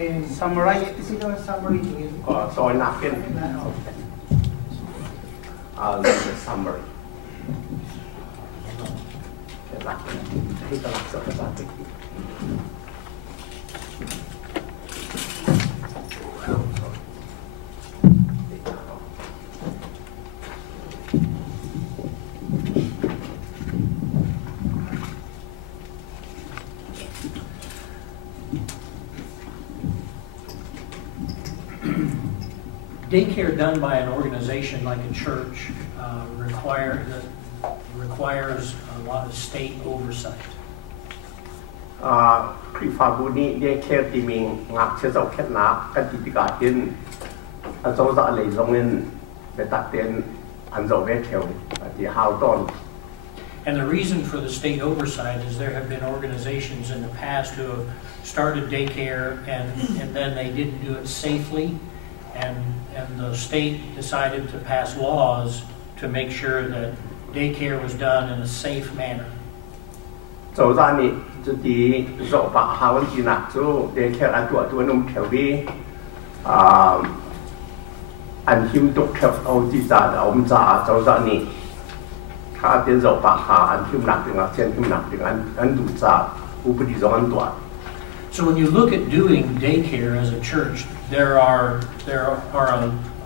Summarize, is it a summary? So in napkin, I'll do the summary. Daycare done by an organization like a church requires a lot of state oversight. คริฟาบุนีเดเคติมิงงักเชื่อเจ้าแค่นักกันติปิกาเห็นเจ้าจะอะไรลงเงินไปตัดเต็นอันเจ้าเวทเทลที่ฮาวต้น And the reason for the state oversight is there have been organizations in the past who have started daycare and then they didn't do it safely, and the state decided to pass laws to make sure that daycare was done in a safe manner. เจ้าด้านนี้จุดที่เจ้าปะฮาวันจีนักจู่เดเคอันตัวนุ่มเทลวีอันหิมตุกเทลเอาจีจ่าเอาจ่าเจ้าด้านนี้ข้าเป็นเจ้าปะฮาอันหิมหนักถึงเช่นหิมหนักถึงอันดูจ่าอุปนิสัยอันตัว So when you look at doing daycare as a church, there are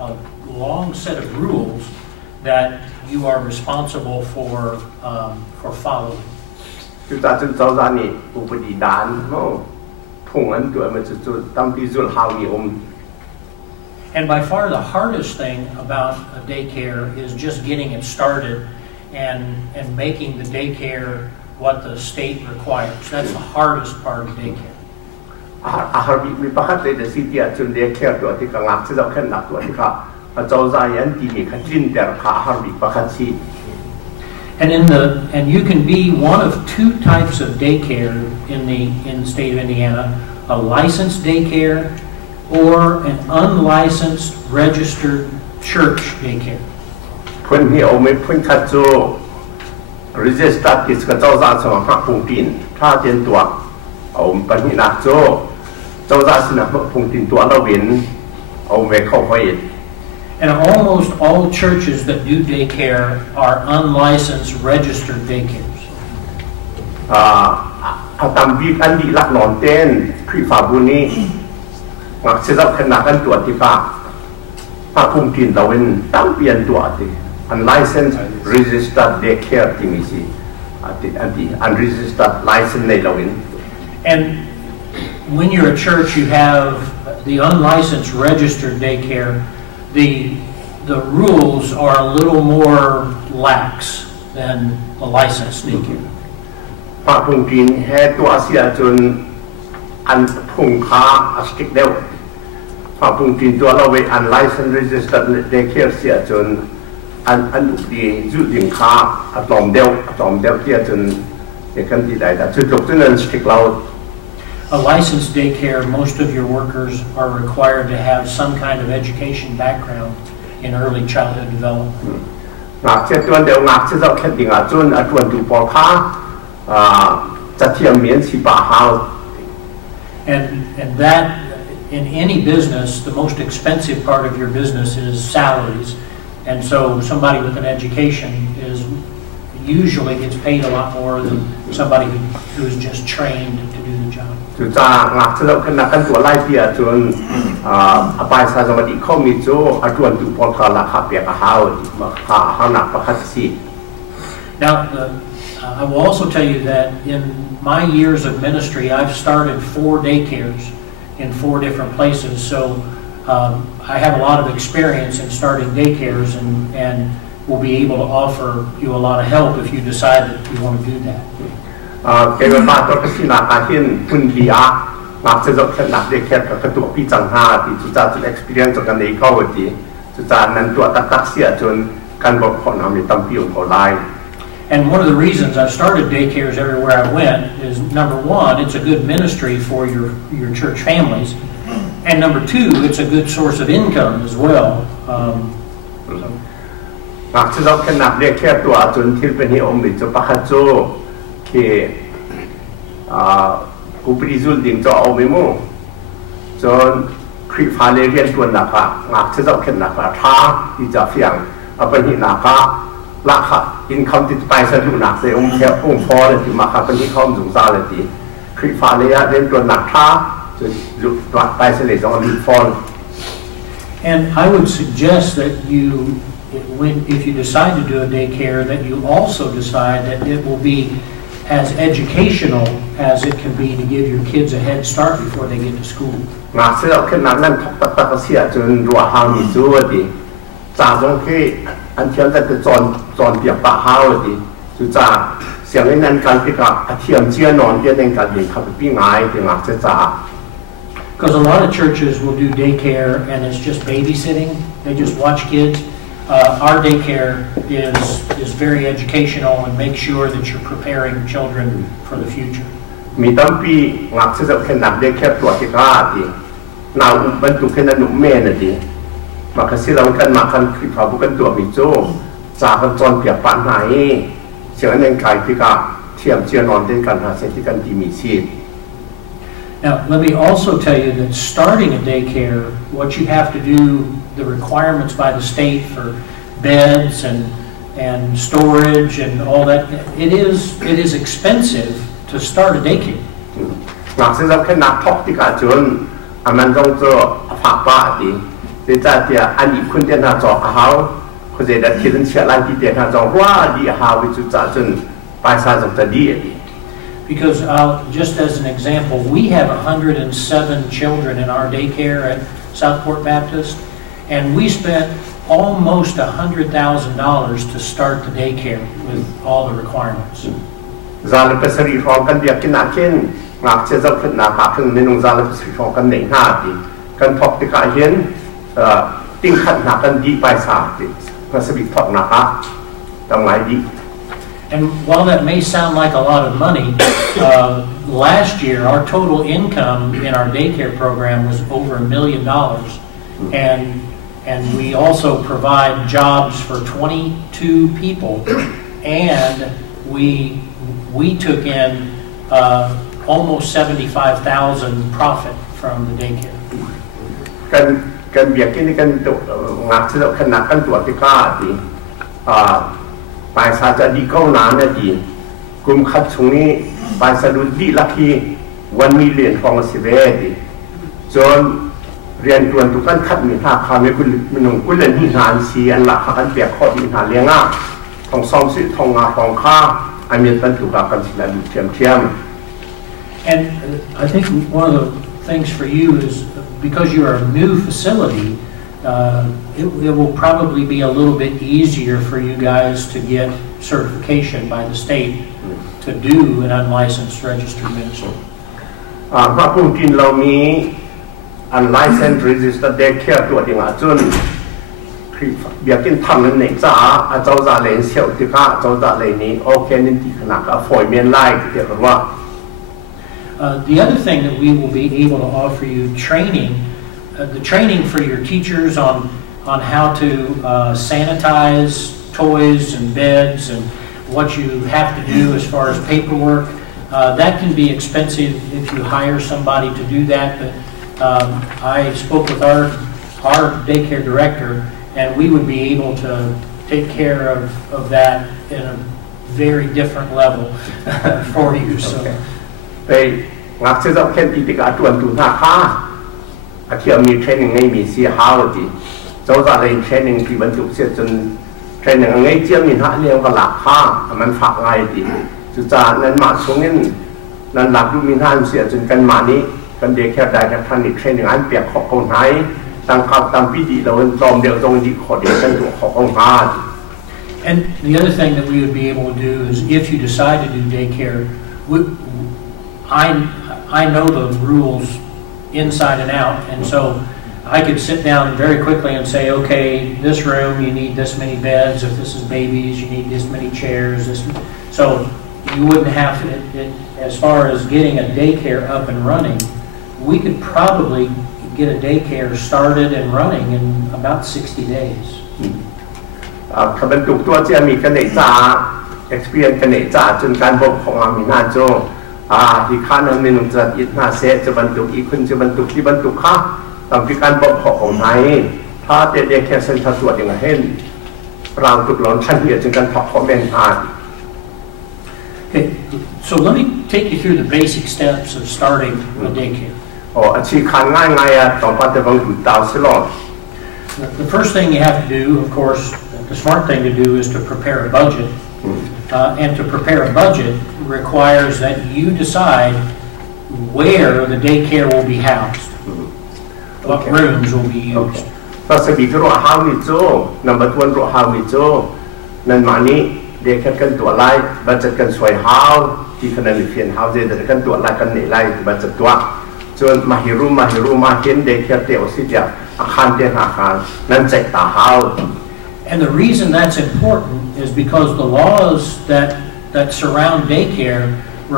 a long set of rules that you are responsible for following. จุดตาจุดเจ้าด้านนี้อุปนิสัยโน่พุ่งอันตัวมันจุดตั้งที่จุดฮาวิอม And by far the hardest thing about a daycare is just getting it started and making the daycare what the state requires. That's the hardest part of daycare. อาหารมีประคัตเลยแต่สิ่งที่จุดเดเคตัวที่กำลังที่เราขึ้นหนักตัวที่ข้าเจ้าใจอันที่มีขั้นจินแต่ข้าอาหารมีประคัตชี And you can be one of two types of daycare in the state of Indiana: a licensed daycare or an unlicensed registered church daycare. เพื่อนที่เอาไม่เพื่อนขัดจู registered ที่กับเจ้าใจสมัครปุ่งตินถ้าเจนตัวเอาปัญหาหนักจูเจ้าใจสนับปุ่งตินตัวเราเว้นเอาไม่เข้าไป And almost all churches that do daycare are unlicensed registered daycares. อาตามวิอันดีลักนอนเต้นคริฟาบุนีมักจะรับขนาดกันตัวที่ป้าพุ่งกินเราเป็นตั้งเปลี่ยนตัวที่ unlicensed registered daycare ที่มีสิอันที่ unregistered license ในเราเป็น And when you're a church, you have the unlicensed registered daycare. The rules are a little more lax than the licensed daycare. ป้าพุ่งกินแห่ตัวเสียจนอันพุ่งค้าสติกเดียวพอพุ่งกินตัวเราไปอันไลเซนส์รีจิสเตอร์เดเคเสียจนอันอุปดีจุดยิงค้าอัตอมเดียวเสียจนในขั้นที่ใดแต่จุดจบจนนั้นสติกเรา A licensed daycare, most of your workers are required to have some kind of education background in early childhood development. งักเช่นตัวเดียวงักเช่นเราแค่ดิ่งจนตัวดูปอค้าจะเทียมเหมียนสิบาฮาว And that, in any business, the most expensive part of your business is salaries. And so somebody with an education usually gets paid a lot more than somebody who is just trained to do the job. จุดจ้างักเช่นเราขนาดกันตัวไล่เปียจนอบายสาสวัสดิข้อมีจูตัวดูปอค้าราคาเปียกฮาวหนักประคัตสี Now, I will also tell you that in my years of ministry, I've started 4 daycares in 4 different places. So I have a lot of experience in starting daycares and will be able to offer you a lot of help if you decide that you want to do that. เป็นมาตัวกสินาการที่คุณดีอามาจะจบขนาดเดเคกับกระตัวพี่จังหาที่จุดจ้าจุด experience จากการในเข้าวันที่จุดจ้านั้นตัวตักเสียจนการบอกคนทำในตั้งปีของเขาไล่ And one of the reasons I've started daycares everywhere I went is, number one, it's a good ministry for your church families, and number two, it's a good source of income as well. หากเราขนาดเด็กแค่ตัวจนที่เป็นที่อมิจะประคัตโจที่อุปนิสัยดิ่งจะเอาไม่มุ่งจ จนคลิปฟาเลเรียนตัวหนักอะงักเชื่อเข็นหนักอะท้าที่จะเฟียงเอาเป็นหินหนักอะละค่ะอินคอมติดไปสนุกหนักเลยองค์แค่องค์พอเลยที่มาค่ะเป็นที่ข้อมสูงซาเลยทีคลิปฟาเลเรียนตัวหนักท้าจะหลุดหลักไปเสด็จองค์ลิฟอน And I would suggest that if you decide to do a daycare, that you also decide that it will be as educational as it can be to give your kids a head start before they get to school. งักเชื่อเข็นหนักนั่นตักเสียจนรัวหางมีจู้ดีจากตรงที่อันเทียมแต่จอนเปียกปะห้าวดีจุจ่าเสียงในนั้นการพิกาเทียมเชี่ยนอนเทียนในการเห็นขับปิ้งไงที่งักเชื่อจ่า Because a lot of churches will do daycare and it's just babysitting. They just watch kids. Our daycare is very educational and make sure that you're preparing children for the future. มีตั้งปีงักเชื่อเข็นหนักได้แค่ตัวที่กล้าดีนาอุบรรทุกแค่นั้นหนุ่มเมนดีมาคันสิเรากันมาคันคือเขาบุกันตัวมีโจ้จากกันจอนเปียกปานไหนเสียงในกายพิกาเทียมเชี่ยนอนเด่นกันหาเส้นที่กันที่มีชีพ Now, let me also tell you that starting a daycare, what you have to do, the requirements by the state for beds and storage and all that, it is expensive to start a daycare. หลักสิ่งสำคัญนักทอกที่การจนมันต้องเจอฝากป้าดีที่จะเดียอันนี้คุณเดียนหาจอกเขาคุณจะได้ที่นั่นเชื่อรันที่เดียนหาจอกว่าดีหาวิจุจ่าจนไปสายจะดี Because just as an example, we have 107 children in our daycare at Southport Baptist, and we spent almost $100,000 to start the daycare with all the requirements. ซาลเป็นสรีฟองกันเดียกินอาเช่นงักเชื่อจะขึ้นนาขาขึ้นในนุ่งซาลเป็นสรีฟองกันหนึ่งห้าดีกันทอกที่การเห็นติ้งขัดหนักกันดีไปสาดีเป็นสรีทอกนะคะทำไงดี And while that may sound like a lot of money, last year our total income in our daycare program was over $1 million, and we also provide jobs for 22 people, and we took in almost $75,000 profit from the daycare. กันเบียกที่นี่กันงักเชื่อขนาดกันตัวที่กล้าดีไปสาจะดีเข้านานนะดีกลุ่มคัดช่วงนี้ไปสะดุดดีลักที่วันมีเรียนฟองสิเวดีจนเรียนตัวทุกกันคัดมีท่าคาไม่คุณมีหนุ่มคุณเรียนที่งานเสียนหลักกันเปียกข้อที่งานเลี้ยงอ่ะทองซ้อมสิทองงาทองข้าอันนี้เป็นถูกกันสิแล้วเทียม And I think one of the things for you is because you are a new facility. It will probably be a little bit easier for you guys to get certification by the state to do an unlicensed registered minister. พระผู้กินเรามี unlicensed registered daycare ตัวเดียวจนเบียกินทำนั่นเองจ้าเจ้าจ่าเลนเสียวที่ข้าเจ้าจ่าเลนนี้โอเคนี่ที่ขนาดก็ฝอยเมียนไล่เดียวกันว่า The other thing that we will be able to offer you the training for your teachers on how to sanitize toys and beds and what you have to do as far as paperwork. That can be expensive if you hire somebody to do that, but I spoke with our daycare director, and we would be able to take care of that in a very different level for you. So. ไปงักเชื่อเข็นที่ติกาจวนตุนท่าข้าอาที่มีเทรนนิ่งไม่มีเสียหาวดีเจ้าจะเรียนเทรนนิ่งที่บรรจุเสียจนเทรนนิ่งไงเจียมีท่าเรียนก็หลักข้ามันฝากไงดีจุดจานนั้นมาช่วงนี้นั้นหลักดูมีท่าเสียจนกันมานี้กันเด็กแค่ได้แค่ทันอีกเทรนนิ่งอันเปียกของคนไทยตั้งคำตามพิธีเราเป็นตอมเดียวตรงดีขอเดียวกันถูกของคนไทย And the other thing that we would be able to do is if you decide to do daycare, I know the rules inside and out, and so I could sit down very quickly and say, okay, this room you need this many beds. If this is babies, you need this many chairs. So you wouldn't have to. As far as getting a daycare up and running, we could probably get a daycare started and running in about 60 days. คำบรรจุตัวเจ้ามีกันเนจ่า experience กันเนจ่าจนการบอกของอามีนาโจ ที่ข้านั้นมีหนุ่มจัดอิทนาเสจะบรรทุกอีกคนจะบรรทุกที่บรรทุกข้าตามที่การบอกของไทยถ้าเด็กแค่เส้นทางตรวจอย่างไรเห็นเราถูกหลอนขั้นเหยียดจนการถอดของแมนฮาร์ด Okay, so let me take you through the basic steps of starting a daycare. อาชีพขันง่ายต้องปฏิบัติอยู่ดาวสลอด The first thing you have to do, of course, the smart thing to do is to prepare a budget. And to prepare a budget requires that you decide where the daycare will be housed, what rooms will be used. ก็สบีกรัวฮาวิโจนำบัตรวันรัวฮาวิโจนั่นมานี้เด็กกันตัวไล่บัตรกันสวยฮาวที่ขณะนี้เพียนฮาวเจแต่กันตัวไล่กันเหนื่อยไล่บัตรตัวจนมาฮิรุมาเห็นเด็กเตียวสิจะอาคารเตียงอาคารนั่นใจตาฮาว And the reason that's important is because the laws that surround daycare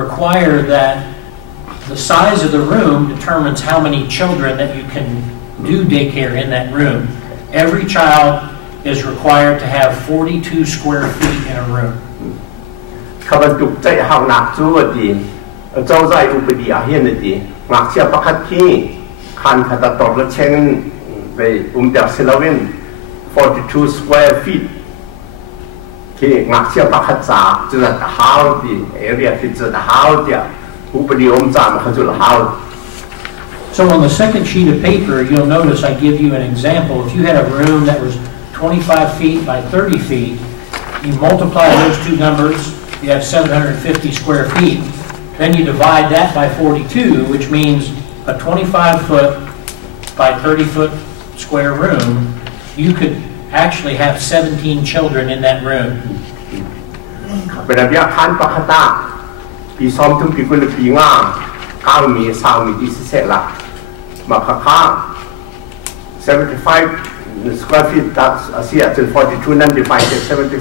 require that the size of the room determines how many children that you can do daycare in that room. Every child is required to have 42 square feet in a room. ข้าพเจ้าใจหาวหนักจู่ดีเจ้าใจอุปดีอาเฮียนดีหนักเชียประคัดที่คันขัดตอบและเชงไปเดียเซลเวน42 square feet ที่หนักเชียประคัดจ่าจุดหาวดีเอเรียที่จุดหาวเดียอุปดีจ่ามันจุดหาว So on the second sheet of paper, you'll notice I give you an example. If you had a room that was 25 feet by 30 feet, you multiply those two numbers, you have 750 square feet. Then you divide that by 42, which means a 25-foot by 30-foot square room, you could actually have 17 children in that room. เป็นระยะคันปะคตาปีซ้อมถึงปีกุลปีง่าข้าวมีสาวมีที่เสร็จละมาค่า75 square feet เสียจน42นั่น divide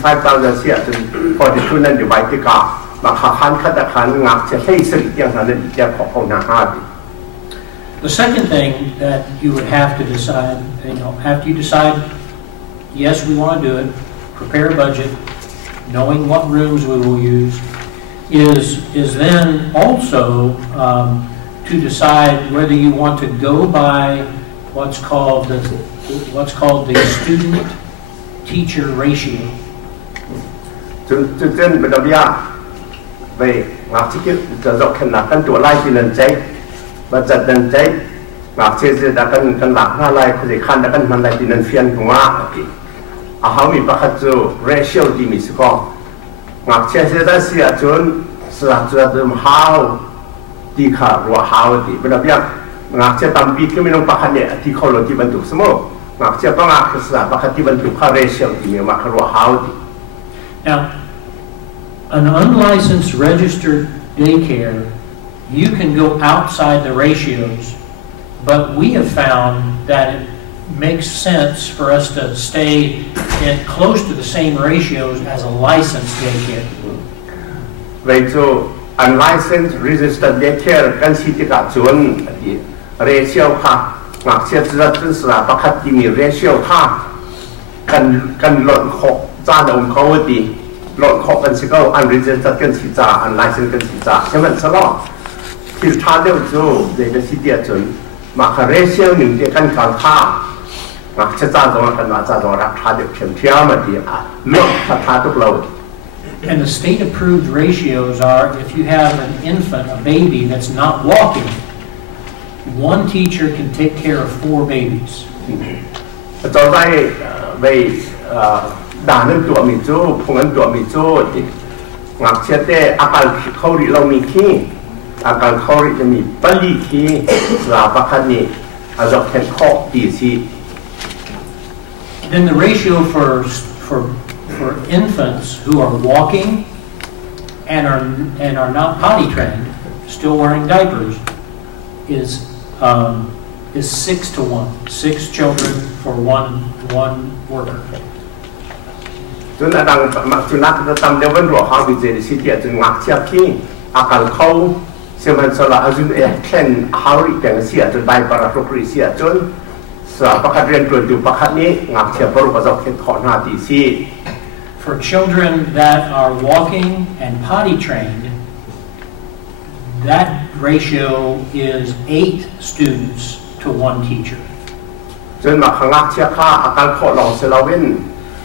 75,000 เสียจน42นั่น divide ที่กามาคันขัดขันงักจะให้สิ่งอย่างนั้นจะของหน้าห้าดี The second thing that you would have to decide, after you decide, yes, we want to do it, prepare a budget, knowing what rooms we will use, is then also to decide whether you want to go by what's called the student-teacher ratio. จุดเด่นเป็นระยะไปงักที่จะยกขนาดกันตัวไล่ที่นั่นใจมาจัดนั่นใจงักเชื่อจะกันหลักหน้าไล่คือคันกันมันไล่ที่นั่นเฟียนหัวเขามีประคัตจู ratio ที่มีสกองักเชื่อจะเสียจนสลับจุดเดิมฮาวที่ขารัวฮาวที่เป็นระยะงักเชื่อตามปีที่ไม่ต้องประคัตเนี่ยที่เขาลงที่บรรทุกสมองงักเชื่อต้องงักสลับประคัตที่บรรทุกค่า ratio ที่มีมารัวฮาวที่ Now, an unlicensed registered daycare, you can go outside the ratios, but we have found that it makes sense for us to stay in close to the same ratios as a licensed daycare. Right, so unlicensed registered daycare กันสิทธิการส่วนที่ ratio ค่ะนักเชื่อจะเป็นสระประคัตที่มี ratio ค่ะกันหล่นขกจ้าองค์เขาดีหล่นขกกันสิก็ unregistered กันสิจ้า unlicensed กันสิจ้าใช่ไหมสลอที่ท่าเดียวจูเด็กสิทธิจนมาค่ะ ratio หนึ่งเดียวกันการท่านักเชื่อจ้าตรงกันมาจ้าตรงรักท่าเดียวเข็มเที่ยวมาดีเลือกท่าทุกเรา And the state-approved ratios are if you have an infant, a baby that's not walking, one teacher can take care of 4 babies. จะได้ไปด่านั่นตัวมีจู้พวกนั้นตัวมีจู้ที่งักเชื่อแต่อาการเขาหรือเรามีขี้อาการเขาหรือจะมีปลีขี้ลาปะคันนี้อาจจะแค่ข้อดีสิ Then the ratio for infants who are walking and are not potty trained, still wearing diapers, is 6 to 1. 6 children for one worker. จนดังจุนักจะทำเดี๋ยววันรัวเขาวิจัยสิทธิ์จนงักเชื่อขี้อาการเขาเชื่อมันสละอาจุนแค่เขาหรือแต่งเสียจนได้ประทุกริเสียจนสละประคัตเรียนตัวอยู่ประคัตนี้งักเชื่อปรุปจะแค่ขอหน้าดีสิ For children that are walking and potty trained, that ratio is 8 students to 1 teacher. จนมาขังอักเชียค่าอาการขอลองเซลวิน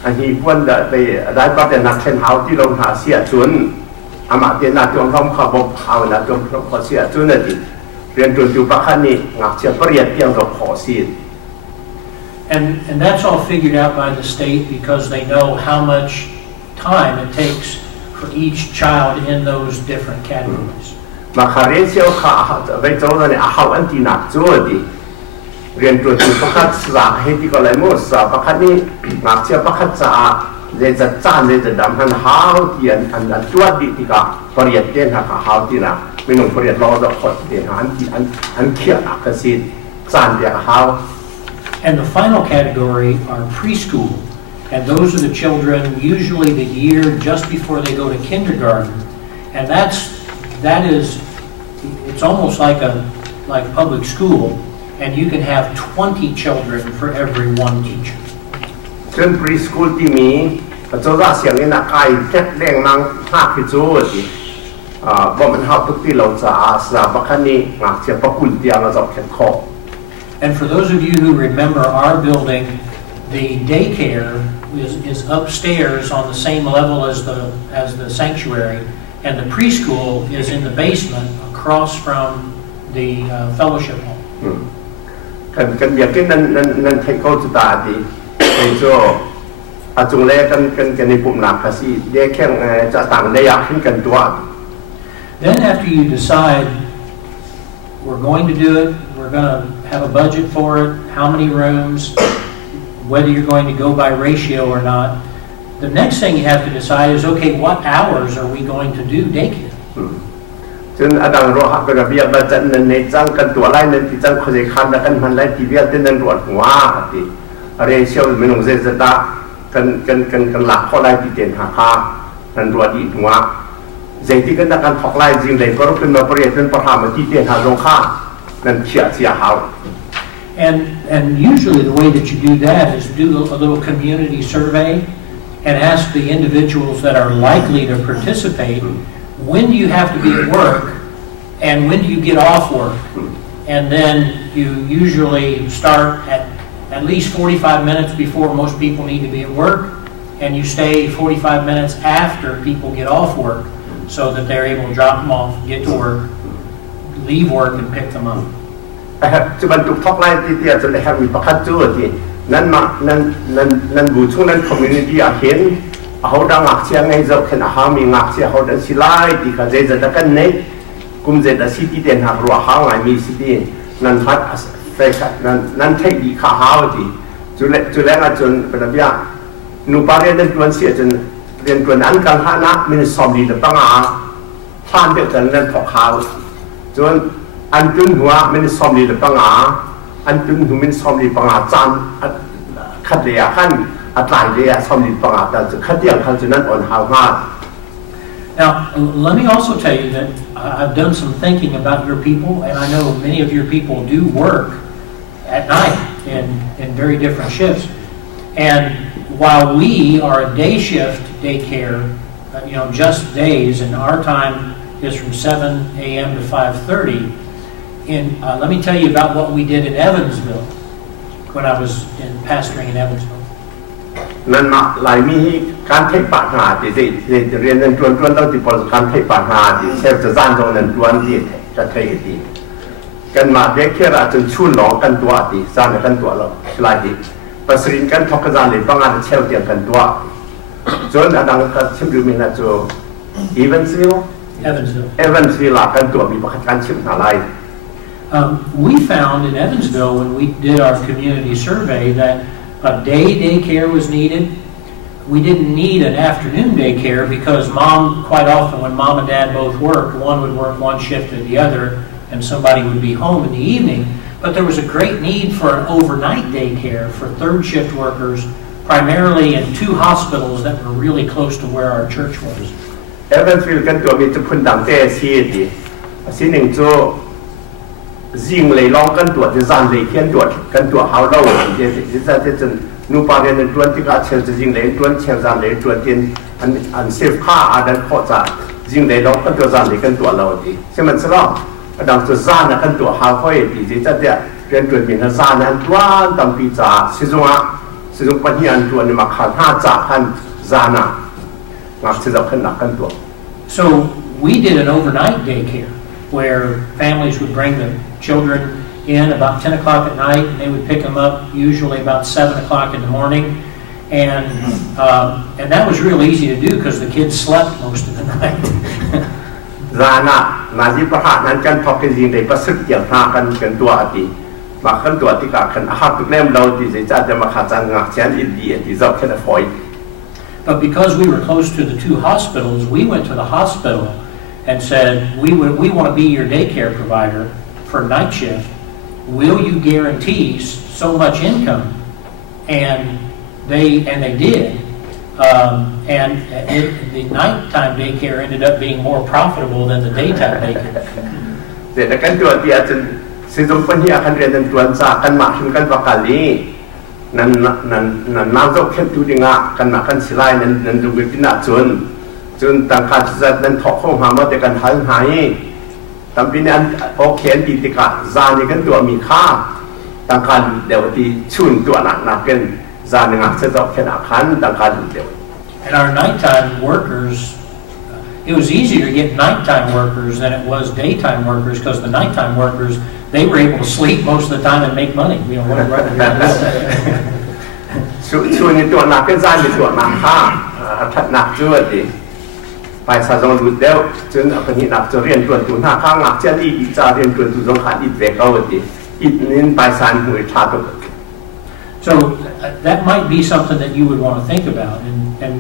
อันนี้วันได้ประเด็นนักเช่นเขาที่ลงหาเสียจุนอามาเตียนนักจงร่มขับบอกเขานักจงร่มขอเสียจุนนั่นเองเรียนจนอยู่ปะคันนี้นักเชียเปรียบเทียงกับขอเสีย And that's all figured out by the state because they know how much time it takes for each child in those different categories. มาคาเรียนเชียวขาไปโจนเนี่ยเขาอันที่หนักจ้วดีเรียนตัวจุดประคัดสาให้ที่ก็เลยมั่วสาประคัดนี้นักเชียวประคัดสาเรื่องจะจ้านเรื่องจะดำหันหาวที่อันจ้วดีที่ก็ปริยัติเด่นหาหาวที่น่ะไม่นุ่งปริยัติรอดขดเด่นอันที่อันเขียนอักษรจ้านเดียหาว And the final category are preschool, and those are the children usually the year just before they go to kindergarten, and that is it's almost like public school, and you can have 20 children for every 1 teacher. ซึ่ง preschool ที่มีโจทย์เสียงนี่นะไก่แค่แดงนางภาคที่โจทย์บ่มันหาทุกที่เราจะสาประคันนี้นักเชียประกุลเดียวเราจะแข่งข้อ And for those of you who remember our building, the daycare is upstairs on the same level as the sanctuary, and the preschool is in the basement across from the fellowship hall. กันอย่างที่นั่นให้เขาจุดตาดีในโจอาจงเล่กันในปุ่มหนักภาษีเด็กแข่งจะต่างได้ยากขึ้นกันตัว Then after you decide we're going to do it, we're going to have a budget for it, how many rooms, whether you're going to go by ratio or not, the next thing you have to decide is, okay, what hours are we going to do daycare? จนอาดังรอหักเป็นระเบียบบัจจันในจังกันตัวไล่ในที่จังเขาจะคันและกันมันไล่ที่เบียดเต้นนันรวดหัวที่อะไรเชี่ยวไม่ลงเจษฎากันหลักข้อไล่ที่เด่นหาค่านันรวดอีหัวใจที่กันการถกไล่จริงเลยก็รู้เป็นมาเปรียบเป็นประธานมาที่เด่นหาลงค่านั่นเชี่ยเสียหาย And usually the way that you do that is do a little community survey and ask the individuals that are likely to participate, when do you have to be at work and when do you get off work? And then you usually start at least 45 minutes before most people need to be at work, and you stay 45 minutes after people get off work so that they're able to drop them off, get to work, leave work and pick them up. จะบรรจุทอกไล่ที่เดียวจะได้มีประคัดจุดที่นั่นบูช่วงนั้นคอมมูนิตี้เห็นเขาดังอักเสียงไงจะเห็นเขามีอักเสียงเขาดังสิไล่ที่เขาจะได้กันเนี่ยกุมจะได้สิที่เด่นหักรัวเขาไงมีสิที่นั่นพัดนั่นเทคนิคเขาที่จุดแรกจนเป็นแบบว่าหนูปาเรียนจนเสียจนเรียนจนอันกันท่านะมีสอบดีแต่ปังอาท่านเดียวกันนั่นพอเขาจนอันจุนหัวมันสมดีหรือปังอาอันจุนหัวมันสมดีปังอาจานขัดเลียขั้นอัตรายเลียสมดีปังอาแต่จะขัดเลียขั้นจุนั้นอ่อนหาวมาก Now, let me also tell you that I've done some thinking about your people, and I know many of your people do work at night in very different shifts. And while we are a day shift daycare, just days, and our time is from 7 a.m. to 5:30. Let me tell you about what we did in Evansville when I was pastoring in Evansville. นั่นมาหลายมีการเทคปัญหาที่เรียนนั้นจวนต้องติดประสบการณ์เทคปัญหาที่เชฟจะสร้างตรงนั้นจวนที่จะเทคดีกันมาเด็กแค่เราจนชุ่นหลงกันตัวที่สร้างกันตัวเราหลายที่ประสิทธิ์กันทอกกันเลยต้องงานเชฟเตียงกันตัวจนอันนั้นก็เชื่อมดูมีนะจูEvansville กันตัวมีประการเชื่อมอะไร We found in Evansville when we did our community survey that a day daycare was needed. We didn't need an afternoon daycare because quite often when mom and dad both worked, one would work one shift or the other and somebody would be home in the evening. But there was a great need for an overnight daycare for third shift workers, primarily in 2 hospitals that were really close to where our church was. Evansville กันตัวมีจุดพื้นดังเต้ซีดีสิ่งหนึ่งโจยิงเลยลองกันตัวจะจานเลยเขียนตัวกันตัวเขาเล่าเดี๋ยวจะจนนูปาเรียนตัวที่เขาเชื่อจะยิงเลยตัวเชื่อจานเลยตัวเตียนอันเซฟค่าอันนั้นเขาจะ riêng đấy đó kan tua zan để kan tua lâu thì xem mình sẽ lo đằng tua zan là kan tua hao khơi thì chỉ chắc đấyเรียนตัวมีนักzanนั้นตัวตั้งปีจ่าสิจงปัญญาตัวนี่มาขัน5จ่าขัน zanaงักสิจะขันนักกันตัว So we did an overnight daycare where families would bring the children in about 10 o'clock at night and they would pick them up usually about 7 o'clock in the morning and that was real easy to do because the kids slept most of the night. zana นาจิประหารนั้นกันพอเป็นจริงในประสิทธิ์อย่างหากันกันตัวอดีมาขันตัวที่การขันอาหารตุกเล่มเราที่จะมาขัดจังงักเช่นอินเดียที่จะขันฝอย But because we were close to the two hospitals, we went to the hospital and said, we want to be your daycare provider for night shift. Will you guarantee so much income? And they did. And the nighttime daycare ended up being more profitable than the daytime daycare. แต่กันตัวที่อาจจะสิจงปัญญาขันเรียนตัวจากกันมาถึงกันประกาศนี้นั่นน้ำเจ้าเข้มทุดิงะกันมากันสิไลนั่นดูวิปินาจนต่างการจัดนั้นถอดข้อหามาแต่กันหายตั้งปีนั้นโอเคดีติกะจานี่กันตัวมีค่าต่างการเดี๋ยวที่ชุนตัวหนักกันจานี่งักจะต้องขนาดขันต่างการเดียว And our nighttime workers, it was easier to get nighttime workers than it was daytime workers because the nighttime workers, they were able to sleep most of the time and make money. You know,ช่วยในตัวหนักก็จ่ายในตัวหนักค่าถัดหนักช่วยดิไปสะสมรุ่นเดียวจนเอาไปหนักจะเรียนตัวตุนห้าข้างหนักเช่นอีกจะเรียนตัวตุนสงขาอีกเวกเอาดิอีกนี้ไปสานหัวชาตัว So that might be something that you would want to think about. And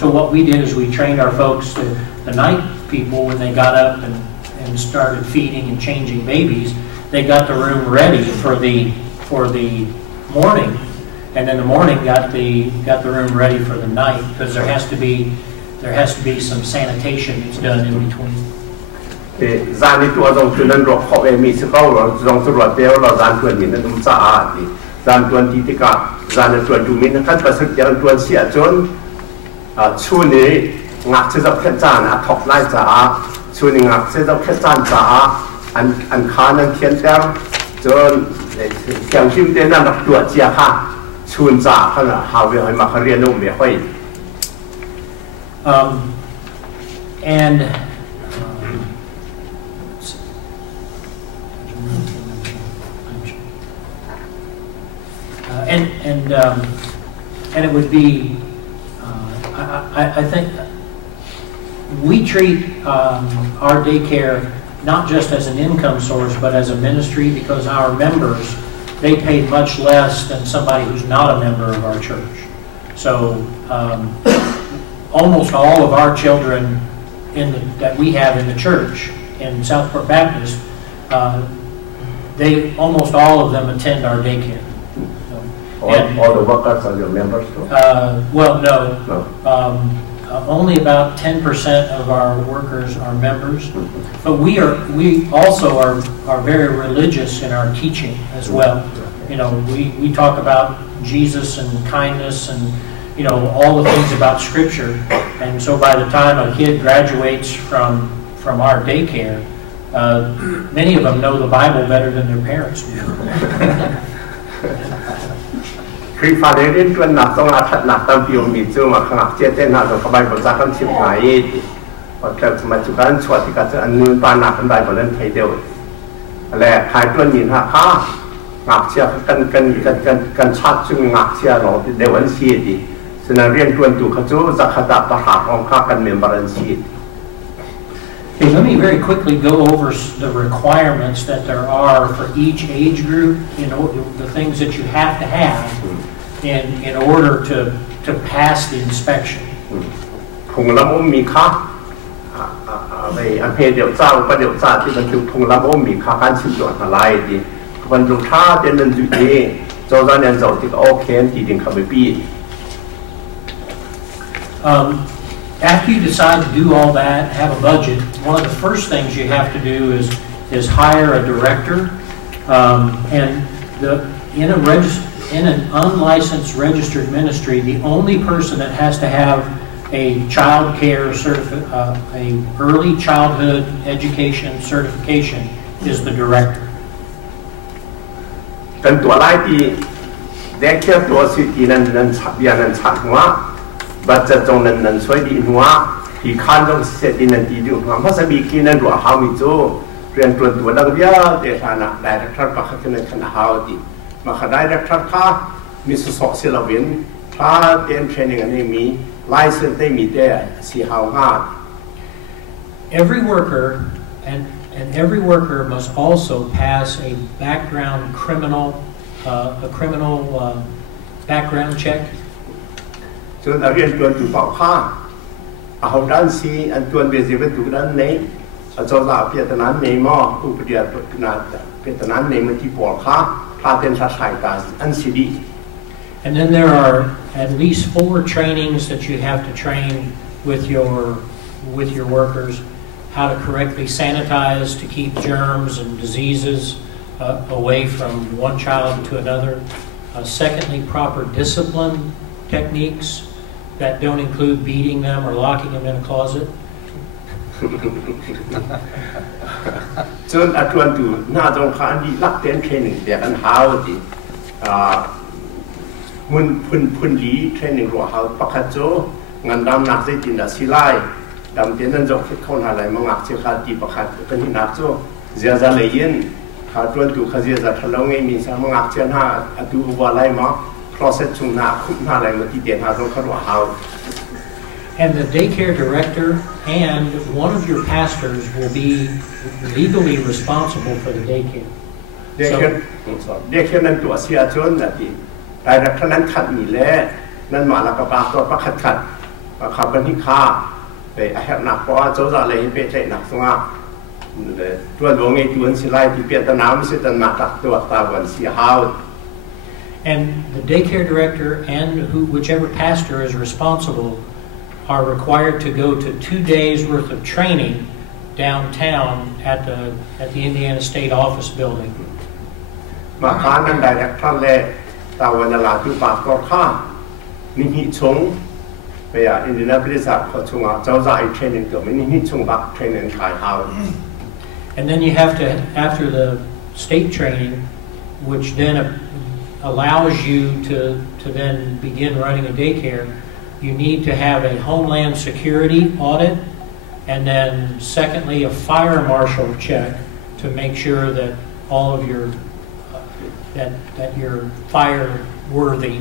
so what we did is we trained our folks, the night people, when they got up and started feeding and changing babies, they got the room ready for the morning, and then the morning got the room ready for the night because there has to be some sanitation that's done in between. จานในตัวตรงจุดนั้นเราเข้าไปมีสเกลเราลองตรวจเดียวเราจานตัวนี้นั้นมันสะอาดดีจานตัวที่ติกาจานในตัวดูมินขั้นประสิทธิ์อย่างตัวเสียจนช่วงนี้งักจะแค่จานถกไล่จ้าช่วงนี้งักจะแค่จานจ้าอันขานั้นเขียนแต้มจนเขียนชิมเต้นนั้นตัวเจียค่ะช่วงจ้าขนาดหาเวลามาเรียนรู้ไม่ค่อย And it would be, I think we treat our daycare not just as an income source, but as a ministry because our members, they pay much less than somebody who's not a member of our church. So almost all of our children that we have in the church in Southport Baptist, almost all of them attend our daycare. All the workers are your members too? Well, no. Only about 10% of our workers are members, but we also are very religious in our teaching as well. You know, we talk about Jesus and kindness and all the things about Scripture, and so by the time a kid graduates from our daycare, many of them know the Bible better than their parents do. คือฝ่ายเรียนตัวหนักต้องอาถัดหนักตามพิวมีจู่มาขนาดเจ็ดเต้นหน้าต้องขบายบนจากกันชิบหายพอเกิดมาจุกันชวดที่กันจะอันนู้นปานหนักกันได้บนนั้นไทยเดียวอะไรขายตัวหญิงหักข้าหนักเชียกันชัดจึงหนักเชียหลงเดียวอันชีดีฉะนั้นเรียนตัวตู่ขจูจะขดับประหารของข้ากันเมียนบารันชีด Okay, let me very quickly go over the requirements that there are for each age group, the things that you have to have in order to pass the inspection. พุงละมุมมีค่าไปอันเพเดียวเจ้าประเดี๋ยวเจ้าที่มันถูกพุงละมุมมีค่าการชิมตัวอะไรดีวันลูกท่าเดินนั่นจุดนี้เจ้าด้านนั้นเจ้าที่โอเคที่ดึงเข้าไปปี After you decide to do all that, have a budget, one of the first things you have to do is hire a director. In an unlicensed registered ministry, the only person that has to have a child care a early childhood education certification is the director. กันตัวไล่ที่ได้แค่ตัวสิทีนั้นชัดเบียนั้นชัดหัวบัดจะตรงนั้นช่วยดีหัวที่คันต้องเสร็จดีนั้นดีดูหัวเพราะสบีกินนั้นรัวหามิจูเรียนตัวดังเดียวเดี๋ยวนะได้รักษาประคับนั้นขนาดหาดีมาขได้รักษาค่ามีสุสเซลวินถ้าเรียนเทรนนิ่งอันนี้มีไลเซนส์ได้มีได้สี่หา Every worker and every worker must also pass a background criminal background check. ส่วนเรียนตัวถูกเป่าค่าเอาด้านซีอันตัวเบียดเป็นถูกด้านนี้อาจารย์ลาเพียรตนั้นในหม้ออุปเดียร์ขนาดเพียรตนั้นในมันที่ปอดค่าพาเป็นสายตาอันสีดี And then there are at least 4 trainings that you have to train with your workers. How to correctly sanitize to keep germs and diseases away from one child to another. Secondly, proper discipline techniques that don't include beating them or locking them in a closet. ส่วนอัตวันดูหน้าตรงข้างดีรักเต้นเทรนนิ่งเดียกันหาวดีพุ่นดีเทรนนิ่งรัวหาวปักขัดโจงานดำหนักได้จินดาสิไลดำเต้นนั้นจบคิดเข้าหน้าอะไรมั่งอักเสียขาดีปักขัดเป็นหินนักโจเสียจะเลยยินขาดวนดูขาเสียจะทะเลาะไงมีสามั่งอักเสียหน้าดูว่าอะไรมั้งคลอเซ็ตชุมหน้าคุ้มหน้าอะไรมาที่เดียนหาตรงข้างรัวหาว And the daycare director and one of your pastors will be legally responsible for the daycare. Daycare นั้นตัวเสียจนนะที่แต่ละครั้งนั้นขัดมีแล้วนั่นมาแล้วก็ปากตัวขัดขับกันที่ข้าไปแหกหนักเพราะว่าเจ้าจะเลยเป็นใจหนักสง่าตัวหลวงไอ้ตัวนี้ไล่ที่เปลี่ยนตน้ำไม่ใช่ตน้ำตักตัวตาวันเสียหาว And the daycare director and whichever pastor is responsible are required to go to 2 days worth of training downtown at the Indiana State Office building. มาค้านั้นได้แล้วท่านแรกตาวันละลาที่ปากก็ข้านิหิชงไปIndianapolis เขาชงเจ้าใจเทรนนิ่งตัวไม่นิหิชงบักเทรนนิ่งขายหาว And then you have to, after the state training, which then allows you to then begin running a daycare, you need to have a Homeland Security audit, and then secondly, a fire marshal check to make sure that all of your that you're fire worthy.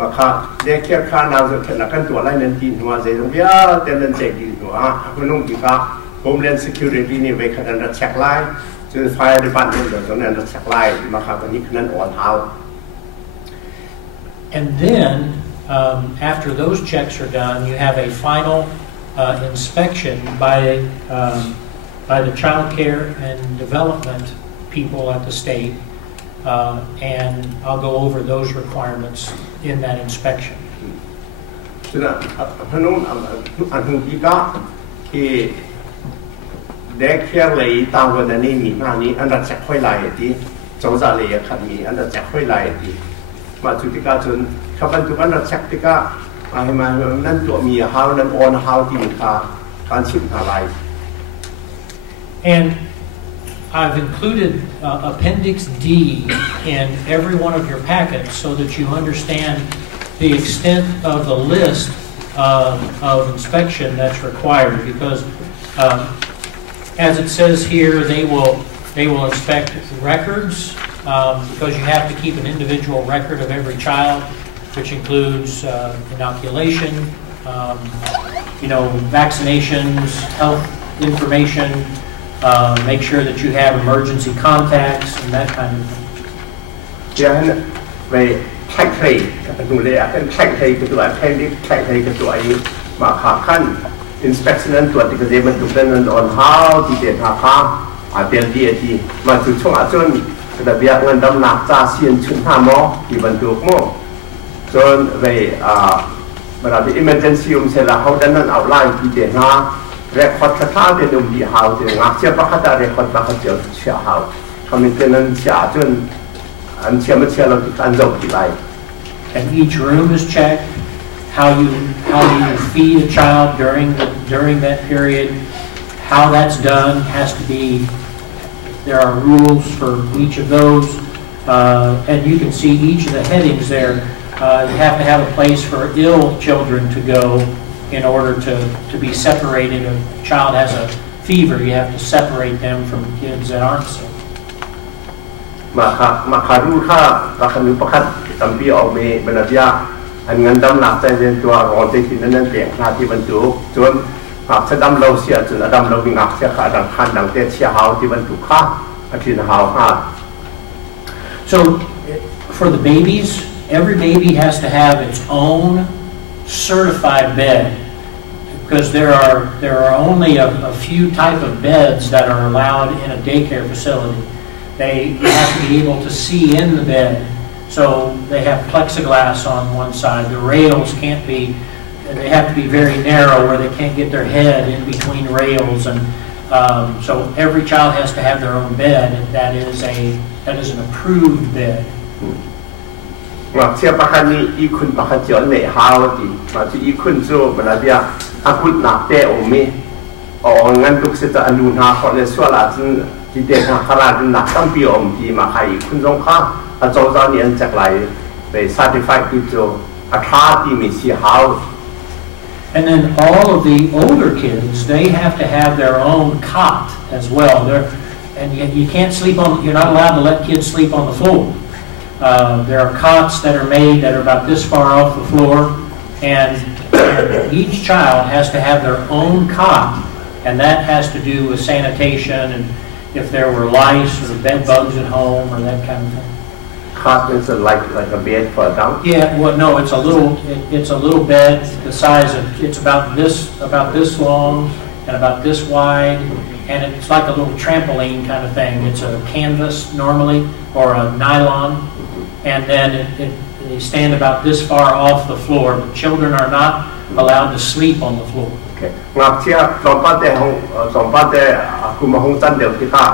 มาค่ะเด็กแค่ข้าน้ำจะขนาดกันตัวไล่นั่นทีหัวใจตรงเดียวแต่นั่นเจ็บดีหัวคุณนุ่งกี่ฟ้า Homeland Security นี่ไว้ขนาดนั้นเช็คไล่จน Fire Department เดี๋ยวตรงนั้นเช็คไล่มาค่ะวันนี้ขนาดอ่อนเท้า And then after those checks are done, you have a final inspection by the child care and development people at the state, and I'll go over those requirements in that inspection. ฉะนั้นพนุ่งอันหูที่ก็ที่เด็กแค่เลยตามวันนี้มีมานี้อันดับจะค่อยไล่ที่เจ้าจะเลยขัดมีอันดับจะค่อยไล่ที่มาจุดที่ก็จนเขาบรรทุกอันดับเช็คที่ก็ให้มานั่นตัวมีหาวนั่นออนหาวที่มีการชิมอะไร And I've included Appendix D in every one of your packets so that you understand the extent of the list of inspection that's required. Because, as it says here, they will inspect records because you have to keep an individual record of every child, which includes inoculation, vaccinations, health information. Make sure that you have emergency contacts and that kind of thing. ฉะนั้นไปแท็กไทยดูเลยเป็นแท็กไทยกับตัวแท็กนี้แท็กไทยกับตัวนี้มาขาขั้น inspection นั้นตัวที่กระเด็นมันถูกเป็นอันอ่อนหาวที่เด่นหาค้าเปลี่ยนดีที่มาจุดช่วงจนระเบียบเงินดำหนักจ่าเสียนชุน5 หมอที่บรรทุกหม้อจนไปเวลาที่ emergency เสร็จแล้วเขาดันนั้นเอาไล่ที่เด่นหาrecord ค่าเดินดีหาวถึงงักเชื่อปะคัดได้ record ปะคัดเชื่อหาวคำนี้เป็นนั้นเชื่อจนอันเชื่อไม่เชื่อเราที่การจบที่ไร And each room is checked. how you feed a child during that period, how that's done has to be. There are rules for each of those, and you can see each of the headings there. You have to have a place for ill children to go in order to be separated. If a child has a fever, you have to separate them from kids that aren't sick. มาคารูค่าราคาหนึ่งประคัดตำปีออกมีบรรยาอันเงินดำหนักใจเรียนตัวรอนใจกินนั่นเตียงหน้าที่บรรจุจนหากจะดำเราเสียจนดำเราวิ่งหักเสียขาดังคันดังเตะเชียหาวที่บรรจุค่าอาทิตย์หาวห้า So for the babies, every baby has to have its own certified bed, because there are only a few type of beds that are allowed in a daycare facility. They have to be able to see in the bed, so they have plexiglass on one side. The rails can't be, they have to be very narrow where they can't get their head in between rails, and so every child has to have their own bed. That is an approved bed. มาเชียประคันนี้อีคุณประคันเจียวเนี่ยฮาวดีมาที่อีคุณโจบรรยาอาคุณหนักเตะอมีอ๋องั้นทุกสิ่งจะอนุนาขอเลยส่วนละจึงที่เด็กขนาดหนักตั้งปีอมดีมาใครคุณต้องข้าอาจารย์เนี่ยจากไหนไป certified ที่โจอาคาที่มีสีฮาว And then all of the older kids, they have to have their own cot as well. And you can't sleep on. You're not allowed to let kids sleep on the floor. There are cots that are made that are about this far off the floor, and each child has to have their own cot, and that has to do with sanitation and if there were lice or bed bugs at home or that kind of thing. Cot is like a bed for a dog. Yeah, well, no, it's a little bed the size of, it's about this long and about this wide, and it's like a little trampoline kind of thing. It's a canvas normally or a nylon, and then they stand about this far off the floor. But children are not allowed to sleep on the floor. Okay. งักเชียสองป้าแต่คุณมาห้องจันเดียวที่ข้า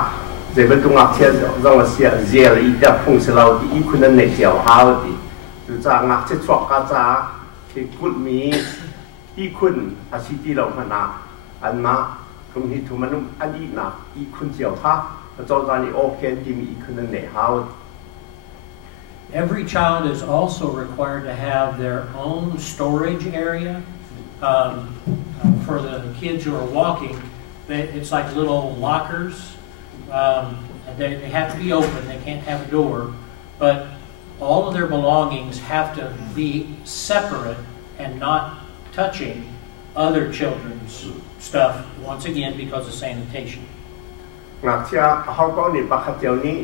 เดี๋ยวเป็นตัวงักเชียต้องเสียเจียอีเดียพงเสลาที่อีคุณนั่นเนี่ยเจียวหาวดีหรือจะงักเชียชวกกาจ้าที่กุดมีอีคุณอาชีพที่เราขนาดอันมาคุณฮิตุมันอันนี้นะอีคุณเจียวท่าจอจานี่โอเคที่มีอีคุณนั่นเนี่ยหาว Every child is also required to have their own storage area. For the kids who are walking, it's like little lockers. They have to be open. They can't have a door. But all of their belongings have to be separate and not touching other children's stuff, once again, because of sanitation. งักเชียเขาก็นี่ปักเจียวนี้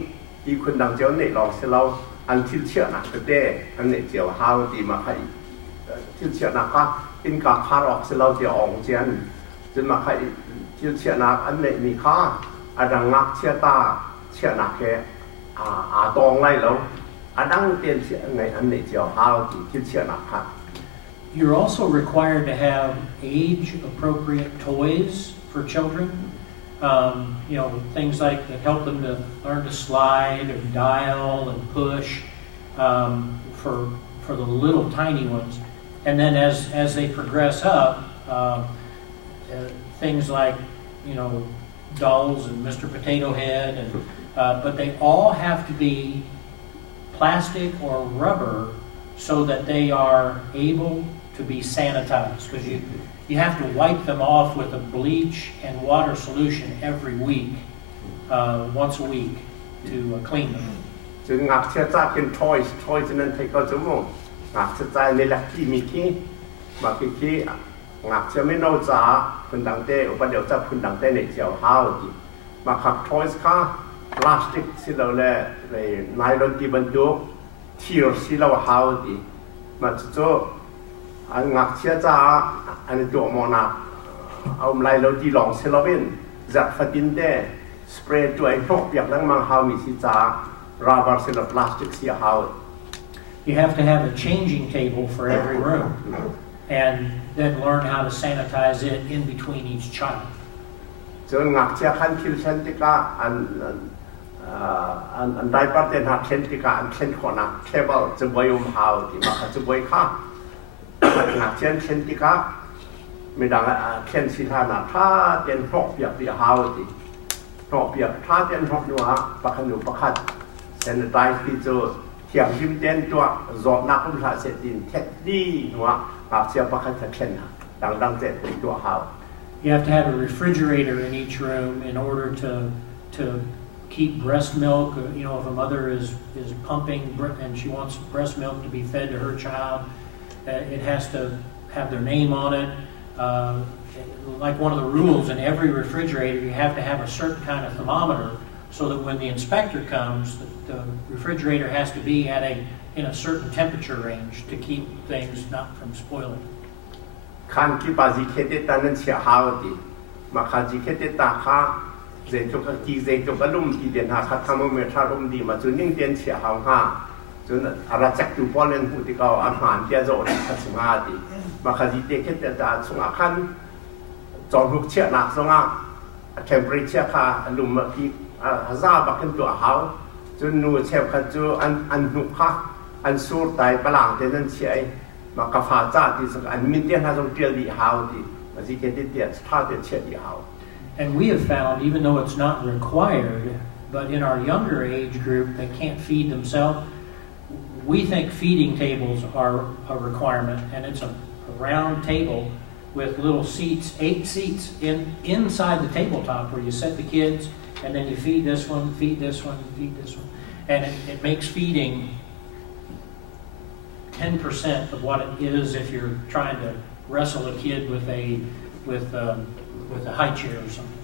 อีคุณดังเจียวเนี่ยลองเสลาอันที่เชื่อหนักก็ได้อันเนี่ยเจียวหาวดีมาให้ที่เชื่อหนักก็อินกับคาร์ออกเสลาเจียวอ่องเจียนจนมาให้ที่เชื่อหนักอันเนี่ยมีค่าอันดังงักเชื่อตาเชื่อหนักแค่ตองไล่แล้วอันดังเตียนเชื่อไงอันเนี่ยเจียวหาวดีที่เชื่อหนักค่ะ You're also required to have age-appropriate toys for children. Things like that help them to learn to slide or dial and push for the little tiny ones. And then as they progress up, things like, dolls and Mr. Potato Head, but they all have to be plastic or rubber so that they are able to be sanitized, because you have to wipe them off with a bleach and water solution every week, once a week, to clean them. จึงงักเชื่อจ้าเป็นทอยฉะนั้นใครก็จะมองงักเชื่อใจในหลักที่มีขี้มาขี้งักเชื่อไม่นอกจากคุณดังเต้อุปเดี๋ยวจะคุณดังเต้ในเจียวห้าวดีมาขับทอยส์ค่ะพลาสติกสิเราเลยไนลอนที่บรรจุทีร์สิเราห้าวดีมาจู่ๆอันงักเชื่อจ้าอันนี้ตัวมอนาเอาไนลอนที่หลงเซลวินจัดฟัดินเต้สเปรย์ตัวไอ้พวกอย่างนั้นมาห้าวมีสิจ้าrubber sila plastic siya how. You have to have a changing table for every room, and then learn how to sanitize it in between each child. So ngak siya kan kilsen tika an dai parten ha ken tika an ken kona table to boy how di maka to boy ka ขัดหนักเช่นเช่นที่ก็ไม่ดังเช่นสิท่านาถ้าเตียนหอกเปียกเปียกหาวดิหอกเปียกถ้าเตียนหอกนัวประคันหนูประคัดเซนไตร์ที่จะเทียมยิ้มเต้นตัวจอดนักผู้ชายเสร็จดินเท็ดดี้นัวปากเสียประคัดจะเช่นดังเจ็ดเป็นตัวหาว You have to have a refrigerator in each room in order to keep breast milk. You know, if a mother is pumping and she wants breast milk to be fed to her child, it has to have their name on it. Like one of the rules in every refrigerator, you have to have a certain kind of thermometer so that when the inspector comes, the refrigerator has to be in a certain temperature range to keep things not from spoiling. คันที่ปาจิเคติตานั้นเสียหาวดิมาคาจิเคติตาค่ะเจจุกกีเจจุกลุ่มที่เดียนหาคัดทำมาชาลมดีมาจนยิ่งเดียนเสียหาวค่ะจนอาราจักตุปอเลนหูที่เขาอาหารเดียโจดคัดสมาดิมาคาจิเตเคติตาสงอาคันจอมหุกเชียนักสงอาเทมเปอเรเชียค่ะลุ่มที่ฮาซาบักขึ้นตัวหาวจนนูเชฟคัดจูอันหุกค่ะอันสูดไตปลางเตนั้นเชียมาคาฟาจ้าที่สักอันมิเตียนฮาจงเตียดีหาวที่มาจิเคติเตียท่าเตียเชียดีหาว And we have found, even though it's not required, but in our younger age group that can't feed themselves, we think feeding tables are a requirement, and it's a round table with little seats, 8 seats inside the tabletop where you set the kids, and then you feed this one, feed this one, feed this one, and it makes feeding 10% of what it is if you're trying to wrestle a kid with a high chair or something.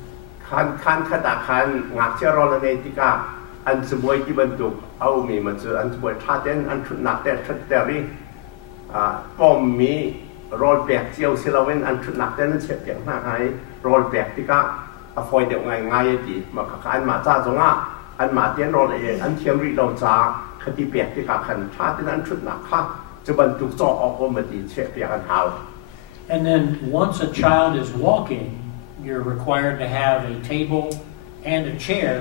คันขดาคันงักเชื่อรอละเนติกาอันสบวยที่บรรทุกเอามีมันจะอันสบวยท่าเต้นอันชุดหนักแต่ชุดเตอรี่ป้อมมีโรลแบกเจียวซิลาเวนอันชุดหนักแต่นั้นเฉียบอย่างหน้าหายโรลแบกที่ก็ฟอยเดี๋ยวง่ายดีมาอันมาจ้าจงอ่ะอันมาเต้นโรลอันเทียมรีเราจ้าคดีแบกที่ก็คันท่าเต้นอันชุดหนักค่ะจะบรรทุกจ่อออกมาดีเฉียบอย่างกันเท้า And then once a child is walking, you're required to have a table and a chair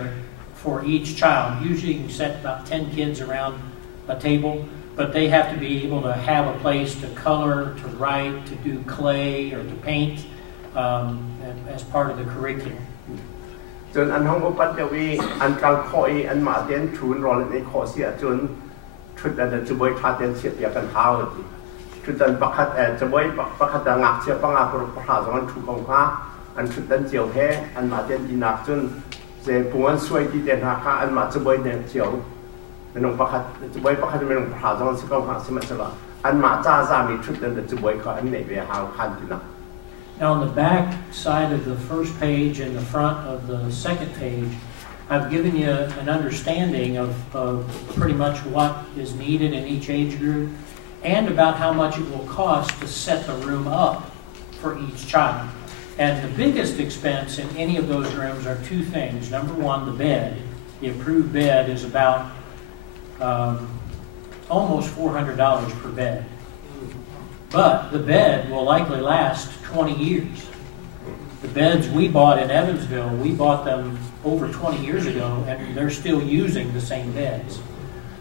for each child. Usually you can set about 10 kids around a table, but they have to be able to have a place to color, to write, to do clay, or to paint as part of the curriculum. จนอันห้องอุปัตยวีอันกาลคอยอันมาเต้นชูนรอในคอเสียจนชุดอันจะบวยท่าเต้นเฉียบอย่างกันเท้าชุดอันประคัดจะบวยประคัดงักเชียบปังอาปรุปราสมันถูกของข้าอันชุดอันเจียวแพ้อันมาเต้นดีนักจนเจ้าผู้อันสวยที่เต้นหาข้าอันมาจะบวยเนี่ยเจียวไม่ลงประคัดจะบวยประคัดไม่ลงปราสมันสิ่งของข้าสมัยสละอันมาจ้ามีชุดอันจะบวยเขาอันไหนเวหาคันที่นัก Now on the back side of the first page and the front of the second page, I've given you an understanding of pretty much what is needed in each age group and about how much it will cost to set the room up for each child. And the biggest expense in any of those rooms are two things. Number one, the bed. The approved bed is about almost $400 per bed. But the bed will likely last 20 years. The beds we bought in Evansville, we bought them over 20 years ago, and they're still using the same beds.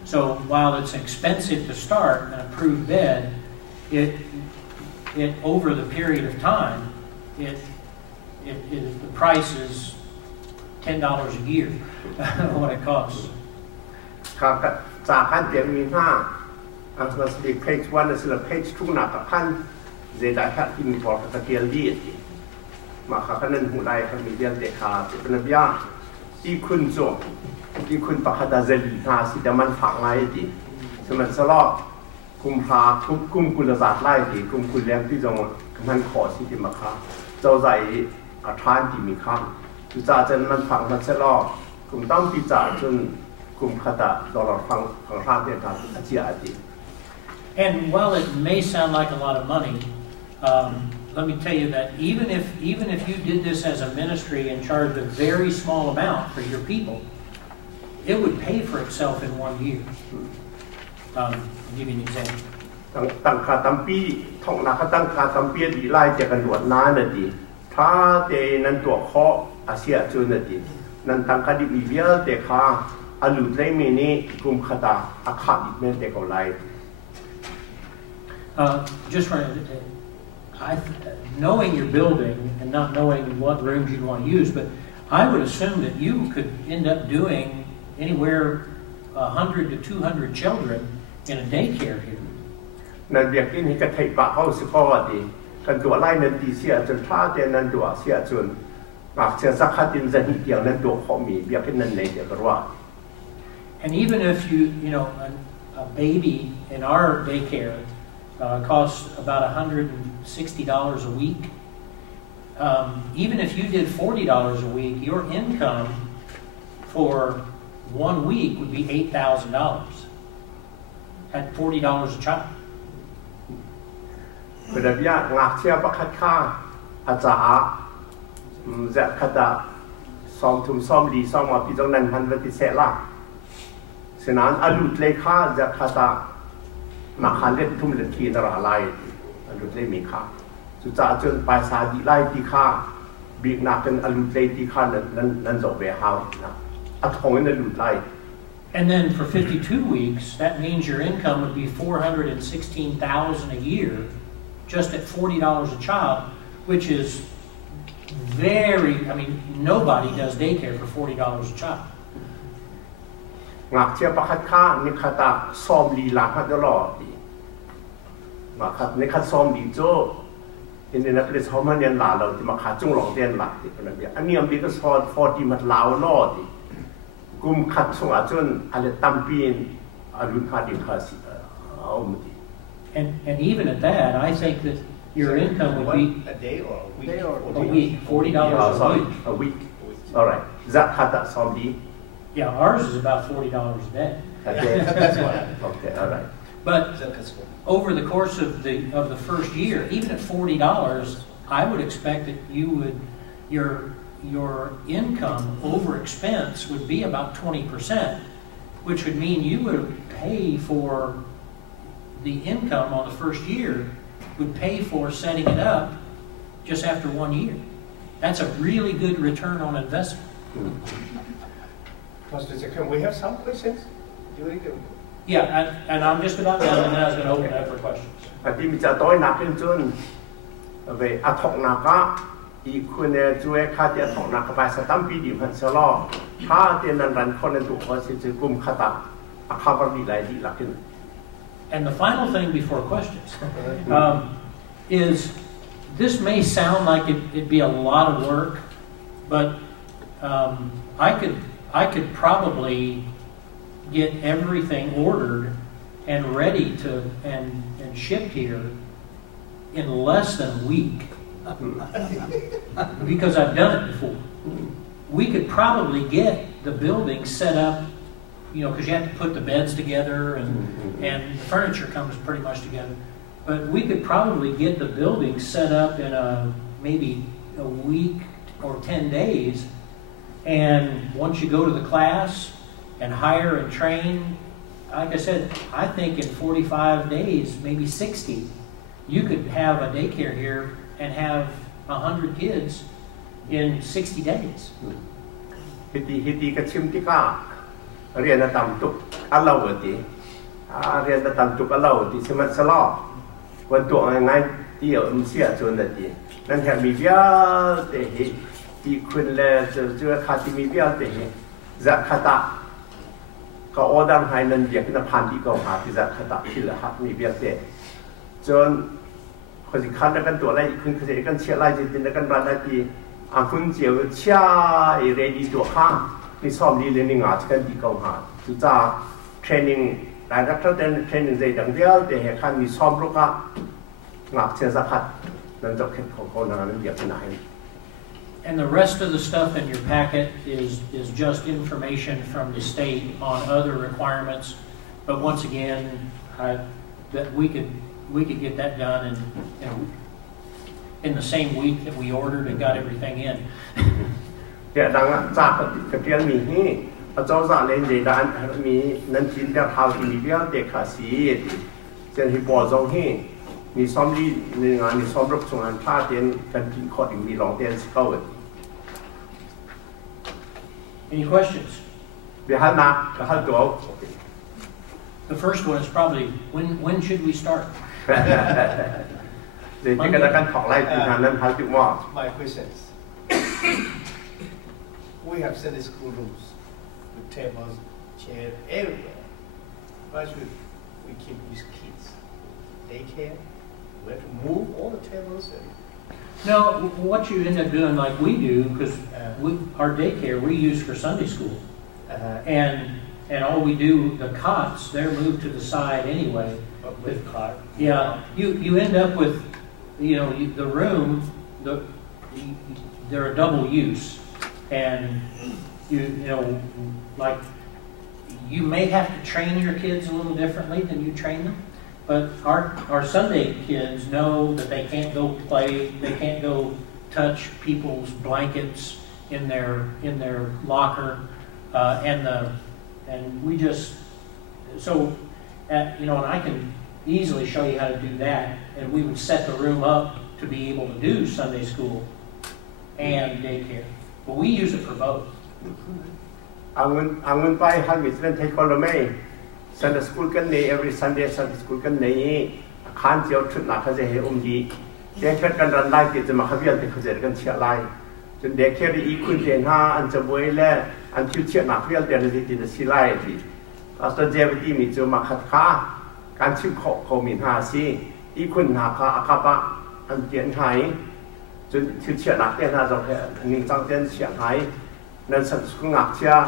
So while it's expensive to start an approved bed, it over the period of time, the price is $10 a year what it costs. จากขั้นเตียงมีหน้าอันสติเพจวันนั้นสิละเพจทุกหนักขั้นเจดาขั้นที่มีพอตะเกียร์ดีมาขับกันนั้นหูไล่ขันมีเดียนเด็กขาจะเป็นแบบย่าที่คุณโจที่คุณประคัตเจลีหน้าสิแต่มันฝังไล่ดีสมัยสลอกุมภาทุกกุมกุลศาสตร์ไล่ดีกุมกุลเลี้ยงที่จงมันขอสิที่มาค่ะเจ้าใจกระทานที่มีคำจุจ่าจนมันฝังมันสลอกลุ่มต้องพิจารจนกุมขตะดอลลาร์ฟังของชาติเนี่ยทางอาเซียนดี And while it may sound like a lot of money, let me tell you that even if you did this as a ministry and charged a very small amount for your people, it would pay for itself in 1 year. I'll give you an example. ตั้งค่าตั้งปีท่องนักตั้งค่าตั้งปีดีไล่จากกันหลวดน้าน่ะดีถ้าเตนั้นตัวข้ออาเซียนจุนน่ะดีนั้นตั้งค่าดีเบี้ยเด็กข้าอลุดไล่มีนี่กุมขตาอาขาดอีกเมื่อเด็กเอาไล่ Just for, knowing your building and not knowing what rooms you'd want to use, but I would assume that you could end up doing anywhere 100 to 200 children in a daycare here. นั่นเบียกอินให้กระเทยปะเขาสิพ่อดีกันตัวไล่นันตีเสียจนพลาดเดนนันตัวเสียจนหากเสียสักขัดดินจะหิเดียวนั้นตัวเขามีเบียกอินนั่นในเดียวกันว่า And even if you know, a baby in our daycare costs about $160 a week. Even if you did $40 a week, your income for 1 week would be $8,000 at $40 a child. เป็นแบบนี้งาเชียประคัดค่าอาจารย์จะขัดซ้อมทุ่มซ้อมดีซ้อมมาปีจงนั้นพันวันที่เสร็จละฉะนั้นอรุณเลยค่าจะขัดมาคันเล็ดทุ่มเล็ดทีนราไลอรุณเลยมีค่าสุดท้ายจนไปสาดีไล่ที่ค่าบีกนักเป็นอรุณเลยที่ค่านั้นจบไปหานะอัดของนั้นอรุณไล่ And then for 52 weeks, that means your income would be $416,000 a year, just at $40 a child, which is very, I mean, nobody does daycare for $40 a child. งักเชียประคัดค่าในขัดซ้อมลีลาขัดตลอดดีมาขัดในขัดซ้อมดีโจ้อินเดียนาโพลิสเขามาเรียนหลาเราที่มาขัดจุงหลงเรียนหลักที่เป็นแบบนี้อันนี้อันนี้ก็สอนฟอร์ดีมัดลาวลอดีกุมขัดส่งอาจนอะไรตั้มปีนอารุณคาดิคาสิเอาหมด And even at that, I think that your income would be a day or a week. A week, $40 a week. A week. All right. Thatขัดซ้อมดี Yeah, ours is about $40 a day. That's what. Okay. All right. But over the course of the first year, even at $40, I would expect that you would your income over expense would be about 20%, which would mean you would pay for the income on the first year would pay for setting it up just after 1 year. That's a really good return on investment. Can we have some questions? Yeah, and I'm just about done, and then I was going to open it up for questions. อันที่มีจะต้อยนักขึ้นจนเวอทอกนักก็อีกคนเนี่ยช่วยข้าจะทอกนักไปสตัมปีดีพันสลอข้าเตียนนันรันคนในตัวเขาจะกุมขัดอาคาบดีหลายดีหลักขึ้น And the final thing before questions is this may sound like it'd be a lot of work, but I could probably get everything ordered and ready to and shipped here in less than a week because I've done it before. We could probably get the building set up, you know, because you have to put the beds together and the furniture comes pretty much together. But we could probably get the building set up in maybe a week or 10 days. And once you go to the class and hire and train, like I said, I think in 45 days, maybe 60, you could have a daycare here and have 100 kids in 60 days. ฮิตกับชิมที่ก้าเรียนตามตุกอัลลาห์ดีเรียนตามตุกอัลลาห์ดีสมัติสลอวันตัวง่ายที่เอาเสียจนดีนั่นแทนมีเบี้ยเตะที่คุณเลยจะขาดที่มีเบี้ยเตะจะขาดก็ออดังให้นั่นเบียกนับพันที่เขาหาที่จะขาดที่ละหักมีเบี้ยเตะจนคนที่ขาดกันตัวอะไรคุณเขาจะกันเชื่ออะไรจะเป็นกันรันได้ที่อันคุณเจียวเชื่อเรดีตัวข้างนี่ซ้อมดีเลยนี่งาที่กันที่เขาหาจุดจ้าเทรนนิ่งแต่ถ้าเขาเทรนนิ่งใจดังเดียวแต่เหตุการณ์มีซ้อมลูกก็งาเชื่อสักขัดนั่นจะเข็ดของเขานั่นเบียกที่ไหน And the rest of the stuff in your packet is just information from the state on other requirements. But once again, that we could get that done in the same week that we ordered and got everything in. เดี๋ยวดังจากกับเรียนมีนี่เจ้าจะเล่นเด็กดันมีนั่นชิ้นเดียวเท่าที่มีเบี้ยเด็กขาสีเช่นที่ปอจงที่มีซ้อมดีในงานมีซ้อมรบส่งงานผ้าเตียนกันกินข้อถึงมีรองเตียนสเกล Any questions? The first one is probably when should we start? Jadi kadang-kadang talk like dan hal itu mah. My questions. We have Sunday school rooms with tables, chairs everywhere. Why should we keep these kids? Daycare? We have to move all the tables. No, what you end up doing like we do, because our daycare we use for Sunday school. And all we do, the cots, they're moved to the side anyway. With cot. Yeah, you end up with, the room, they're a double use. And like you may have to train your kids a little differently than you train them. But our Sunday kids know that they can't go play, they can't go touch people's blankets in their locker, and we just and I can easily show you how to do that, and we would set the room up to be able to do Sunday school and daycare, but we use it for both. Ang pa hal mitren take all me. Sunday school kan ni every Sunday Sunday school kan ni khan jiao chut na kha je he di de khat kan ran lai ti ma khabial te khajer kan chia lai jun de khe ri kun ten ha an cha boi le an thiu chia na khabial te ri ti de si lai ti after je ti mi chu ma khat kha kan chim kho min ha si kun na kha akapa an tian hai jun thiu chia na te na zo he ning chang ten xiang hai nan Sunday school ngak chia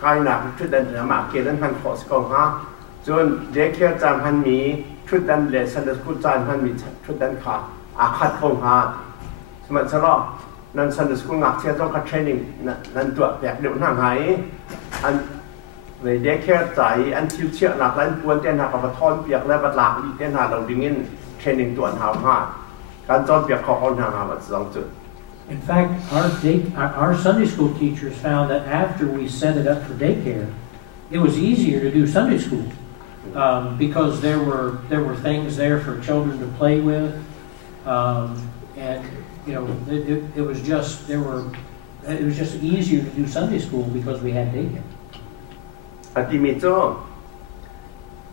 cái nào chút đần là mà kia đến hành khó công ha, cho để kia trang hành mi chút đần để Sunday school trang hành mi chút đần khá, khát công ha, mà sao đó, nên Sunday school ngạc chia trong các training, nên tuổi đẹp được hàng hải, anh về để kia trái anh chịu chia nạp lên buôn tiền hạt và thon việc lên vật lạc đi tiền hạt đồng đứng in training tuổi hào ha, cái chọn việc khó hơn hàng hà vật giống chút. In fact, our Sunday school teachers found that after we set it up for daycare, it was easier to do Sunday school because there were things there for children to play with, and it was just easier to do Sunday school because we had daycare. Atimito,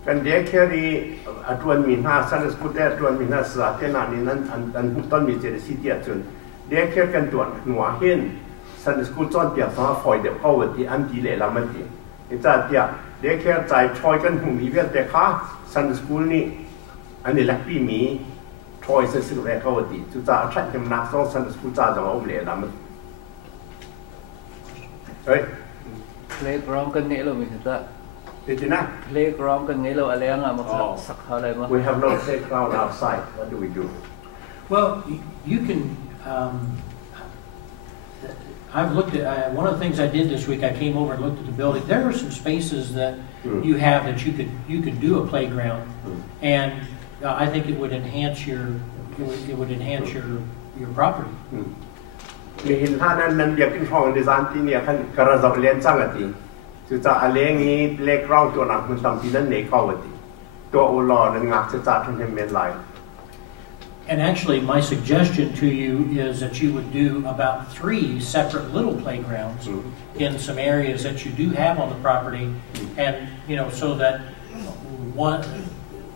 kan daycare di atuan minha Sunday school dia atuan minha saatnya ni nan hutan mi jadi sitia cun. Dia kira kan tuan nuah hin Sunday school จอนเปียกสองฝอยเดี๋ยวเข้าวันที่อันดีเลยละมันดีนี่จ้าเดียเดี๋ยวแค่ใจชอยกันหุ่นมีเวียนแต่ข้า Sunday school นี่อันนี้ลักปีมีชอยเสื่อเลยเข้าวันที่จุจ้าชัดจำนักสอง Sunday school จ้าจะมาอุ้มเลยละมันเฮ้ย playground กันนี้เราไม่เห็นจ้ะ ดีจีนะ playground กันนี้เราอะไรอ่ะมันสักอะไรมั้ง We have no playground outside. What do we do? Well, you can. I've looked at one of the things I did this week. I came over and looked at the building. There are some spaces that you have that you could do a playground, and I think it would enhance your property. มีหินท่านั้นเดียกขึ้นห้องในร้านที่เนี่ยขั้นกระดับเลี้ยงจังกันทีจุจ้าอะไรงี้เล็กเล่าตัวหนักมันทำที่นั่นเนเข้ากันทีตัวอุลอนั้นงักจะจัดให้เป็นลาย And actually, my suggestion to you is that you would do about 3 separate little playgrounds in some areas that you do have on the property, and so that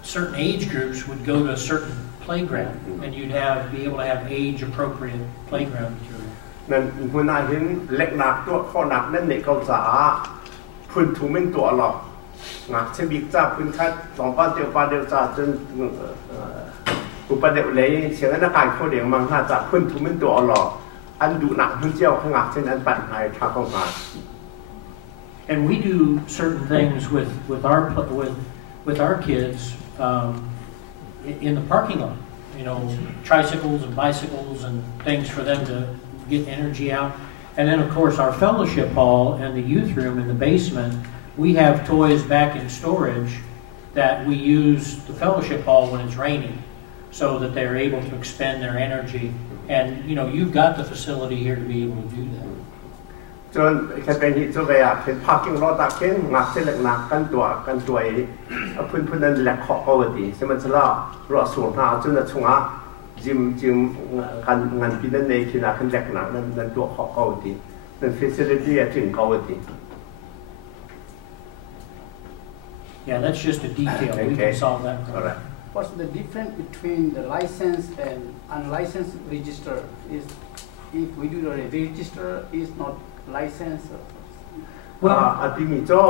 certain age groups would go to a certain playground, and you'd be able to have age-appropriate playground material. นั่นหัวหน้าหินเล็กหนักตัวข้อหนักนั่นเนเข้าจ๋าพื้นถูเป็นตัวหรอกงักเชบิกจ้าพื้นคัด2 ปาเดียวจ้าจนอุปเดวเลยเสียงนักการเขาเดียงมังหาจากพื้นทุมันตัวหล่ออันดูหนักพื้นเจ้าข้างหลังเช่นอันปั่นหายทางเข้ามา And we do certain things with our kids in the parking lot. Tricycles and bicycles and things for them to get energy out. And then of course our fellowship hall and the youth room in the basement, we have toys back in storage that we use the fellowship hall when it's raining, so that they're able to expend their energy. And you've got the facility here to be able to do that. จนแค่เป็นหินจุเบียเป็นพาร์กิ้งรถตักเข็นงักเส้นเหล็กหนักกันตัวพื้นนั้นแหลกขอบเอาไว้ดีใช่ไหมฉะนั้นรถสูงหาจนจะชงจิมกันงานพิจารณาขนาดขึ้นแหลกหนักนั้นตัวขอบเอาไว้ดีนั้น facility ถึงเอาไว้ดี Yeah, that's just a detail. We can solve that problem. All right. what's the difference between the licensed and unlicensed register? Is if we do the register is not licensed? Well, I think so.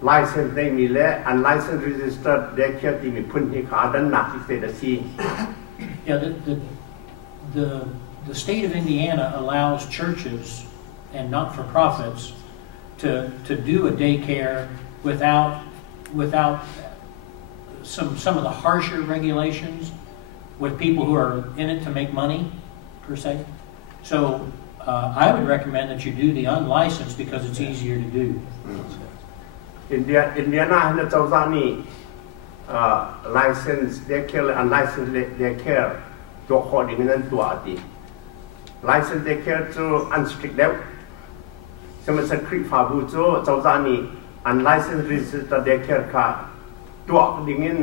License they me le unlicensed registered daycare team me put in car dan nak see. Yeah, the state of Indiana allows churches and not-for-profits to do a daycare without some of the harsher regulations with people who are in it to make money, per se. So I would recommend that you do the unlicensed because it's easier to do. Indiana has a licensed daycare and unlicensed daycare. ตัวข้อดีนั้นตัวอดี license daycare จะ unstrict แล้วสมัยสักคริฟาบูโจเจ้าจานี่ unlicensed registered daycare ค่ะตัวดีงั้น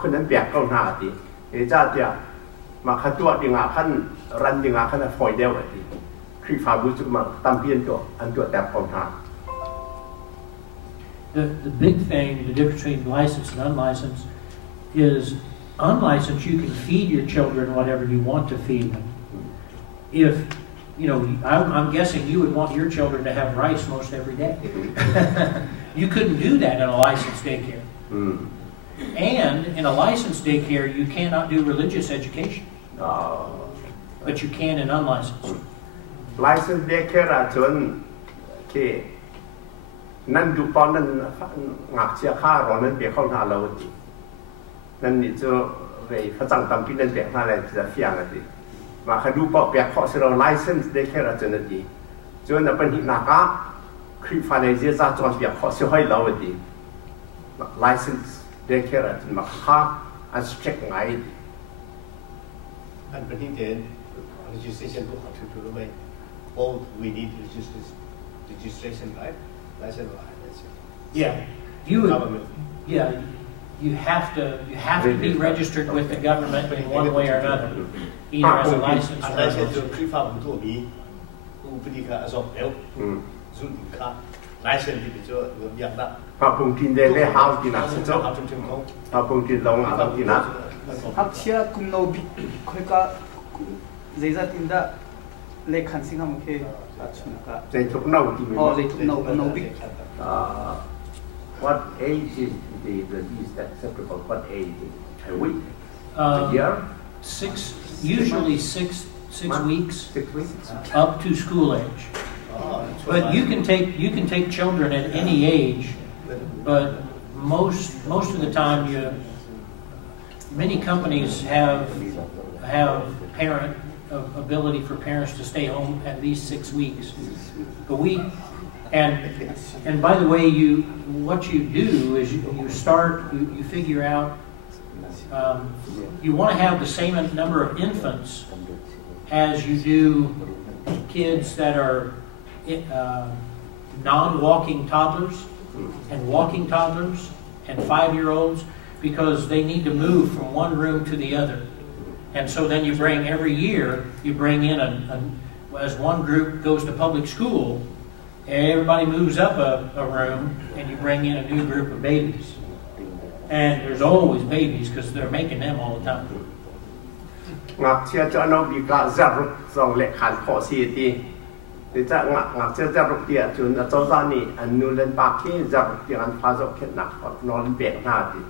คนนั้นแบกเข้าหน้าอดีจ้าเดียมาขัดตัวดีงาขั้นรันดีงาขั้นฟอยเดียวอดีคริฟาบูโจมาตามเพียนตัวอันตัวแต่เข้าหน้า The big thing, the difference between licensed and unlicensed is unlicensed, you can feed your children whatever you want to feed them. If, you know, I'm guessing you would want your children to have rice most every day. You couldn't do that in a licensed daycare. And in a licensed daycare, you cannot do religious education. But you can in unlicensed. Licensed daycare จนที่นั่นดูปอนนั่นงักเชียค่ารอนั้นเปียเข้าหน้าเราดีนั่นนี่จะไปพระจังตามพินันเปียกหน้าอะไรจะเฟียงอะไรมาคดูปอเปียกเขาเสียเรา license ได้แค่เราจนดีจนเป็นหินนักะคริฟาเนเซียจะจอนเปียกเขาเสียให้เราดี license ได้แค่เราจนมาค่าอันสเต็กไงอันเป็นที่เด่น registration พวกเขาถือรู้ไหม all we need is just registration right license that's it yeah you would yeah you have to be registered with the government in one way or another, either as a license or a license. License thì cho việc đó. Họ cùng tin đề lễ hao thì nào sẽ cho họ cùng tin lòng họ thì nào. Hấp chia cùng nấu bị khơi cả dễ ra tin đã lễ khăn sinh ham khi dễ thuộc nấu thì mình. Dễ thuộc nấu bị. What age is the least acceptable? What age? A week? A year? Usually six weeks. 6 weeks. Up to school age. But you can take children at any age, but most of the time many companies have ability for parents to stay home at least 6 weeks. But and by the way, what you do is you figure out you want to have the same number of infants as you do kids that are non-walking toddlers and walking toddlers and 5-year-olds, because they need to move from one room to the other. And so then every year you bring in as one group goes to public school, everybody moves up a room and you bring in a new group of babies. And there's always babies because they're making them all the time. Ngạc chia cho nó bị cả giặc dòng lệ khán khó xì thìจะngạc chia giặc tiệtจนเจ้าจ้านี่อันนู้นเล่นปากที่giặc tiếngอันพาจบเข็ดหนักนอนเปียกหน้าดิ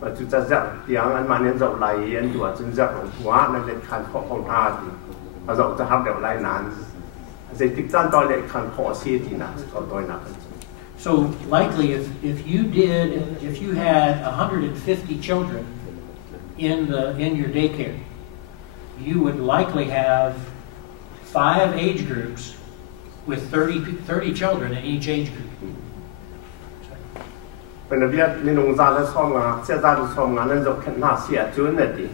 ว่าจุดจะgiặc tiếngอันมาเนี่ยจบไหลอันตัวจนgiặcหัวนั่นเล่นขันข้อของหน้าดิพอจบจะทำเดี๋ยวไหลนานจะติดจ้านตอนเล่นขันข้อซีดีนะก็ตัวหนัก So likely if you had 150 children in your daycare, you would likely have 5 age groups with 30 children in each age group. เป็นระเบียบในโรงเรียนและซ้อมงานเสียใจซ้อมงานนั้นจะขึ้นหน้าเสียจุนเลยดิ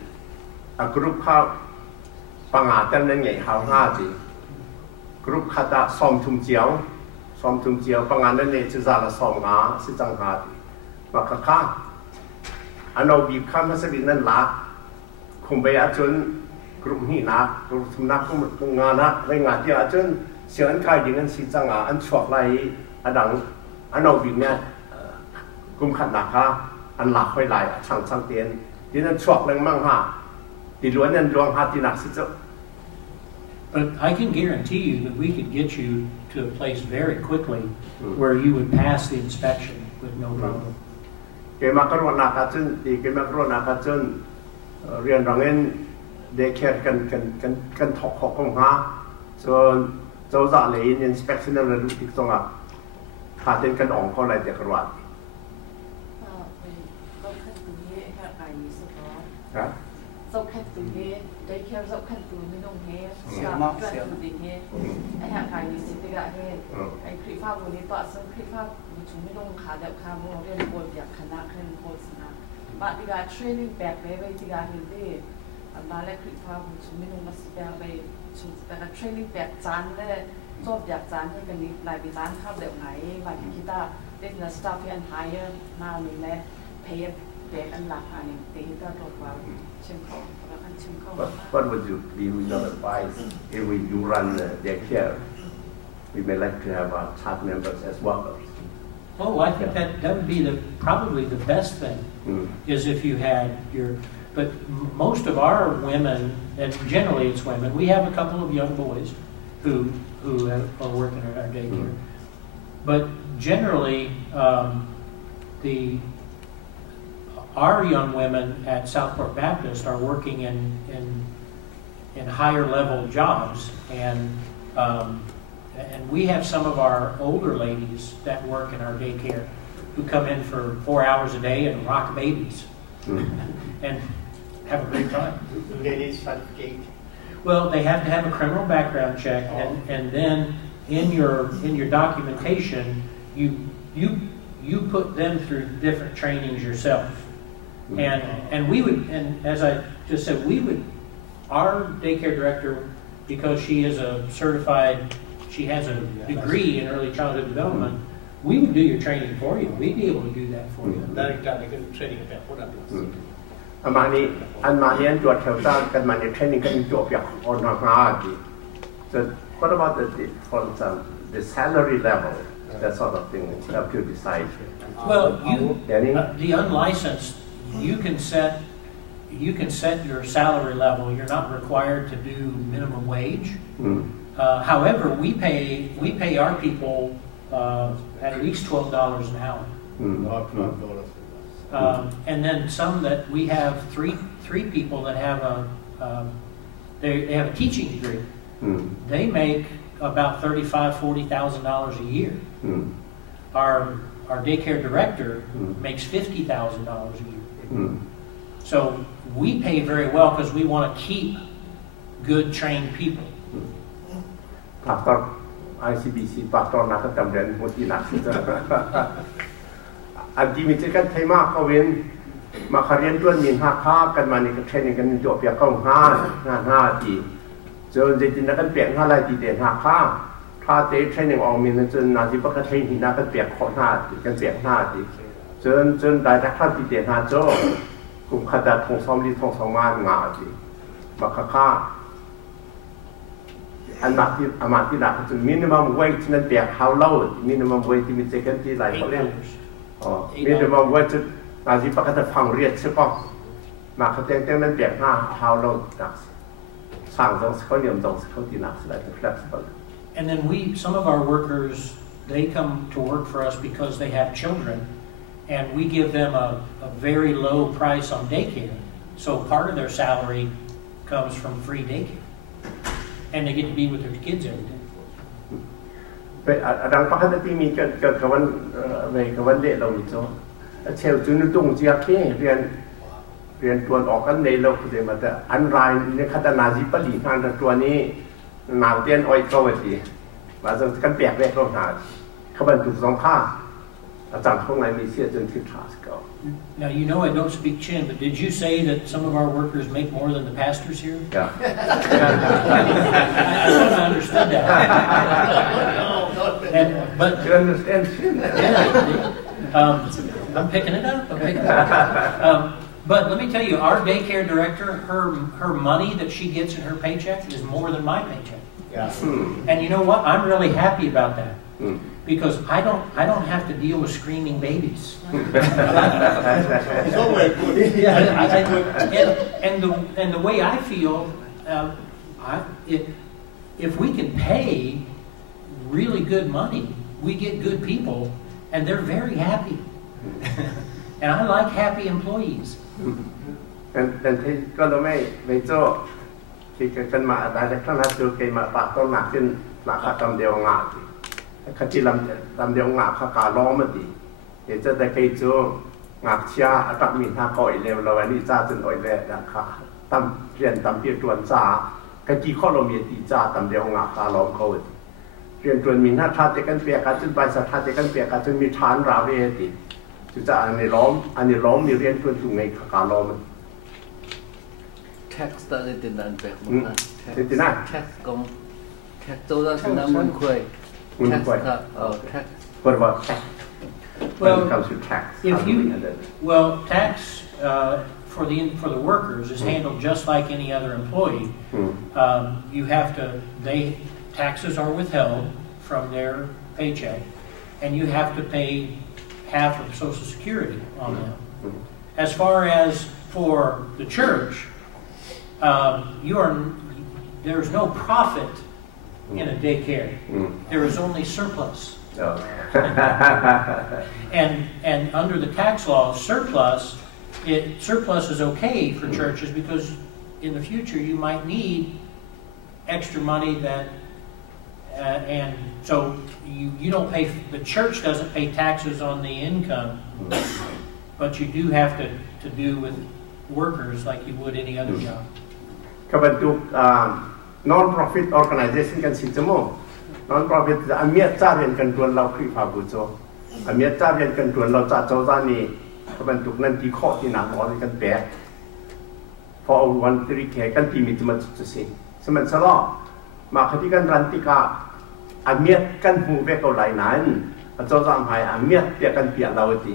กรุ๊ปข้าวปังอาเต็มเลยไงหาห้าดิกรุ๊ปข้าจะซ้อมทุ่มเจียวปังงานนั้นเนี่ยจะจะละซ้อมงานสิจังหาดิมาข้าอันเราบีบข้ามมาสบินนั้นละคงไปอาจนกรุ๊ปนี้นะกรุ๊ปทุนนักงานนะไปงานที่อาจนเสียงใครดิ่งนั้นสิจังหาอันชวกไรอันดังอันเราบีบเนี่ยก กุมขัดหนักฮะอันหลักค่อยไหลช่างเตียนที่นั่นชวกแรงมั่งฮะที่ล้วนนั่นดวงฮะที่หนักสิจ๊ะ But I can guarantee you that we could get you to a place very quickly where you would pass the inspection with no problem. เกี่ยมากรวนาคาจนดีเกี่ยมากรวนาคาจนเรียนรังเงินเด็กแค่กันถกของฮะส่วนเจ้าจ่าเลย inspection นั่นเราดูที่ตรงอ่ะถ้าเต้นกันอ่องเขาอะไรเด็กกระวัดครับdốc khăn từ nghe đây theo dốc khăn từ mới nông nghe làm cái từ gì nghe anh hàng ngày thì sẽ gạ nghe anh khỉ pha vừa đi tọa sân khỉ pha chúng mới nông khá đẹp khá mua cái bột giặc khả năng khăn bột na bạn đi gạ training back về đi gạ hiện đi mà lại khỉ pha chúng mới nông mà sẽ về chúng ta gạ training back chán đấy chốt giặc chán hay cái này lại bị chán khá đẹp ngày mà khi ta đến là staff and hire nào mình này pay back anh lạc anh thì ta đột vào What would you be your advice if you run daycare? We may like to have our staff members as workers. Oh, I think that would be probably the best thing is if you had but most of our women, and generally it's women, we have a couple of young boys who are working at our daycare. But generally, our young women at Southport Baptist are working in higher level jobs, and we have some of our older ladies that work in our daycare who come in for 4 hours a day and rock babies and have a great time. Do they need certificate? Well, they have to have a criminal background check, and then in your documentation, you put them through different trainings yourself. And we would, and as I just said, our daycare director, because she is she has a degree in early childhood development, we would do your training for you. We'd be able to do that for you. training ประมาณนี้อันมาเรียนตัวแถวจ้างกันมาใน training กันจบอย่างออนไลน์ So what about for example, the salary level, that sort of thing? You have to decide. Well, the unlicensed, you can set your salary level. You're not required to do minimum wage. However, we pay our people at least $12 an hour. And then some that we have three people that have they have a teaching degree. They make about $35,000-$40,000 a year. Our daycare director makes $50,000 a year. So we pay very well because we want to keep good trained people. Pastor ICBC Pastor นักจำเรียนคนที่หนักสุดอันที่มีกันไทยมากเขาเว้นมาเรียนตัวนี้5 ภาคกันมาในเทรนนิ่งกันจบอย่างเข้า5ทีจนจริงๆนักกันเปลี่ยน5 รายทีเด่น5 ภาคถ้าเทรนนิ่งออกมีจนนาทีปกติหินนักกันเปลี่ยนข้อ5ทีกันเปลี่ยน5ทีจนได้ขั้นทีเด่น5โจ้กลุ่มขนาดทงซ้อมที่ทงสองมางาทีมาค่าอันหนักที่อามาที่หนักจน minimum wage นั้นเปลี่ยน how low minimum wage ที่มีเจกันที่ไหนเขาเรียกminimum wage นาทีปกติฟังเรียนใช่ปะมาเขาเต้นนั้นเปลี่ยนhow low หนักสร้างตรงเขาเรียนตรงเขาที่หนักสุดเลย flexible. And then some of our workers, they come to work for us because they have children, and we give them a very low price on daycare. So part of their salary comes from free daycare, and they get to be with their kids every day. ดังปกติมีเกิดกับวันเด็กเราอีกจ้ะเชลจุนตุ้งเจียเข่เรียนตัวออกกันในโลกเดียวมาแต่อันไรในขณะนาจีปลีทางตัวนี้หนาวเตียนอ้อยเข้าไปทีมาจนกันเปียกแรกก็หาเขาบรรจุ2 ข้าอาจารย์พวกไหนมีเสียจนที่ทราสก็ Now you know I don't speak Chin, but did you say that some of our workers make more than the pastors here? Yeah. I thought I understood that. But you understand Chin? Yeah. I'm picking it up. But let me tell you, our daycare director, her money that she gets in her paycheck is more than my paycheck. Yeah. And you know what? I'm really happy about that. because I don't have to deal with screaming babies. It's always good. And the way I feel, if we can pay really good money, we get good people, and they're very happy. And I like happy employees. Danที่ก็เราไม่โจ้ที่กันมาได้แต่ข้างหน้าตัวเกมาปากต้นหนักขึ้นหนักขัดตำเดียวงาดีขัดที่ลำเดียวงาข้าการล้อมันดีเห็นจะได้เกยโจ้งาเชียตักมีท่าก่อยเร็วเราวันนี้จ้าจนอ่อยแล้วนะคะตำเรียนตำเปียตวนจ้ากะจีข้อเรามีตีจ้าตำเดียวงาการล้อมเขาเรียนตวนมีท่าท่าเจกันเปียกันจนใบสัทธาเจกันเปียกันจนมีฐานราเวติจุดจะอันนี้ล้อมมีเรียนตวนตรงไงข้าการล้อมมันtax ตอนนี้ติดนั่นแบบมั้ง tax กง tax ตัวนั้นน้ำมันคุย tax ครับtax What about tax? When it comes to tax, tax for the workers is handled just like any other employee. You have to taxes are withheld from their paycheck, and you have to pay half of Social Security on them. As far as for the church, there's no profit in a daycare. There is only surplus. And under the tax law, surplus is okay for churches because in the future you might need extra money and so you don't pay, the church doesn't pay taxes on the income, but you do have to do with workers like you would any other job. ก็บรรทุก non-profit organization กันสิจะโม non-profit อเมียจ้าเรียนกันตวนเราครีพาบุโจอเมียจ้าเรียนกันตวนเราจ้าเจ้าจ้านี่ก็บรรทุกนั่นที่ข้อที่หนักหมอที่กันแปะพอวันที่แข่กันที่มีมันจะสิ่งสมัยสลอมาคดีกันรันติกาอเมียกันหูเวกเอาไหลนั้นเจ้าจ้าหายอเมียเปียกันเปียเราตี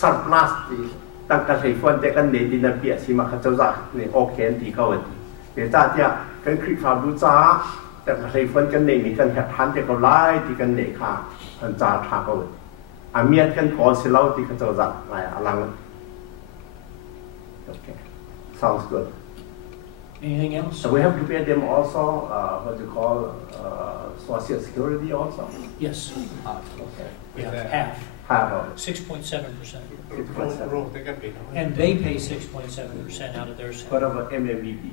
สับลาสตีตั้งกระสีฟันแต่กันเนดินเปียสิมาเจ้าจ้าเนี่ยโอเคตีเขาตีเดี๋ยวจ้าเจ้ากันคลิปฟาบูจ้าแต่กระสีฟันกันเนี่ยมีกันแหกทันแต่เขาไล่ที่กันเนี่ยค่ะกันจ้าทาเขาอเมียกันขอสิเล่าที่เขาเจ้าจ้าอะไรอะไรโอเค sounds good Anything else? So we have to pay them also what you call Social Security also. Yes. Okay. Yeah, Half of it. 6.7%. 6.7. And they pay 6.7% out of their salary. What about MMBB?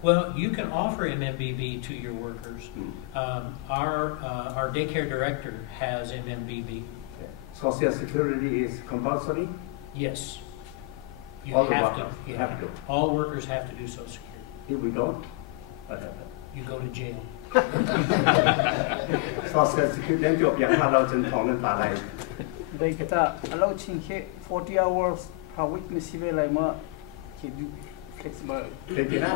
Well, you can offer MMBB to your workers. Our daycare director has MMBB. Okay. Social Security is compulsory? Yes. You All have workers to. have to. All workers have to do Social Security. If we don't, what happens? You go to jail. Social Security จบอย่างถ้าเราจนท้องนั้นตาไหล They get allow 40 hours per week ไม่ใช่เวลามาคิด flexible เด็กนะ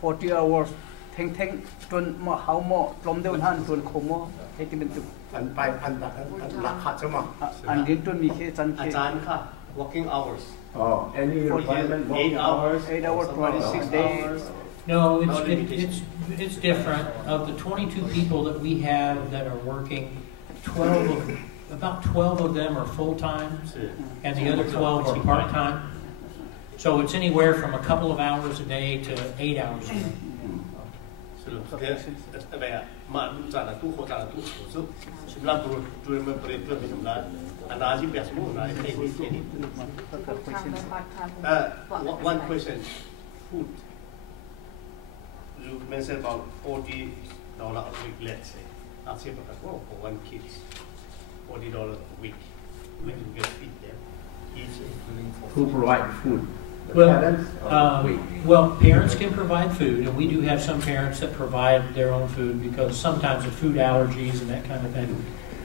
40 hours แทงจนมาเขาหม้อลมเดียวหันจนโคมหม้อให้ที่เป็นตุก อันไปพันหลักขัดใช่ไหม อันเรียนจนมีแค่จัน อาจารย์ค่ะ working hours any requirement 8 hours 8 hours 26 days No, it's different. Of the 22 people that we have that are working, about 12 of them are full-time, and the other 12 are part-time. So it's anywhere from a couple of hours a day to 8 hours a day. สรุปเนี่ยมาจานตู้โคจานตู้สุดสำหรับตัวมันเปลี่ยนเปลี่ยนไปสำหรับอันนั้นที่แบบสมมุตินะเอ็น one question food you mentioned about $40 a week let's say I'll say for one kid $40 a week when you get feed them each who provide food Well, parents can provide food, and we do have some parents that provide their own food because sometimes of food allergies and that kind of thing.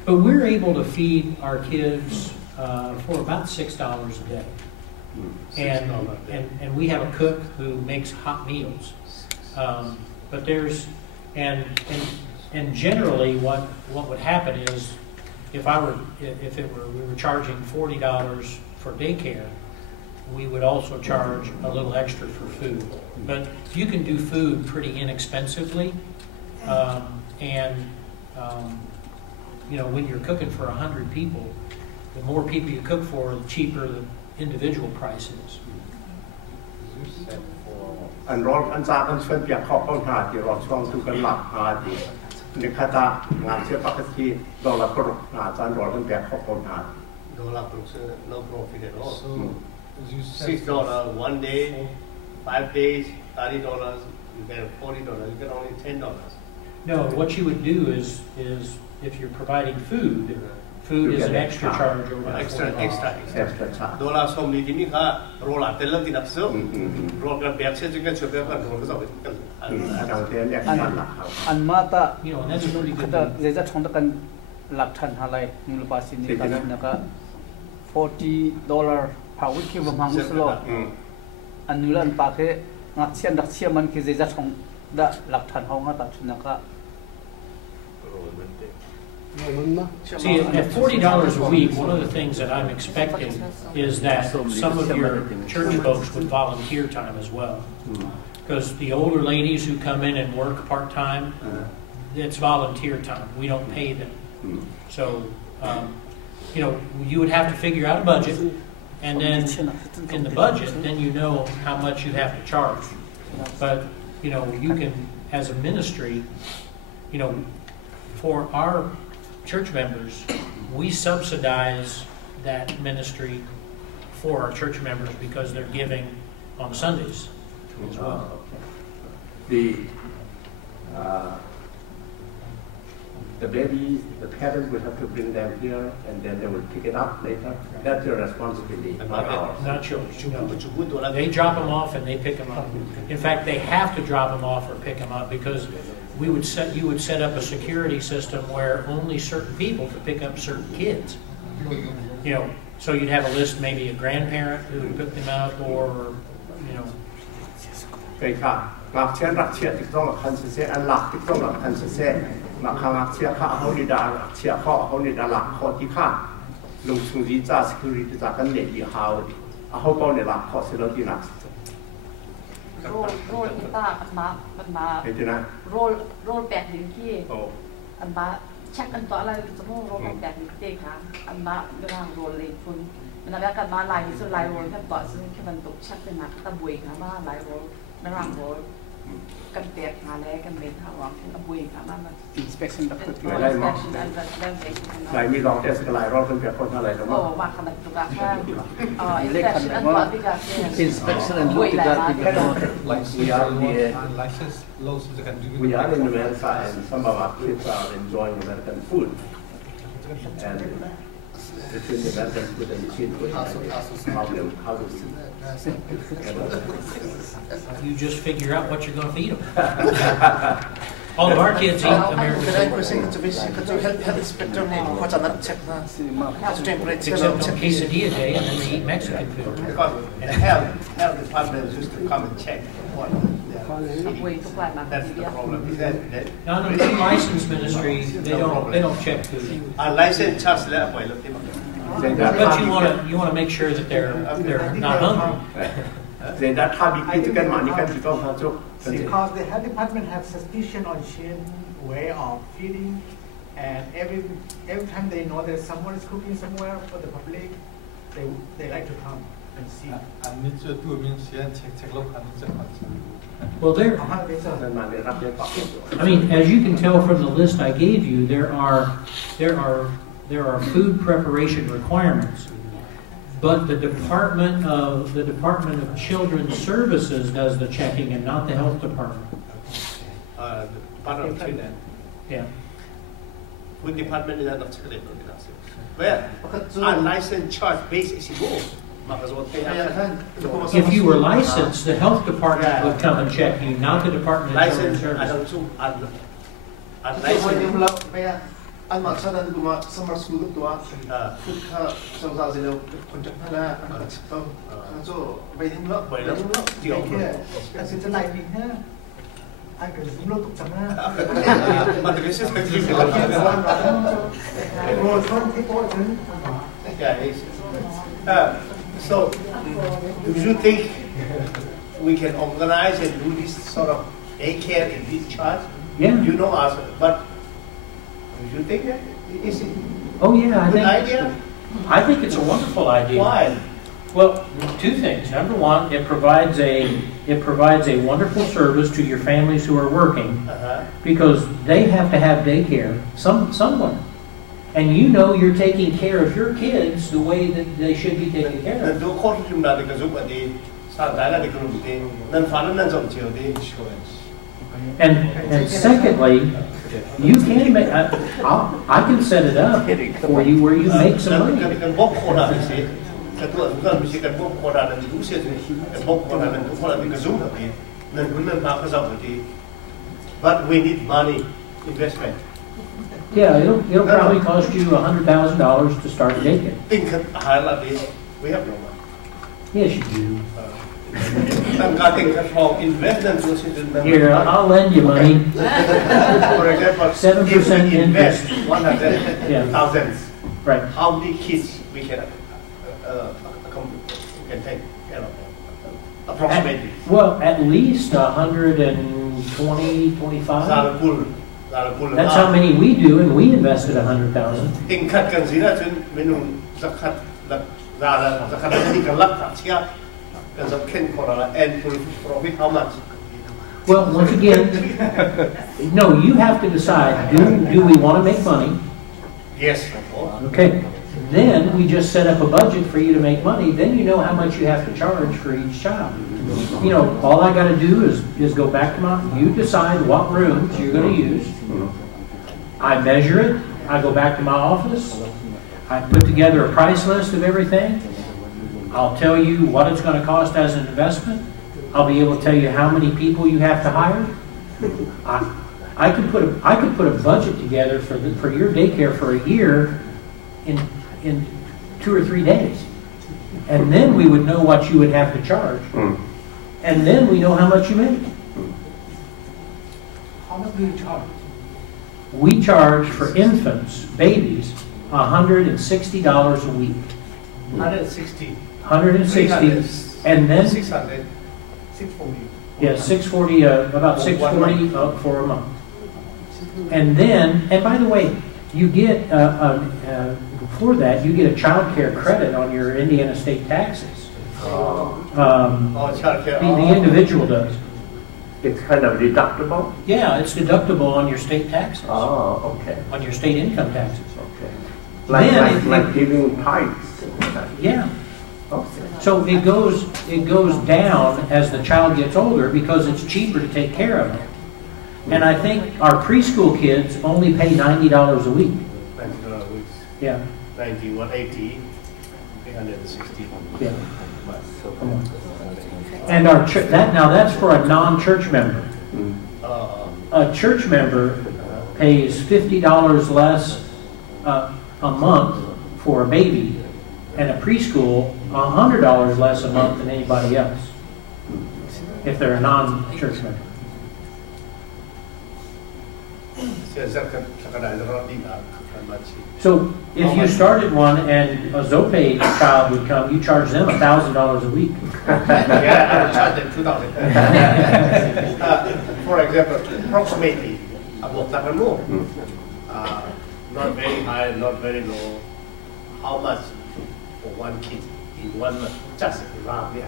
But we're able to feed our kids for about $6 a day. And we have a cook who makes hot meals. But there's, and generally what would happen is if we were charging $40 for daycare, we would also charge a little extra for food. But you can do food pretty inexpensively, and when you're cooking for 100 people, the more people you cook for, the cheaper the individual price is. อันร้อนอันซาอันเชื่อมเปียกข้อข้องหาที่รอช่วงทุกกันหลักหาที่ในคาตางานเชื่อปกติดอลลาร์กรดหาจานร้อนอันเปียกข้อข้องหา dollar no profit at all. So $6 1 day, 5 days, $30. You get $40. You get only $10. No, what you would do is if you're providing food is an extra charge over extra charge. Dollar so many ni ka roll at the lucky that so roll the back says you can show back and roll the and mata and that's a pretty good they just want to lap tan halai nul pasin ni kan naka $40 per week ki bang muslo an nulan pa ke ngak chian dak chiam man ki ze chong da lap tan ho nga ta chunaka. See, at $40 a week, one of the things that I'm expecting is that some of your church folks would volunteer time as well. Because the older ladies who come in and work part-time, it's volunteer time. We don't pay them. So, you would have to figure out a budget, and then in the budget, then you know how much you have to charge. But, you can, as a ministry, for our church members, we subsidize that ministry for our church members because they're giving on Sundays as well. The baby, the parents will have to bring them here, and then they will pick it up later. That's your responsibility, not ours. Not yours. No. They drop them off and they pick them up. In fact, they have to drop them off or pick them up because you would set up a security system where only certain people could pick up certain kids. So you'd have a list, maybe a grandparent who would pick them up, or roll kita roll back dinki an ba check an to ala semua roll back dinki ka an ba gerang roll le pun menaga kan ba lai so lai roll kan toซึ่งkan tuk checkเป็นนักตะบุยค่ะมาlai roll gerang roll kan tek ha le kan ben ha wang kanตะบุยค่ะมา inspection ดักตุก หลายมีลองเทสกันหลายรอบจนเกิดคนอะไรแล้วมั้ง ว่าขนาดตุกะค่ะinspection an toติกะ inspection and look at that we are in America, and some of our kids are enjoying American food, and between the American food and cheap food, how to you just figure out what you're going to feed them. All of our kids eat American food. Except on quesadilla day, and then they eat Mexican food. And health department used to come and check what. That's the problem. No, licensed ministry, they don't check food. Unlicensed charge that way. But you want to make sure that they're not hungry. Because the health department have suspicion on change way of feeding, and every time they know that someone is cooking somewhere for the public, they like to come and see. Well, as you can tell from the list I gave you, there are food preparation requirements. But the Department of Children's Services does the checking, and not the health department. Department of Children. Yeah. Food department is not checking. Where unlicensed charge base is if you were licensed, the health department would come and check you, not the Department of Children's Services. Anh mặc sao đang cùng summer school lúc đó, phút khác sau đó thì đâu còn chắc là không, cho vậy đến lớp, chiều. Anh sẽ lại đi ha, anh cần dùng lâu tục chẳng ha. Mà cái sự thật sự là so, do you think we can organize and do this sort of daycare in this church? Yeah. You know us, but do you think that? Is it Oh yeah, a good idea? I think it's a wonderful idea. Why? Well, two things. Number one, it provides a wonderful service to your families who are working because they have to have daycare somewhere. And you know you're taking care of your kids the way that they should be taken care of. And secondly, you can make, I can set it up for you where you make some money. But we need money investment. Yeah, it'll probably cost you $100,000 to start a daycare. We have no money. Yes, you do. Here, I'll lend you money. For example, 7% invest interest. 100,000. Right. How many kids we can take care of? Approximately. Well, at least 120, 25. That's how many we do, and we invested 100,000. And profit how much? Well, once again, no, you have to decide, do we want to make money? Yes. Okay. Then we just set up a budget for you to make money. Then you know how much you have to charge for each child. You know, all I got to do is go back to you decide what rooms you're going to use. I measure it. I go back to my office. I put together a price list of everything. I'll tell you what it's going to cost as an investment. I'll be able to tell you how many people you have to hire. I could put a budget together for your daycare for a year in 2 or 3 days, and then we would know what you would have to charge, and then we know how much you make. How much do you charge? We charge for infants, babies, $160 a week. 160. 160, and then 600. 640. Yeah, 640, about 640 for a month. And then, and by the way, you get before that you get a child care credit on your Indiana state taxes. The individual does. It's kind of deductible? Yeah, it's deductible on your state taxes. Oh, okay. On your state income taxes. Okay. Like giving tithes. Yeah. Okay. So it goes down as the child gets older because it's cheaper to take care of them. And I think our preschool kids only pay $90 a week. $90 a week. Yeah. 90, 180, 360. Yeah. And our that's for a non-church member. A church member pays $50 less a month for a baby, and a preschool $100 less a month than anybody else if they're a non-church member. So if you started one and a Zope child would come, you charge them $1,000 a week. Yeah, I charge them $2,000. For example, approximately about that more. Not very high, not very low. How much for one kid in 1 month? Just roughly,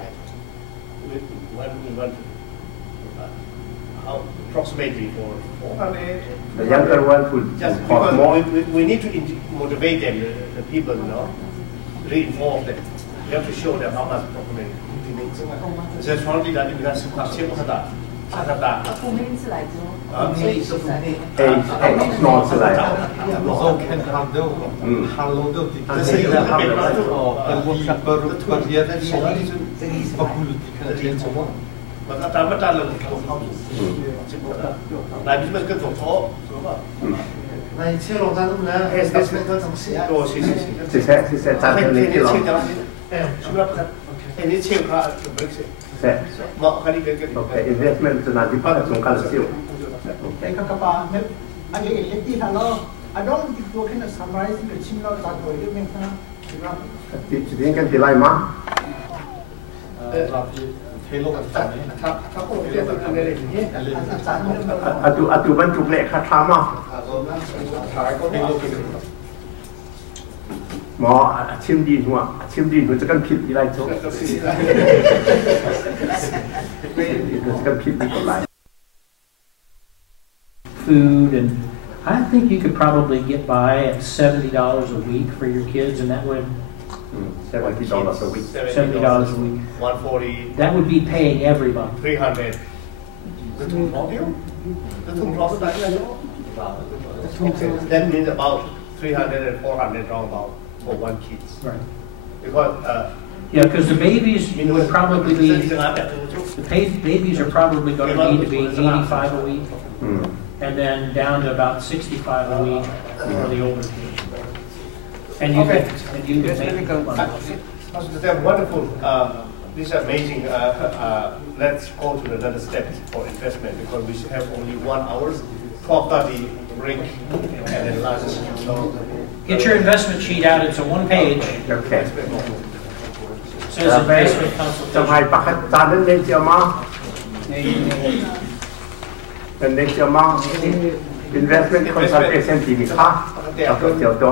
how approximately for 400. The younger one would Just cost more. we need to motivate them, the people, you know, reinforce them. We have to show them how much approximately we need. So it's probably that in that situation, Small slide. So can handle the say that Okay, investment to not depart from calcium. Okay. I don't think you can summarize the chimney that way. You mean, Chính cái tỷ lệ mà. Atu ban chụp lệ khá thắm à? หมอชิมดีหัวจะกันผิดที่ไรโจ้จะกันผิดที่ไร Food, and I think you could probably get by at $70 a week for your kids, and that would $70 a week. $70 a week. 140. That would be paying everybody. 300. That means about 300 and 400 roundabout for one kid. Right. Because Yeah, because the babies would probably be, babies are probably going to need to be 85 a week, and then down to about 65 a week for the older kids. And you can make money. That's wonderful. This is amazing. Let's go to another step for investment because we should have only 1 hour, 12:30 break, and then lunch. So Get your investment sheet out. It's a one-page. Okay. Says investment จะให้ consultation. ปากจานนั้นเด็กเจียวมาเป็นเด็กเจียวมา investment consultation ที่มีค่ากับเจียวโต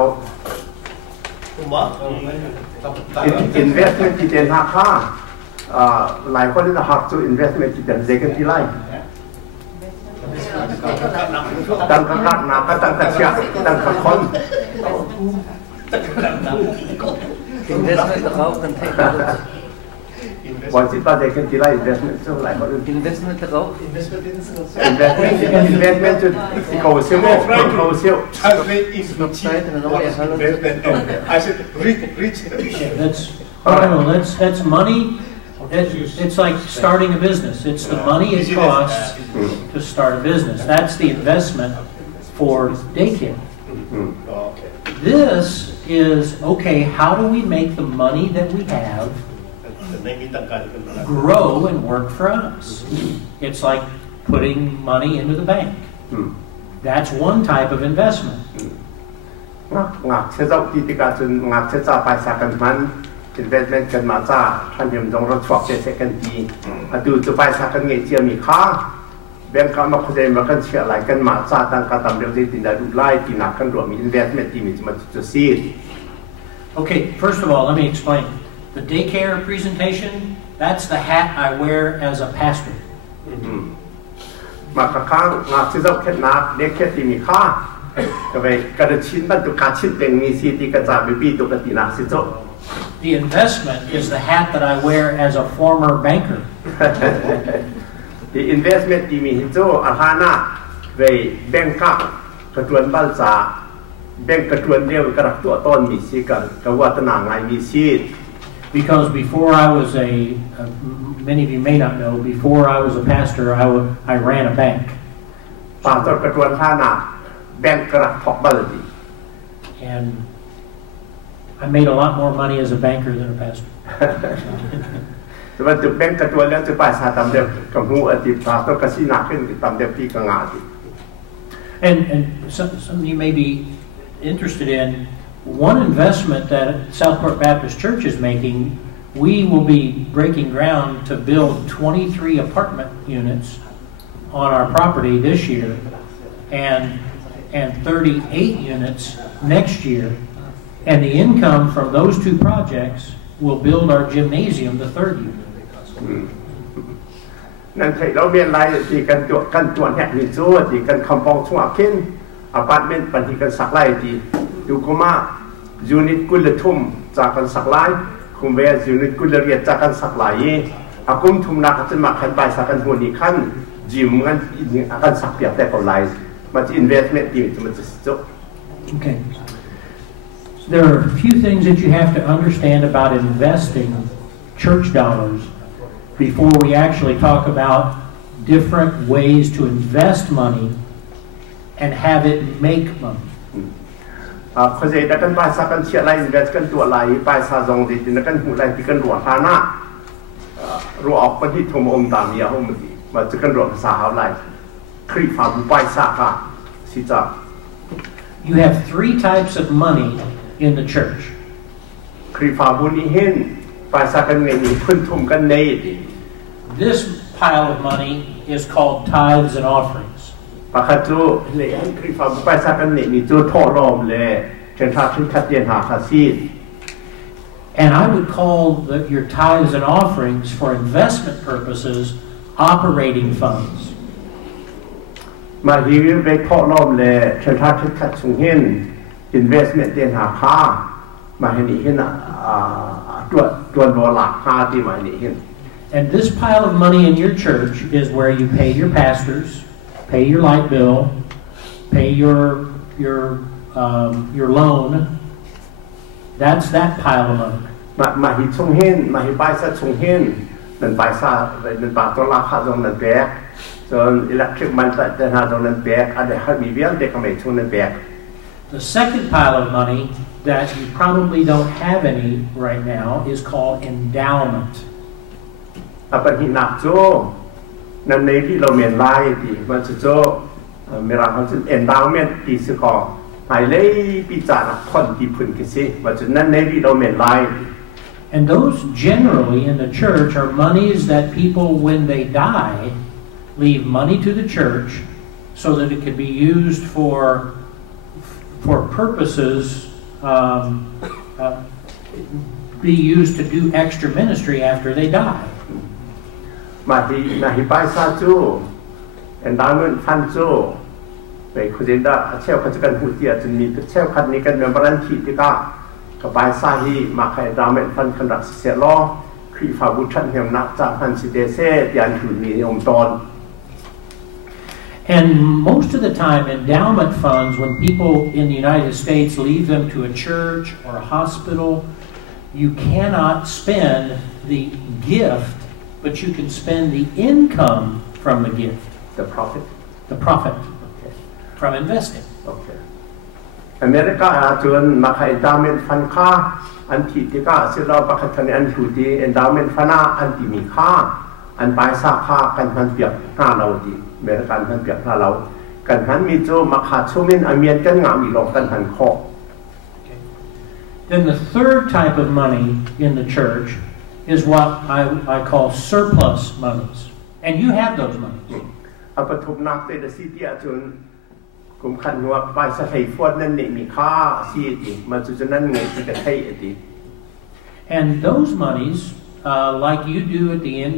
investment ที่เป็นราคาหลายคนจะหักสู่ investment ที่เป็น second ที่ไล่ตั้งข้างหน้าก็ตั้งแต่เชียตั้งข้างคน Investment account can take a look. วันที่ป้าเด็กที่ไล่ investment เท่าไหร่ก็ Investment account. investment จุดที่เขาเชื่อว่าเขาเชื่อ translate into investment. I said rich. That's, that's money. It's like starting a business. It's the money it costs to start a business. That's the investment for daycare. Okay. This is, okay, how do we make the money that we have grow and work for us? It's like putting money into the bank. That's one type of investment. งักเชื่อเจ้ากิจการจนงักเชื่อเจ้าไปสักกันมัน investment กันมาจ้าท่านยมจงรถชอบเช็คกันดีดูจะไปสักกันเงี้ยเจียมีค่าแบงก์การมาคุยมากันเชื่ออะไรกันมาจ้าตั้งการทำเรื่องที่ติดได้ดูไล่ที่นักกันรวมมี investment ที่มีจะมาจะซีด Okay, first of all, let me explain. The daycare presentation, that's the hat I wear as a pastor. มาข้างงักเชื่อเจ้าแค่นักเด็กแค่ที่มีค่าก็ไปกระชิ้นตั้งตัวการชิ้นเป็นมีซีที่กระจายไปปีตัวกตินักเชื่อเจ้า The investment is the hat that I wear as a former banker. The investment ที่มีเจ้าอาหารน่ะไปแบงก์กระตวนบ้านจ่าแบงก์กระตวนเดียวกระตัวต้นมีซีกันกว่าตนางไงมีซี Because before I was many of you may not know, before I was a pastor, I ran a bank. ป่าต้นกระตวนท่าน่ะแบงก์กระทบบ้านดี And I made a lot more money as a banker than a pastor. แต่ว่าจุดแบงก์กระตวนแล้วจะไปสาตามเดียวกับหูอดีตป่าต้นกระสีหนักขึ้นตามเดียวที่กงาดี And some of you may be interested in one investment that Southport Baptist Church is making. We will be breaking ground to build 23 apartment units on our property this year, and 38 units next year. And the income from those two projects will build our gymnasium the third year. นั่นใช่เราเรียนรายที่กันตัวแหกมีโซ่ที่กันคำปองช่วงเข้นอพาร์ตเมนต์ปันที่กันสักไล่ที่ดูกุมายูนิตกุลทุ่มจากกันสักไล่คุมเวสยูนิตกุลเรียนจากกันสักไล่อากุมทุ่มนักจะมาขันไปสักกันหัวนี้ขั้นจิมกันกันสักเปียกแต่ก็ไล่มาที่ investment ที่มันจะจบ Okay. There are a few things that you have to understand about investing church dollars before we actually talk about different ways to invest money and have it make money. เขาจะได้กันไปสักกันเชียร์ไล่ invest กันตัวไล่ไปซาจงดินกันหูไล่ที่กันรัวฐานะรัวออกไปที่ทมอมตามยาห้องมันดีมาจะกันรัวภาษาเขาไล่ครีฟาบุไปสักค่ะสิจ้า You have three types of money in the church. ครีฟาบุนี้เห็นไปสักกันเงินพื้นทุ่มกันใน This pile of money is called tithes and offerings. ปะคัดจูเลยอันคริฟาบุไปสักกันนี่มีจูท่อลมเลยเช่นถ้าขึ้นขัดเย็นหาคาซีด And I would call your tithes and offerings for investment purposes operating funds. มาฮีไปท่อลมเลยเช่นถ้าขึ้นขัดสูงเห็น investment เย็นหาค่ามาเห็นนี่เห็นตัวโดหลักค่าที่มานี่เห็น And this pile of money in your church is where you pay your pastors, pay your light bill, pay your loan. That's that pile of money. มาหิชงเห็นมาหิใบซาชงเห็นนั่นใบซานั่นปากตัวราคาตรงนั้นแบกจนอิเล็กทริกมันจะหาตรงนั้นแบกอะไรให้มีเวียนเด็กก็ไม่ชงนั้นแบก The second pile of money that you probably don't have any right now is called endowment. ปัญหาหนักโจนั่นในที่เราเมียนไล่ที่มันจะโจเมื่อเราทำendowment ที่สกอหายเลยปีจานักคนที่พึ่งกันสิว่าจะนั่นในที่เราเมียนไล่ And those generally in the church are monies that people, when they die, leave money to the church so that it can be used for purposes, be used to do extra ministry after they die. มาที่ไปซาจูendowment fund จูไปคุยได้เช่าเขาจะกันหูเตียจนมีเช่าคันนี้กันเป็นบรันทีที่ก็กับไปซาฮีมาใครendowment fund ขนาดเสียล้อครีฟาบุชันเหี่ยวนักจากพันสิเดเซ่ยันถือมีองค์ตน And most of the time, endowment funds, when people in the United States leave them to a church or a hospital, you cannot spend the gift, but you can spend the income from the gift. The profit? The profit. Okay. From investing. Okay. อเมริกาจนมาใคร endowment fund ค่าอันที่ที่ก็เสียเราประคันอันถูดี endowment fund อันที่มีค่าอันไปซาค่ากันพันเปียกหน้าเราดีอเมริกันพันเปียกหน้าเรากันพันมีโจมาขาดช่วงนี้อเมริกันงามอีกหลอกกันพันคอ Then the third type of money in the church is what I call surplus monies. And you have those monies. เอาปฐมนักเตะซีเตียจนกลุ่มขันหัวไปสถาฟวนนั่นนี่มีค่าซีดีมันจะนั่นไงที่กระเทยดี And those monies, like you do at the end,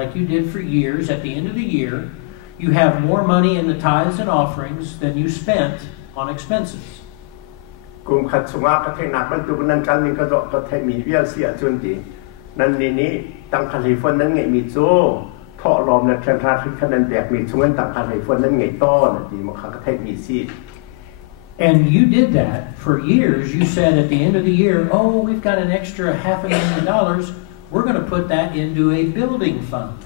like you did for years, at the end of the year, you have more money in the tithes and offerings than you spent on expenses. กลุ่มขัดสมากระเทยหนักบรรทุกนั่นกันนี่ก็กระเทยมีเวียเสียจนดีนั่นนี่ตั้งคาลิฟอร์นั่นไงมีโจท่อลมและแทนทาที่ขนาดแบกมีช่วงตั้งคาลิฟอร์นั่นไงต้อนดีมันกระเทยมีซี And you did that for years. You said at the end of the year, oh, we've got an extra $500,000. We're going to put that into a building fund.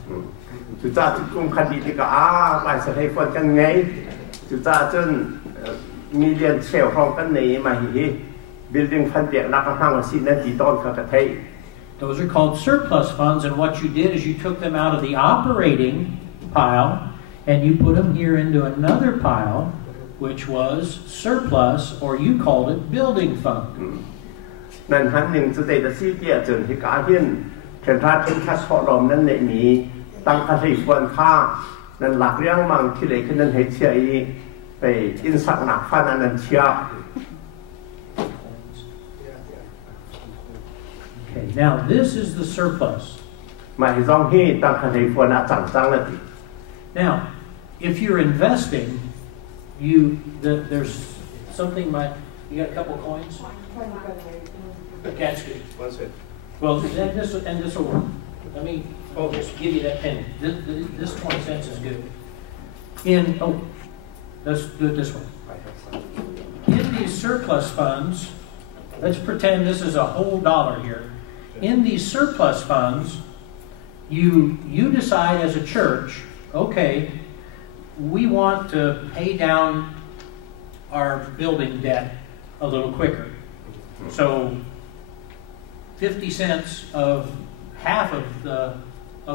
จุดจ้าจุดกลุ่มคดีที่ก็ไปสถาฟอนกันไงจุดจ้าจนมีเรียนเชลห้องกันไหนมาฮี building fund เดียกนักห้างซีนั่นที่ต้นกระเทย Those are called surplus funds, and what you did is you took them out of the operating pile and you put them here into another pile, which was surplus, or you called it building fund. นั่นหันหนึ่งสเตตัสซีเตียจนที่กาเห็นเช่นถ้าเช่นคัสข้อลมนั้นในมีตั้งคดีควรค่านั่นหลักเรื่องมังที่เลยขึ้นนั้นให้เชียไปอินสักหนักฟันอันนั้นเชีย Okay, now this is the surplus. มาที่ต้องให้ตั้งคดีควรจังจังเลย Now, if you're investing, there's something like, you got a couple coins? Okay, that's good. One second. Well, this will work. Let me just give you that penny. This 20 cents is good. Let's do it this way. In these surplus funds, let's pretend this is a whole dollar here. In these surplus funds, you decide as a church, okay, we want to pay down our building debt a little quicker. So 50 cents of half of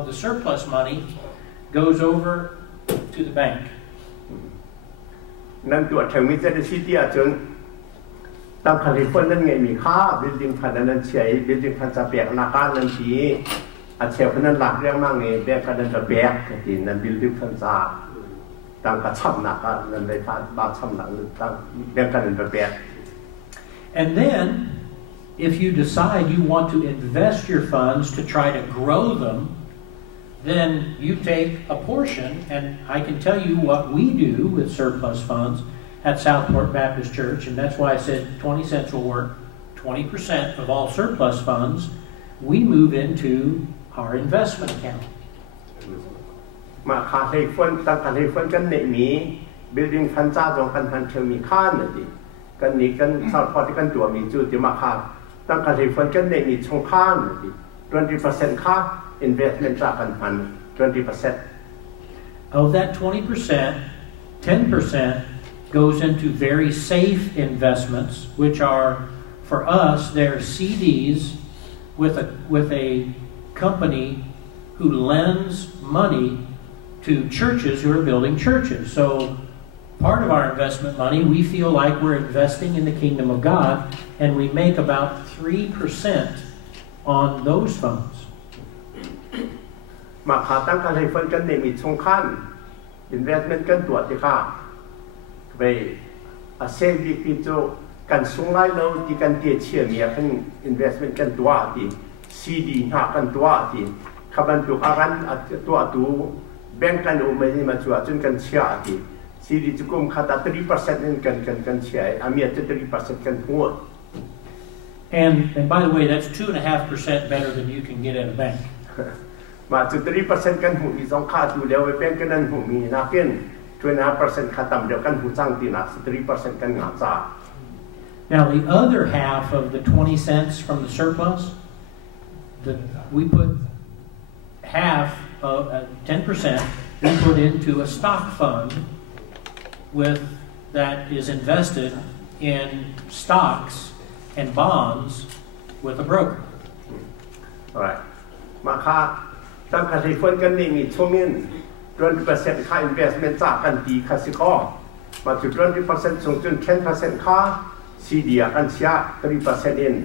the surplus money goes over to the bank. นั่นตัวเทมิเซตซิตี้จนตั้งคดีควรนั้นไงมีค่า building fund นั้นเฉย building fund จะแบกนาการนั้นทีอาเชียวคนนั้นหลักเรื่องมากไงแบกกันนั้นจะแบกทีนั้น building fund จะ ตั้งกระชับหนักเงินในพาบาชับหนักตั้งเรื่องการเงินแปลก And then, if you decide you want to invest your funds to try to grow them, then you take a portion, and I can tell you what we do with surplus funds at Southport Baptist Church, and that's why I said 20 cents will work. 20% of all surplus funds, we move into our investment account. มาคาเทฟอนตั้งคาเทฟอนกันในนี้ building พันจ้าจงพันเชิงมีค่าหนึ่งดิกันนี้กันสาวพอที่กันตัวมีจุดที่มาคาตั้งคาเทฟอนกันในนี้ชงค่าหนึ่งดิ 20% ค่า investment จากพัน 20%. Of that 20%, 10% goes into very safe investments, which are, for us, they're CDs with a company who lends money to churches who are building churches. So part of our investment money, we feel like we're investing in the kingdom of God, and we make about 3% on those funds. มาขาตั้งการให้ฟันกันในมีชงคัน investment กันตัวที่ค่าไปเซฟดีที่จะกันส่งไล่เราที่กันเตี้ยเชี่ยมีกัน investment กันตัวที่ CD หากันตัวที่ขับกันตัวกันตัวแบ่งกันอุไม่มาชัวจนกันเชี่ยที่ CD จะกุมขาด 3% นึงกันเชี่ยอามีจะ 3% กันหัว And by the way, that's 2.5% better than you can get at a bank. มาจุด 3% กันหูมีสองค่าอยู่แล้วไปแบ่งกันนั้นหูมีนักเก็น 2.5% ค่าต่ำเดียวกันหูจ้างตีนัก 3% กันงาจ้า Now the other half of the 20 cents from the surplus, we put half of 10%, we put into a stock fund that is invested in stocks and bonds with a broker. All right. มาค่าตั้งค่าที่ฟันกันนี่มีช่วงนี้ 20% ค่า investment จากกันตีค่าสิคอมาจุด 20% ส่งจน 10% ค่า CD กันเชีย 3% in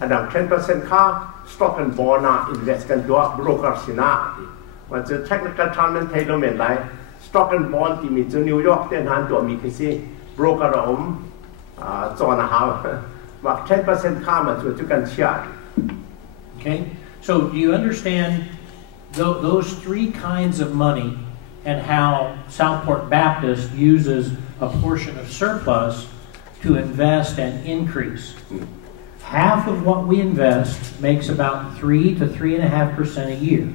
อันดับ 10% ค่า stock and bond invest กันตัว broker สินะมาจุด technical term นั้นไทยเราเหมือนไร stock and bond ที่มีจุดนิวยอร์กเต้นหันตัวมีคือสิ broker เราจอนะฮะว่า 10% ค่ามาจุดกันเชีย Okay, so do you understand those three kinds of money and how Southport Baptist uses a portion of surplus to invest and increase? Half of what we invest makes about 3 to 3.5% a year.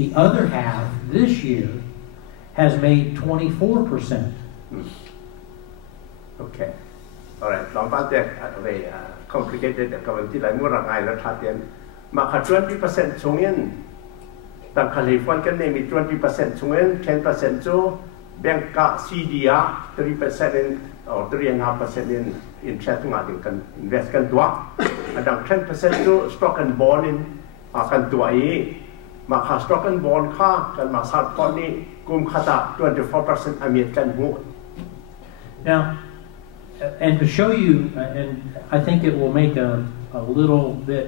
The other half this year has made 24%. Okay. All right. ลองฟังแต่very complicated แต่กับที่หลายมั่วร่างกายแล้วทัดเตียนมาขัด 20% ชงเงินตั้งคาลิฟอร์เนียกันมี 20% ชงเงิน 10% จูแบงก์กับ CD 3% in or 3.5% in interest งานกัน invest กันตัวอันดับ 10% จู stock and bond in กันตัวอีมาขัด stock and bond ค่ากันมาสัตว์ตอนนี้กุมขัด 24% อเมริกันหัว Now, and to show you, and I think it will make a little bit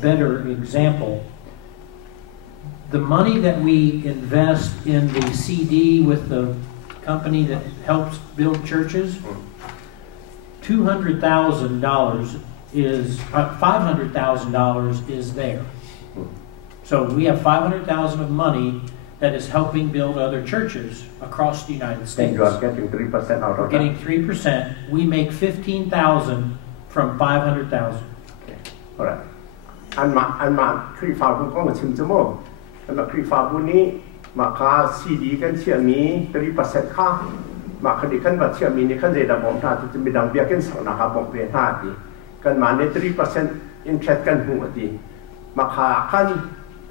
better example, the money that we invest in the CD with the company that helps build churches, $200,000 is $500,000 is there. So we have $500,000 of money that is helping build other churches across the United States. You are getting 3% out of We're getting 3%. We make $15,000 from $500,000. Okay. All right. อันมาครีฟาบุญก็มาชิมจมูกอันมาครีฟาบุญนี้มาค่า CD กันเชื่อมี 3% ค่ามาคดีกันบัตรเชื่อมีในขั้นเรดาบอกท่าจะมีดังเบี้ยกันสองนะครับบอกเบี้ยท่าดีกันมาใน 3% interest กันหัวดีมาค่าขั้น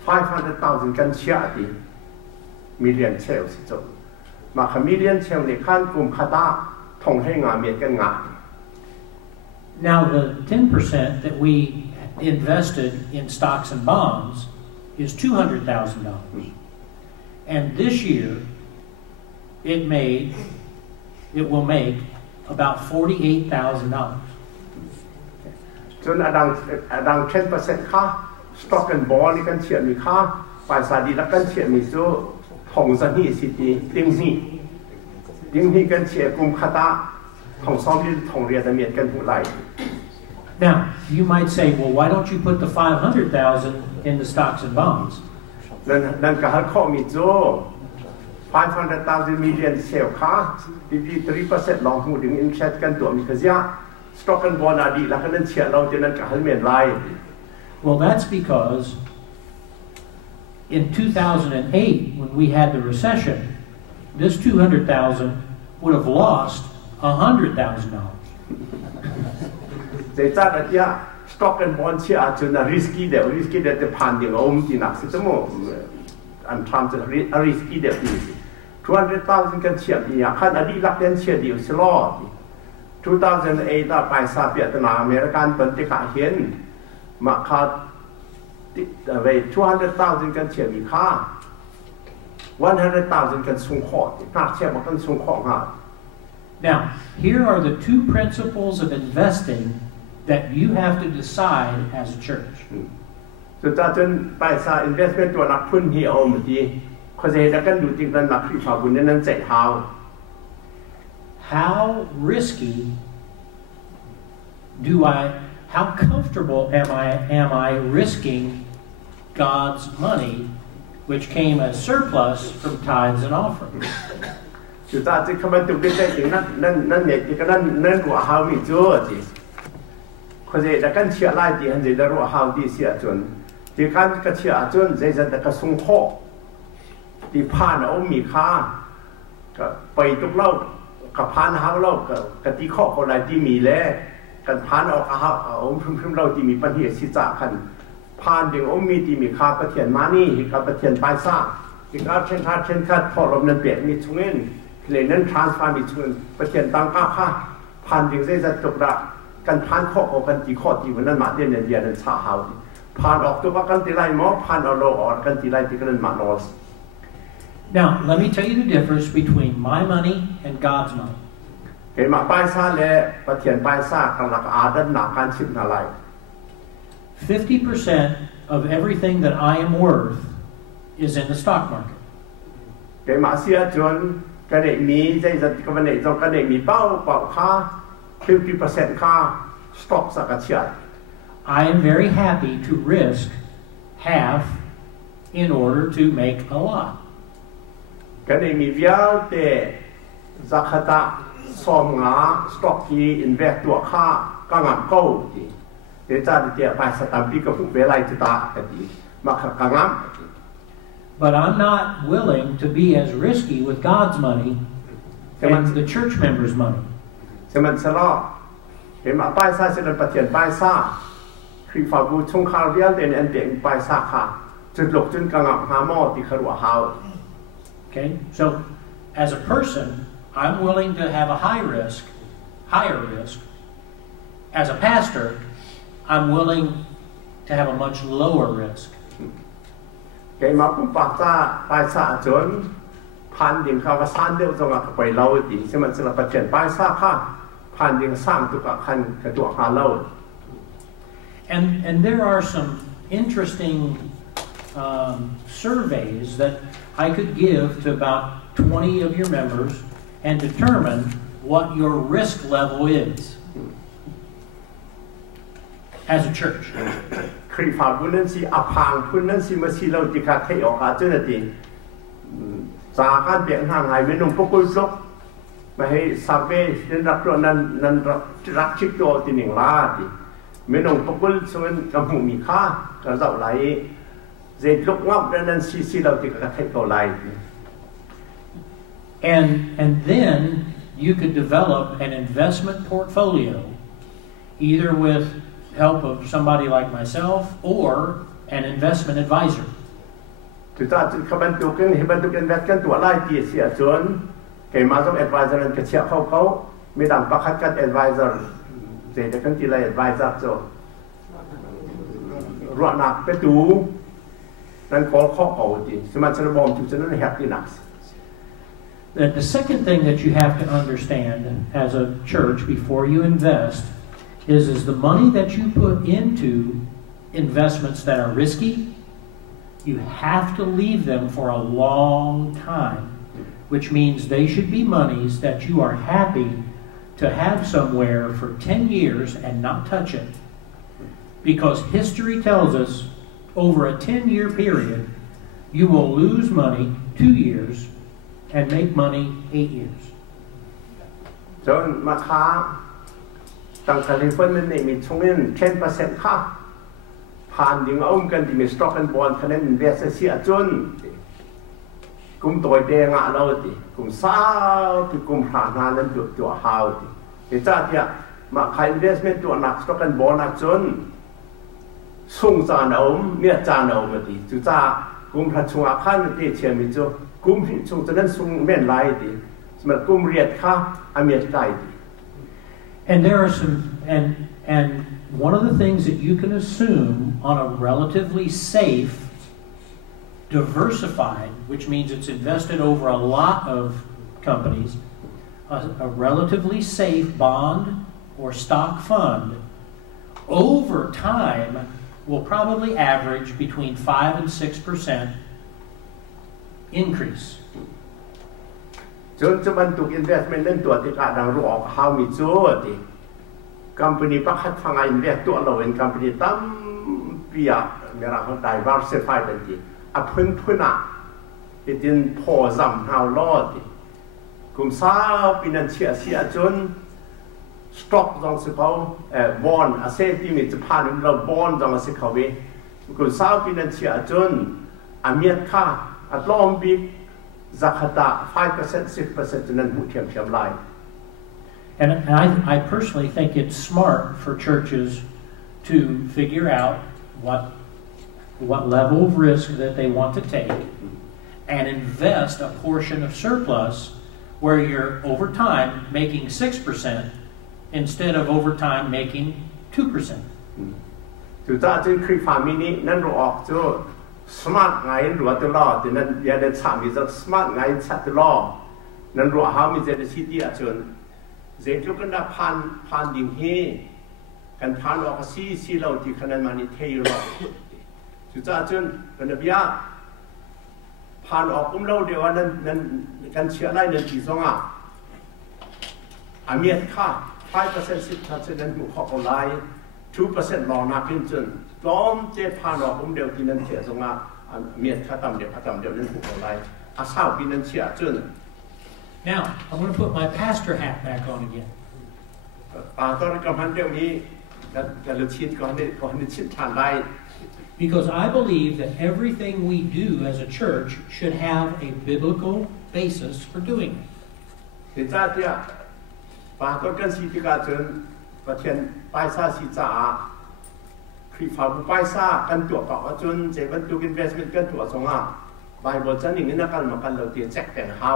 500,000 กันเชื่อดีmillion sales จบมาค million sales ในขั้นกลุ่มคาตาท่องให้งานเมียกันงาน Now the 10% that we invested in stocks and bonds is $200,000, and this year it will make about $48,000. จนอดัง 10% ค่า stock and bond นี่กันเชื่อมีค่าปลายสาดีแล้วกันเชื่อมีจู同生意是的定义跟切กุมคตา同ซ้อม同เรียนเมียนกันหูไหล Now, you might say, well, why don't you put the 500,000 in the stocks and bonds? นั่นก็ให้ข้อมีโจ 500,000 million เซลค่า 3% ลองหูดึง interest กันตัวมีขยะ stock and bond อดีตแล้วก็นั่นเชียเราจะนั่นก็ให้เมียนไหล Well, that's because in 2008, when we had the recession, this 200,000 would have lost $100,000. แต่จ้าอันเนี้ย stock and bond เชียอาจจะน่า risky เดี๋ยว risky เดี๋ยวจะผ่านอย่างอมที่หนักสิสมมอันทำจะ risky เดี๋ยวนี้ 200,000 กันเชียดีอ่ะขั้นอดีตรักเรียนเชียดีสลอด 2008 ต่อไปซาเปียตนาอเมริกันเป็นที่ขาเห็นมาขาดไป 200,000 กันเชียมีค่า 100,000 กันสูงขอดน่าเชียมันกันสูงขอดฮะ Now, here are the two principles of investing that you have to decide as a church. สุดท้ายจนไปซา investment ตัวนักทุนที่เอามาดีเขาจะเห็นกันดูจริงๆนักที่ฝากบุญนั้นใจเท้า How risky how comfortable am I risking God's money, which came as surplus from tithes and offerings? สุดท้ายจะเข้ามาตุกได้จริงนั่นเนี่ยที่ก็นั่นหัวหาวิจูจีเขาจะได้กันเชื่อไล่ที่หันจะได้รู้หาดีเสียจนที่การก็เชื่อจนจะได้กระสุนข้อที่ผ่านเอามีค่าก็ไปตุกเล่ากับผ่านหาเล่ากับที่ข้อคนใดที่มีแล้วกันผ่านเอาพึ่งเราที่มีปัญหาสิจ่าคันผ่านเดี๋ยวมีที่มีค่าประเทียนมานี่กับประเทียนปลายซ่าที่การเช่นคัดพอลมนั้นเปลี่ยนมีช่วงนี้เลยนั้น transfer มีช่วงประเทียนตั้งค่าผ่านเดี๋ยวจะจบละกันผ่านข้อกันที่ข้อที่วันนั้นมาเรียนนั้นชาหาวผ่านออกตัวกันที่ไรหมอผ่านเอาโลออกกันที่ไรที่กันมาโนส Now, let me tell you the difference between my money and God's money. เห็นมาป้ายซ่าและประเทียนป้ายซ่ากำลังอาดันหนักการชิมอะไร 50% of everything that I am worth is in the stock market. เห็นมาเสียจนกันเด็กมีใจจะกันเด็กต้องกันเด็กมีเป้าค่า 50% ค่า stock สักเชีย I am very happy to risk half in order to make a lot. กันเด็กมีวิวแต่สักตาสอมงา stock ที่ invest ตัวค่าก็งามเก้าดีเดี๋ยวจะเดี๋ยวไปสตาร์ทกับผู้เวลาจุดตาดีมาขังงาม But I'm not willing to be as risky with God's money and the church members' money. ใช่มันสลอเห็นมาป้ายซ่าเสด็จประเทียนป้ายซ่าครีฟาบูชงคาร์เวียลเดนเอ็นเดงป้ายซ่าค่ะจุดหลกจุดกลางหาหม้อที่ขรัวหาว Okay, so as a person, I'm willing to have a higher risk. As a pastor, I'm willing to have a much lower risk. เห็นมาปุ๊บป้ายซ่าจนผ่านดิ่งข้าวสารเดียวจงไปเล่าดีใช่มันสลับประเทียนป้ายซ่าค่ะผ่านดิ่งสร้างตุกขันกระตัวหาเล่า And there are some interesting surveys that I could give to about 20 of your members and determine what your risk level is as a church. ครีฟาบุญนั้นสิอภางบุญนั้นสิมาสิเราติกาเทออกอาเจ้าหน้าที่สาการเปลี่ยนทางหายไม่นุ่มพวกกุศลมาให้ซาเฟ่เดินรับตัวนั้นรักชิดตัวตีหนึ่งลาดิไม่นุ่มพวกกุศลกำหูมีค่ากระเจ้าไหลเจ็ดลูกงับนั้นสิเราติกาเทตัวไหล And then you could develop an investment portfolio, either with help of somebody like myself or an investment advisor. จุดท้ายจุดขับรรทุกกันเห็นบรรทุกอินเวสต์กันตัวไล่ตีเสียจนเห็นมาต้อง advisor นั้นก็เชี่ยวเขาไม่ต่างประคัดกัน advisor เจ็ดกันที่ไร advisor จนรวดหนักไปดูนั่นก็ข้อเอาดีสมัยฉันบอกจุดนั้นแฮปปี้นัก The second thing that you have to understand as a church before you invest is the money that you put into investments that are risky You have to leave them for a long time, which means they should be monies that you are happy to have somewhere for 10 years and not touch it. Because history tells us over a 10-year period, you will lose money 2 years and make money 8 years. จนมาค้าตั้งแต่ในวันนี้มีช่วงนี้ 10% ค่ะผ่านดิ่งอุ้มกันที่มี stock and bond คะแนน invest เสียจนกลุ่มตัวเด้งอ่ะเราดิกลุ่มสาวที่กลุ่มหาหานั้นตัวหาวดิแต่จ้าที่มาขาย investment ตัวหนัก stock and bond หนักจนส่งจานอุ้มเมียจานอุ้มดิจุจ้ากลุ่มพระชงอาคารมันเทียมมิจูกลุ่มชงจะนั้นส่งแม่นไรดิสมัยกลุ่มเรียดค่ะอเมริกาดิ And there are some and one of the things that you can assume on a relatively safe, diversified, which means it's invested over a lot of companies, a relatively safe bond or stock fund, over time will probably average between 5 and 6% increase. จนจะบรรทุก investment นั้นตัวที่กาดังรู้ออก how มีโจทย์ company ปักหัดฟัง invest ตัวเราเป็น company ตั้มเปียเมื่อเราเขา diversify ทันทีอ่ะพื้นอ่ะที่ดินพอจำหาวรอดกลุ่มสาวปีนั้นเสียจน stock ตรงสิเขาbond อาเซที่มีจะผ่านเรา bond ตรงสิเขาเว้กลุ่มสาวปีนั้นเสียจนอเมริกาอัตลอมบิกZakata 5%, 6% and then line. And I personally think it's smart for churches to figure out what level of risk that they want to take and invest a portion of surplus where you're over time making 6% instead of over time making 2%. จุดจ้าจึงคลิปฟามินี้นั่นเราออกจุดsmart ไงรัวตลอดแต่นั้นยาเดินสามีจะ smart ไงชัดตลอดนั้นรัวหามีเจตสิทธิ์อาจารย์เจ้ากันได้ผ่านดิ่งเฮกันผ่านออกซีเราที่คะแนนมันนี่เที่ยวจุดจ้าจนกันเบียผ่านออกเราเดียวนั้นกันเชื่อไรนั้นที่สองอเมริกา 5% 6% นั้นบุกเข้าไล่ 2% รอนักขึ้นจนล้อมเจ็ดผ่านออกเดียวที่นั้นเชื่อสองอเมริกาต่ำเดียวนั้นบุกเข้าไล่อาสาวที่นั้นเชื่อจน Now I'm going to put my pastor hat back on again. ตอนกำลังเดี๋ยวนี้จะลุชินก่อนที่ชินทานได้ Because I believe that everything we do as a church should have a biblical basis for doing it. เห็นจ้าที่ป่าต้นกันสีที่การเชิญประเทศป้ายซาสีจ่าคลิปฝ่าบุป้ายซากันตัวต่อจนเจ็บตัว investment กันตัวสองใบบทจะหนึ่งนี่นักการมากันเราเตียแจกแต่งเฮา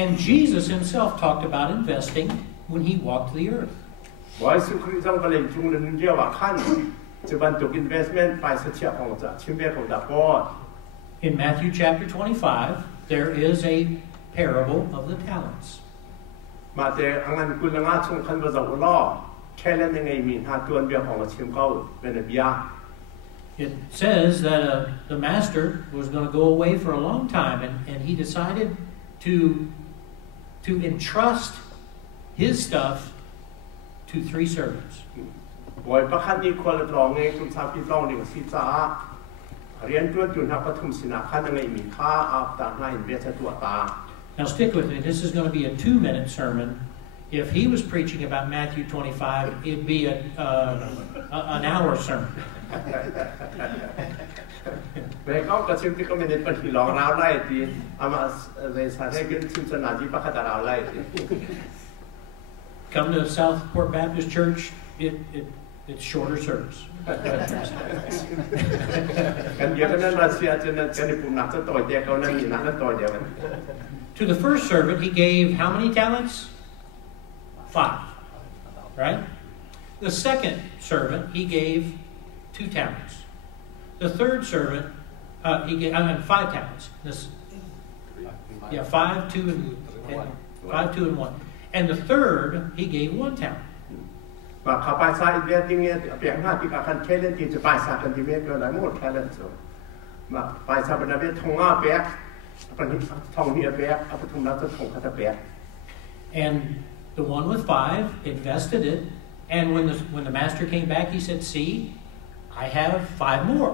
And Jesus himself talked about investing when he walked the earth. ว่าสุขริจงกระเล่นจุงเล่นเดียวว่าขั้นจะบรรจุ investment ไปเสียของจะชิมเบี้ยของดาบอด In Matthew chapter 25, there is a parable of the talents. มาแต่อังนั้นคุณละงาชงคันประจักษ์ล้อแค่เล่นยังไงมีหาตัวเบี้ยของชิมเขาเป็นเบี้ย It says that the master was going to go away for a long time, and he decided to entrust his stuff to 3 servants. บ่อยประคันนี้ควรลองเองคุณทราบที่ลองหนึ่งสิจ้าเรียนตัวจุนทับปฐมศิลาขั้นยังไงมีค่าอาบตาให้เบี้ยตัวตา Now stick with me. This is going to be a 2-minute sermon. If he was preaching about Matthew 25, it'd be an hour sermon. แม่เขากระชิมที่ก็ไม่ได้เป็นที่ลองราวไล่ที่อามาในสถานที่ชิมสนาที่ประคัตราวไล่ที่ Come to Southport Baptist Church. It's shorter service. กันเดียวกันนั้นรัสเซียจะนั่นกันในปุ่มหนักจะต่อยเดียวเขานั่นมีหนักนั่นต่อยเดียวกัน To the first servant, he gave how many talents? 5. Right? The second servant, he gave 2 talents. The third servant, he gave 5 talents. 5, 2, and 1. And the third, he gave 1 talent. ว่าเขาไปซ้ายเบียดยังเงี้ยเปลี่ยนหน้าที่การแค่เล่นที่จะไปซ้ายกันที่เบียดก็ได้หมดแค่เล่นส่วนมาไปซ้ายเป็นเบียดทงอ้าเปียกเป็นทงเหี้ยเปียกเอาไปทงนั้นจะทงคาตาเปียก And the one with 5 invested it, and when the master came back, he said, "See, I have 5 more."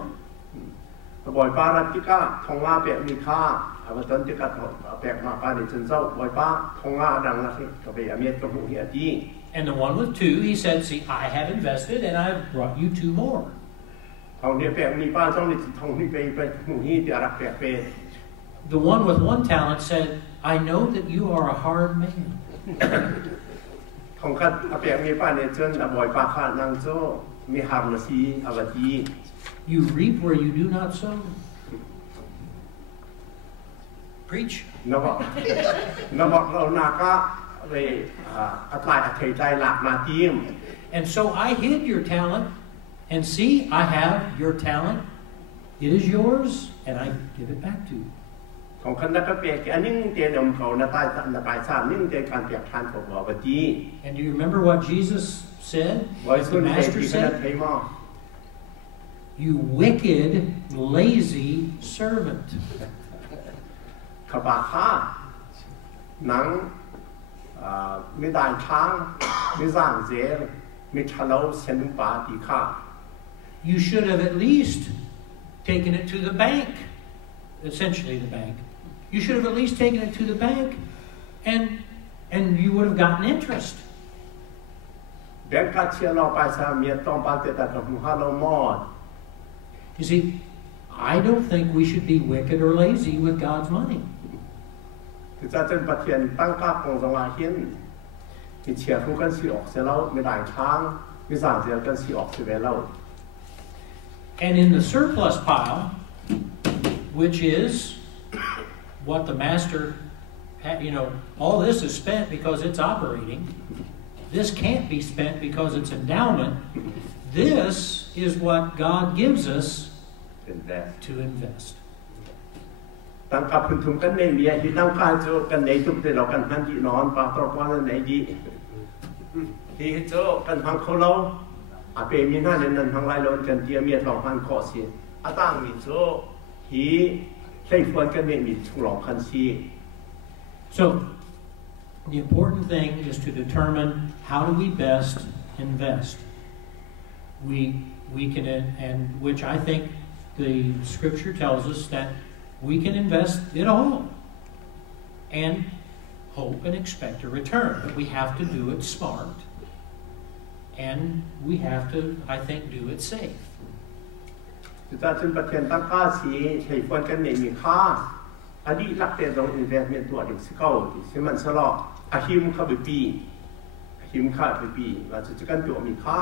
บ่อยป้ารัติก้าทงอ้าเปียกมีค่าเอาไปต้นที่กัดเปียกมาป้าในจนเจ้าบ่อยป้าทงอ้าดังนะสิก็ไปเมียดกับหูเหี้ยจี And the one with 2, he said, "See, I have invested, and I've brought you 2 more." ทงเหี้ยเปียกมีป้าต้องในทงนี้ไปหูเหี้ยจะรักเปียกไป The one with 1 talent said, "I know that you are a hard man." ทงกัดเปียกมีป้าในจนบ่อยป้าขาดนางโจ้มีหางละสีอวตี You reap where you do not sow. Preach. นบอกเรานาก็เลยอัตราอัตราใจหลักมาทีม And so I hid your talent, and see, I have your talent. It is yours, and I give it back to you. ของคณะกรรมการอันนี้เตียนอมเขาหน้าตายหน้าตายชาตินี่เตียนการเปรียบทานของเราจี And do you remember what Jesus said? ไว้ส่วน The เด็ก Master ที่คณะ said, ไทยมอ "You wicked, lazy servant." ขบาค้าหนังไม่ได้ช้างไม่สร้างเสียไม่ทะเลาะเส้นป่าตีข้า You should have at least taken it to the bank, essentially the bank. You should have at least taken it to the bank, and you would have gotten interest. แบงก์กัดเชียร์เราไปสามเมียต้องปาเตตัดกับหัวเราหมด You see, I don't think we should be wicked or lazy with God's money. คือจะเป็นประเทศตั้งค่าของสมาชิกที่เชียร์ทุกกันสีออกเสียแล้วไม่ได้ช้างไม่สร้างเสียกันสีออกเสียแล้ว And in the surplus pile, which is what the master, all this is spent because it's operating. This can't be spent because it's endowment. This is what God gives us to invest. ตั้งกับพื้นทุนกันในเมียที่ตั้งค่าโจกันในทุกเดือนเรากันทันที่นอนปากตรอกวันไหนดีที่โจกันทางเขาเราอาเปมีหน้าในนั้นทางไรเรากันเตียเมียทองพันข้อเสียอาตั้งมีโจที่ใช้ฟวนกันไม่มีทุลองคันซี So the important thing is to determine how do we best invest. We can, and which I think the scripture tells us that we can invest it all and hope and expect a return. But we have to do it smart, and we have to, I think, do it safe. จะเป็นประเทศตั้งค่าสีใช้ฟวนกันไม่มีค่าอันนี้รักแต่เราอินเวสเมนต์ตัวเด็กสิเก้าที่มันสลอกอาชีพเข้าไปปีอาชีพเข้าไปปีเราจะกันตัวมีค่า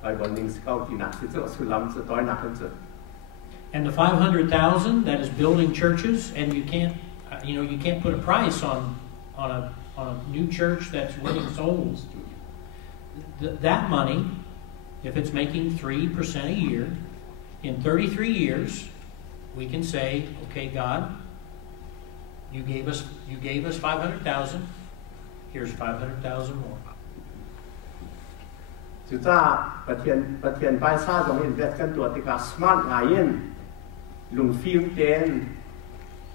ไอ้วันหนึ่งสิเก้าที่หนักที่จะสุดล้ำจะต้อยหนักกันจะ And the 500,000 that is building churches, and you can't put a price on a new church that's winning souls. That money, if it's making 3% a year, in 33 years, we can say, okay, God, you gave us 500,000. Here's 500,000 more. จุดจ้าประเทศไปซ่าตรงอินเวสกันตัวติกาสมาร์ทไงยินลุงฟิล์มเจน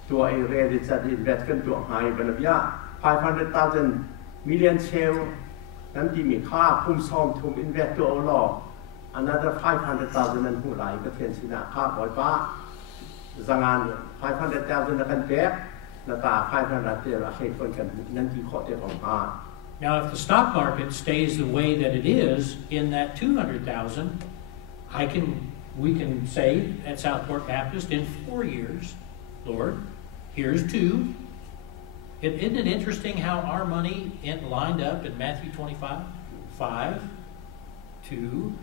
ตัวเอเรดิจัดอินเวสกันตัวไฮบรรยา 500,000 million share นั้นที่มีค่าคุ้มซ่อมทุมอินเวสตัวหล่อ another 500,000 นั้นผู้ไหลประเทศสินะค่าบ่อยป้าสังงาน 500,000 นั้นกันแป๊บแล้วตา 500,000 ให้คนกันนั้นที่ข้อเดียวของป้าNow, if the stock market stays the way that it is in that 200,000, we can say at Southport Baptist in 4 years, Lord, here's 2. Isn't it interesting how our money lined up in Matthew 25? 5, 2.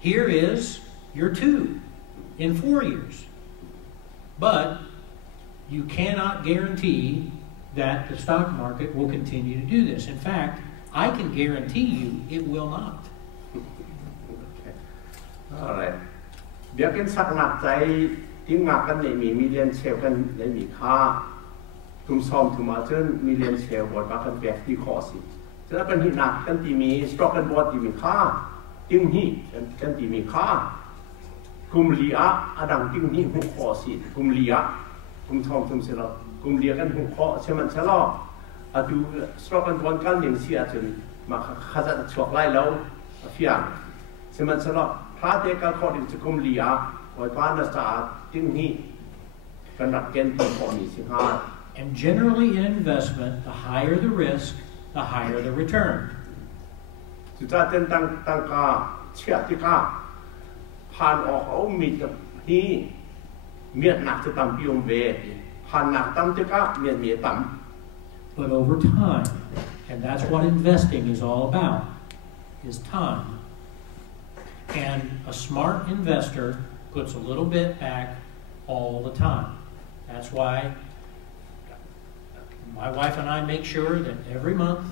Here is your 2 in 4 years. But you cannot guarantee that the stock market will continue to do this. In fact, I can guarantee you it will not. Okay. All right. เดี๋ยวกันสักหนักใจที่งักกันในมีมิเลียนเชลกันในมีค่าทุ่มซ้อมทุ่มมาจนมิเลียนเชลบทมากันแบกที่ข้อสิ ฉะนั้นเป็นหินหนักกันที่มีสต็อกกันบอดที่มีค่าจึงหิกันที่มีค่ากุมเลียอดังจึงหิหุคอสิกุมเลียกุมทองกุมเสลกุมเลียกันหุคอใช่มันเสลอดูสต็อกกันบอดกันอย่างเสียจนมาข้าจะฉกไล่แล้วเฟียงใช่มันเสลพระเด็กก็ขอดิจะกุมเลียไว้ปานสะอาดจึงหิกันดักเกณฑ์ที่พอมีสิบห้า And generally in investment, the higher the risk, the higher the return. สุดท้ายเต้นตั้งกาเชื่อที่กาผ่านออกเอามีดที่เมียนหนักจะตำพิยมเวผ่านหนักตั้งที่กาเมียต่ำ But over time, and that's what investing is all about, is time. And a smart investor puts a little bit back all the time. That's why my wife and I make sure that every month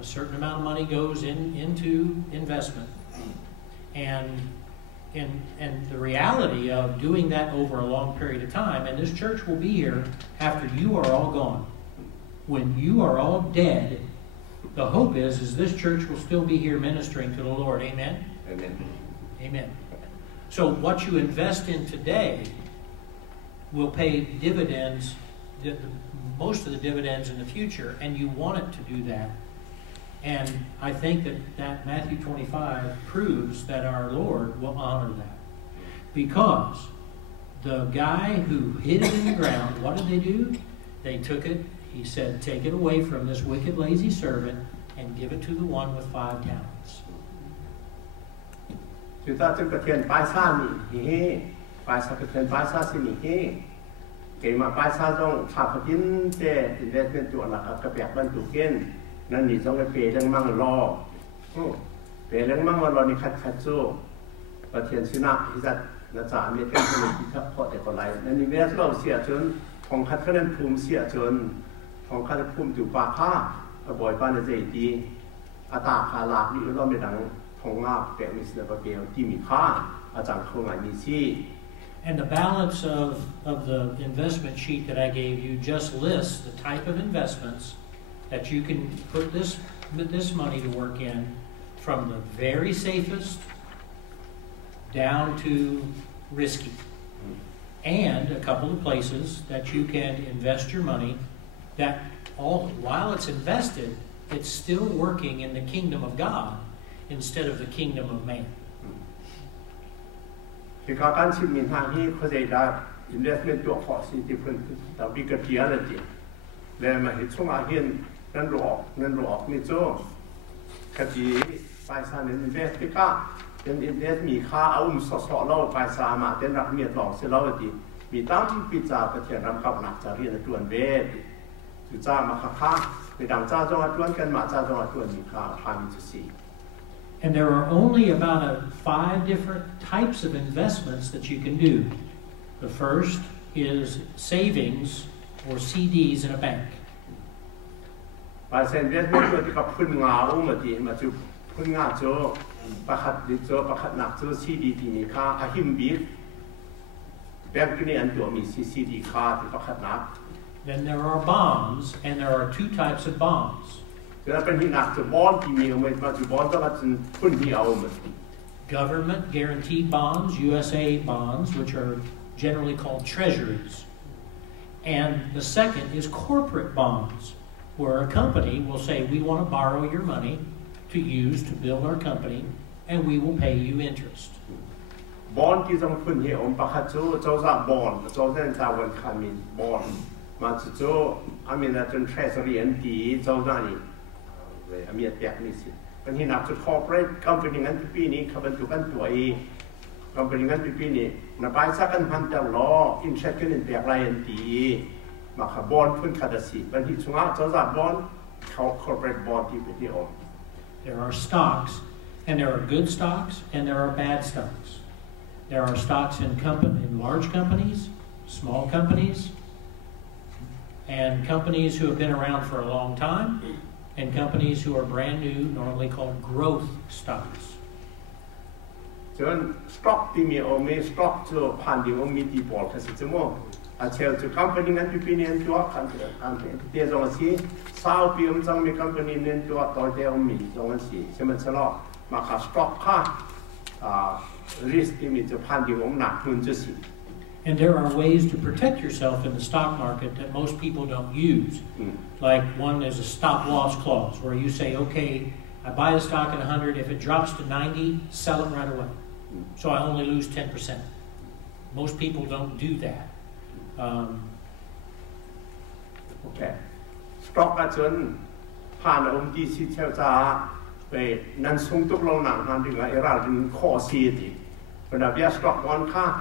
a certain amount of money goes into investment. And the reality of doing that over a long period of time, and this church will be here after you are all gone. When you are all dead, the hope is this church will still be here ministering to the Lord. Amen? Amen. Amen. So what you invest in today will pay dividends, most of the dividends in the future, and you want it to do that. And I think that Matthew 25 proves that our Lord will honor that. Because the guy who hid it in the ground, what did they do? They took it, he said, take it away from this wicked, lazy servant and give it to the one with 5 talents. จุดที่ประเทศปลายซานี่ปลายซาประเทศปลายซาสินี่เกี่ยมาปลายซาต้องชาพกินเจติดเด็ดเป็นตัวหลักกระเปียกบรรจุเกณฑ์นั่นนี่ต้องไปเปย์เรื่องมั่งรอเปย์เรื่องมั่งรอนี่คัดสู้ประเทศซินาที่จะน่าจะมีการผลิตที่พอแต่คนไรนั่นนี่เวลาเราเสียจนของคัดคะแนนภูมิเสียจนของคัดภูมิอยู่ปากผ้าบ่อยปานในใจดีอัตราคาหลักนี่เราไม่ดังของงาแปะมีเสือประเกียวที่มีค่าอาจารย์คงมีชี้ And the balance of the investment sheet that I gave you just lists the type of investments that you can put this money to work in, from the very safest down to risky. And a couple of places that you can invest your money that while it's invested, it's still working in the kingdom of God instead of the kingdom of man. คือการชิมมินทางที่เขาจะได้ investment ตัวขอสิที่เพิ่นแต่วิกฤตอะไรจีแล้วมาเห็นช่วงอาเฮียนนั่นหลอกนี่โจ้คดีปลายซาเนี่ย invest ที่ก็เป็น invest มีค่าเอาสอเล่าปลายซามาเป็นรักเมียหลอกเสียแล้วจีมีตั้งปีจ่าประเทศรำกับหนักจะเรียนตัวเวทจุจ่ามาค่าไปดังจ่าจังหวัดตัวกันมาจ่าจังหวัดตัวมีค่าพามีจุดสี่And there are only about 5 different types of investments that you can do. The first is savings or CDs in a bank. Then there are bonds, and there are 2 types of bonds. Government guaranteed bonds, USA bonds, which are generally called treasuries. And the second is corporate bonds, where a company will say, we want to borrow your money to use to build our company, and we will pay you interest. Bond is on put here on Bakato, those are bond, those are when coming bond. Matsuzo, I mean, that's in treasury and tea, those are I mean, when he not to corporate company and Pini, come to Kantua, company and Pini, Nabai second hunter law, in checking in the Ryan tea, Maka bond, Punkadasi, when he swung out, those are bond, corporate bond, There are stocks, and there are good stocks, and there are bad stocks. There are stocks in large companies, small companies, and companies who have been around for a long time, and companies who are brand new, normally called growth stocks. So stock ที่มีโอเมสต็อกที่ผ่านที่โอมีที่บอกคือสิจโม a tell to company and opinion to our country and there's on see South Pium some company in to our tell me on see Simon Salo Maka stock car risk image of handing on not to see. And there are ways to protect yourself in the stock market that most people don't use. Like one is a stop loss clause where you say, okay, I buy the stock at 100, if it drops to 90, sell it right away. So I only lose 10%. Most people don't do that. Okay. Stock at one pan DC tells us nan sung tuk lo nang han ding era din kho si ti bana bia stock one kha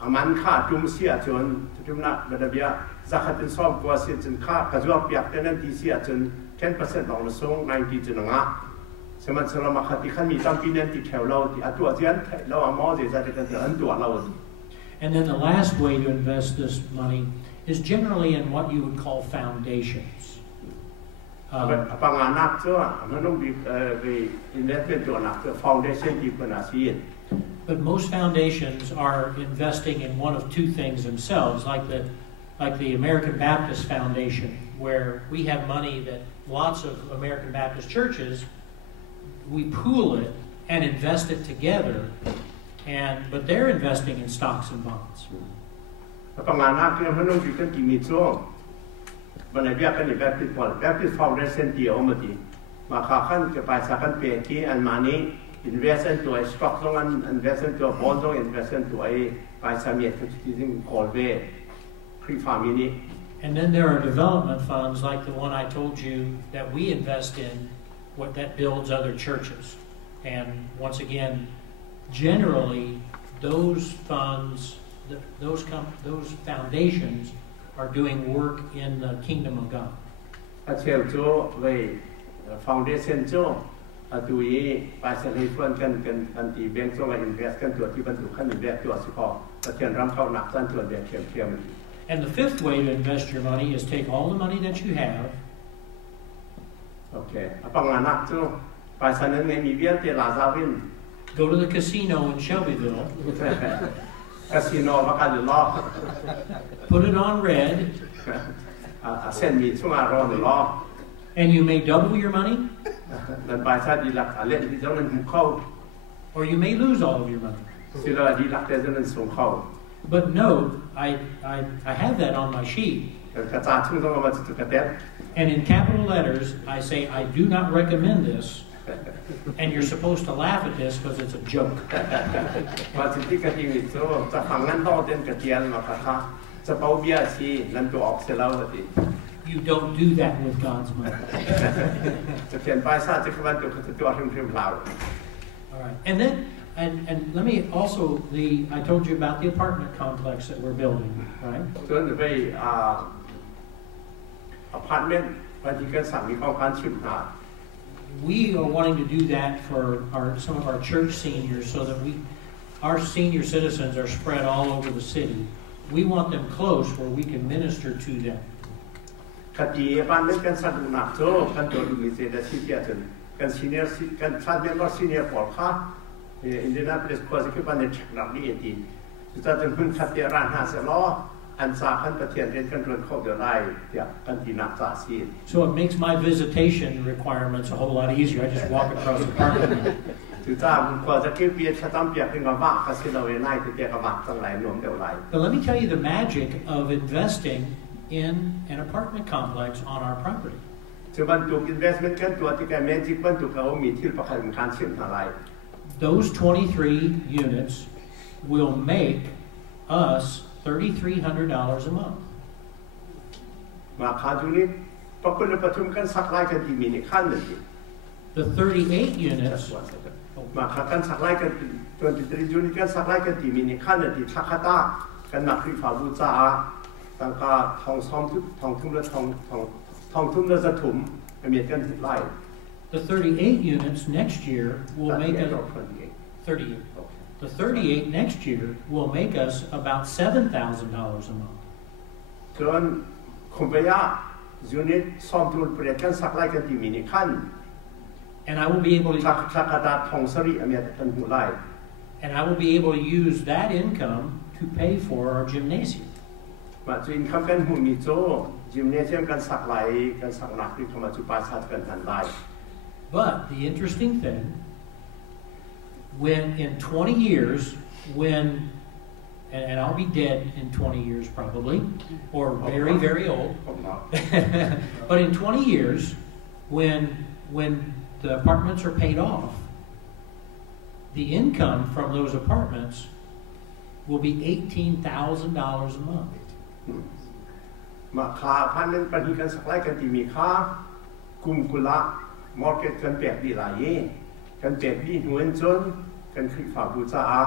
aman kha tum sia chon tum na bana bia zakat in sob kwa si chen kha ka jwa piak ten ti sia chen 10% long sung 90 chen nga seman sala ma khati khan mi tam pinen ti kheu lo ti atua jian lo amo je za te kan an tua lo. And then the last way to invest this money is generally in what you would call foundations. But most foundations are investing in one of two things themselves, like the American Baptist Foundation, where we have money that lots of American Baptist churches, we pool it and invest it together, but they're investing in stocks and bonds. When I get any Baptist Foundation deal, Makakan, Kapasakan, Peki, and money, invest into a stock and invest into a bond, invest into a by some yet called pre-family. And then there are development funds like the one I told you that we invest in, what that builds other churches. And once again, generally, those funds, those foundations are doing work in the kingdom of God. I tell you, the foundation Joe, do we pass a little can the bank so invest can to a people to come invest to us call, but can run out not to their. And the fifth way to invest your money is take all the money that you have. Okay. Upon an actor, by San maybe Lazavin. Go to the casino in Shelbyville. Casino, law. Put it on red. Send me to around the law. And you may double your money. Then by side, you like a little cold. Or you may lose all of your money. But note, I have that on my sheet. And in capital letters, I say, I do not recommend this. And you're supposed to laugh at this because it's a joke. You don't do that with God's money. All right. And then, and let me also, I told you about the apartment complex that we're building, right? So the very apartment, but you can we are wanting to do that for some of our church seniors so that our senior citizens are spread all over the city. We want them close where we can minister to them. Indianapolis USA So it makes my visitation requirements a whole lot easier. I just walk across the parking lot. But let me tell you the magic of investing in an apartment complex on our property. Those 23 units will make us $3,300 a month. The 38 units. The 38 units next year will make us 38. The 38 next year will make us about $7,000 a month. And I will be able to use that income to pay for our gymnasium. มาจุอินคำกันหูมีโจยิมเนเซียมกันสักไหลกันสักหนักที่เข้ามาจุปาชาติกันทันได้ But the interesting thing, when in 20 years, and I'll be dead in 20 years probably, or very, very old. But in 20 years, when the apartments are paid off, the income from those apartments will be $18,000 a month. มาค่าพันนั้นปฏิกันสักไหลกันที่มีค่ากุมกุละมอร์เก็ตกันแปลกดีหลายกันแปลกดีหัวจนกันคลิกฝาบูชาอา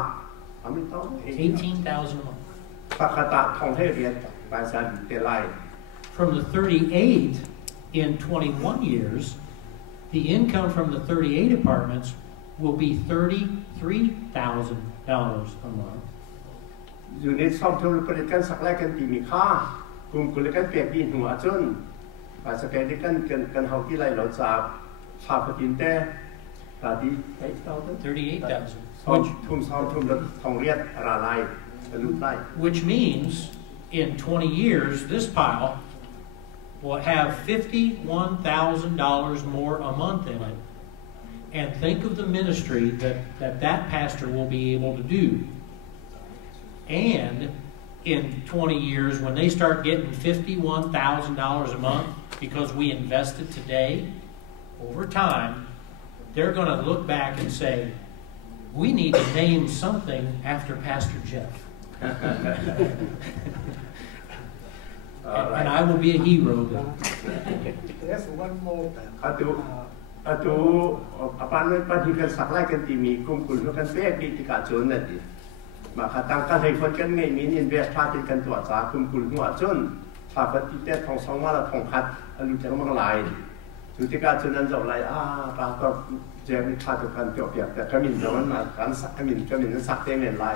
ไม่ต้อง $18,000 a month. ปกติทองให้เรียนภาษาเตลัย From the 38 in 21 years, the income from the 38 apartments will be $33,000 a month. อยู่ในช่องทุนผลิตกันสักแรกกันที่มีค่ากลุ่มกุลกันเปรียบดีหัวจนภาษาแปลกกันเฮาที่ไรเราจะชาปกินแต่ตาดี$38,000. Which means in 20 years, this pile will have $51,000 more a month in it. And think of the ministry that pastor will be able to do. And in 20 years, when they start getting $51,000 a month because we invested today, over time, they're going to look back and say, we need to name something after Pastor Jeff. And I will be a hero then. There's one more. อาตุอปานนั้นปฏิกันสักไล่กันที่มีกลุ่มกุลกันเป๊ะดีที่กาจนนั่นดิมาขัดตั้งกันให้คนกันไงมีนินเวสพาติกันตัวสากลุ่มกุลหัวจนชาปฏิเตทองสองว่าละทองคัดอรุณจังมังลายจุติกาจนนั้นจะอะไรปาก็เจมิพาตุกันเกี่ยวกับแต่ขมิ้นแต่มันมาการสักขมิ้นนั้นสักเต็มเลย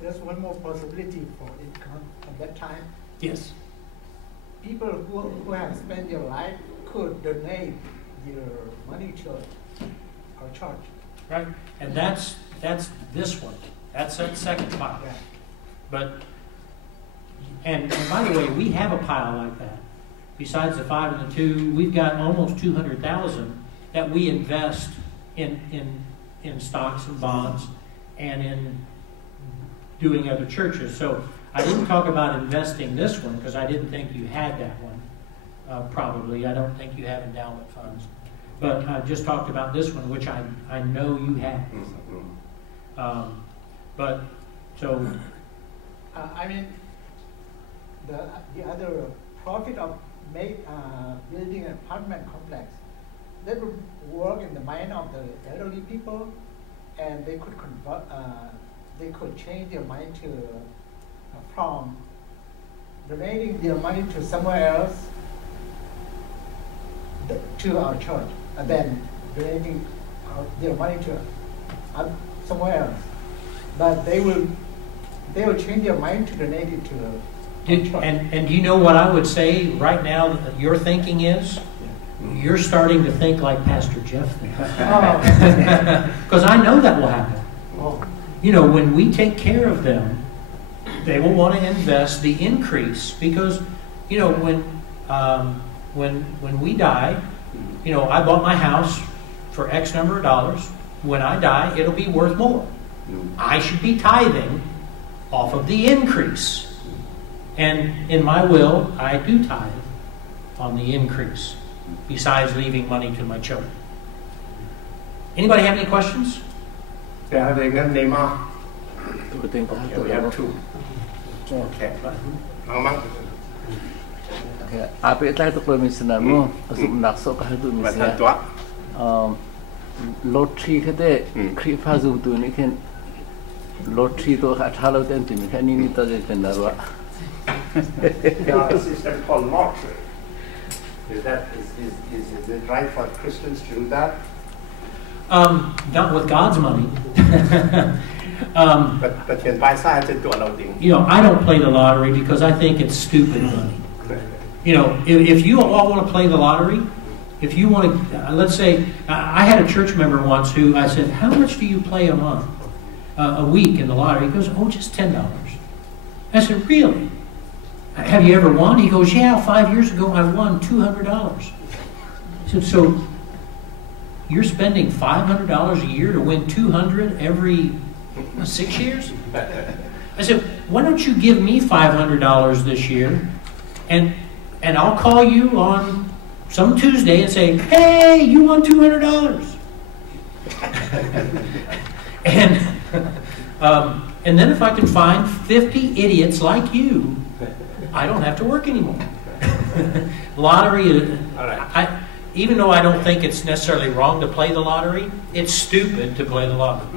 There's one more possibility for income at that time. Yes. People who have spent their life could donate their money to our church. Right, and that's this one. That's that second pile. Yeah. But and by the way, we have a pile like that. Besides the 5 and the 2, we've got almost 200,000 that we invest in stocks and bonds and in doing other churches. So I didn't talk about investing this one because I didn't think you had that one. Probably, I don't think you have endowment funds. But I just talked about this one, which I know you have. But so, I mean, the other profit of building an apartment complex, that would work in the mind of the elderly people, and they could convert. They could change their mind to from donating their money to somewhere else to our church, and then donating their money to somewhere else. But they will change their mind to donate it to the church. And do you know what I would say right now that your thinking is? You're starting to think like Pastor Jeff thinks. Because I know that will happen. You know, when we take care of them, they will want to invest the increase because, you know, when we die, you know, I bought my house for X number of dollars. When I die, it'll be worth more. I should be tithing off of the increase. And in my will, I do tithe on the increase, besides leaving money to my children. Anybody have any questions? They have a good name. We have two. Okay. Apa itu tu kalau misalnya mu asal nak sok kahdu misalnya lottery kata kripa zoom tu ni kan lottery tu kalau tentu ni kan ini tu jadi pendawa. There is a system called lottery. Is it right for Christians to do that? Not with God's money. But can buy side to do a lot of things. You know, I don't play the lottery because I think it's stupid money. You know, if you all want to play the lottery, if you want to, let's say, I had a church member once who I said, how much do you play a month, a week in the lottery? He goes, oh, just $10. I said, really? Have you ever won? He goes, yeah, 5 years ago I won $200. I said, so you're spending $500 a year to win 200 every 6 years? I said, why don't you give me $500 this year, and I'll call you on some Tuesday and say, hey, you won $200. And then if I can find 50 idiots like you, I don't have to work anymore. Lottery, even though I don't think it's necessarily wrong to play the lottery, it's stupid to play the lottery.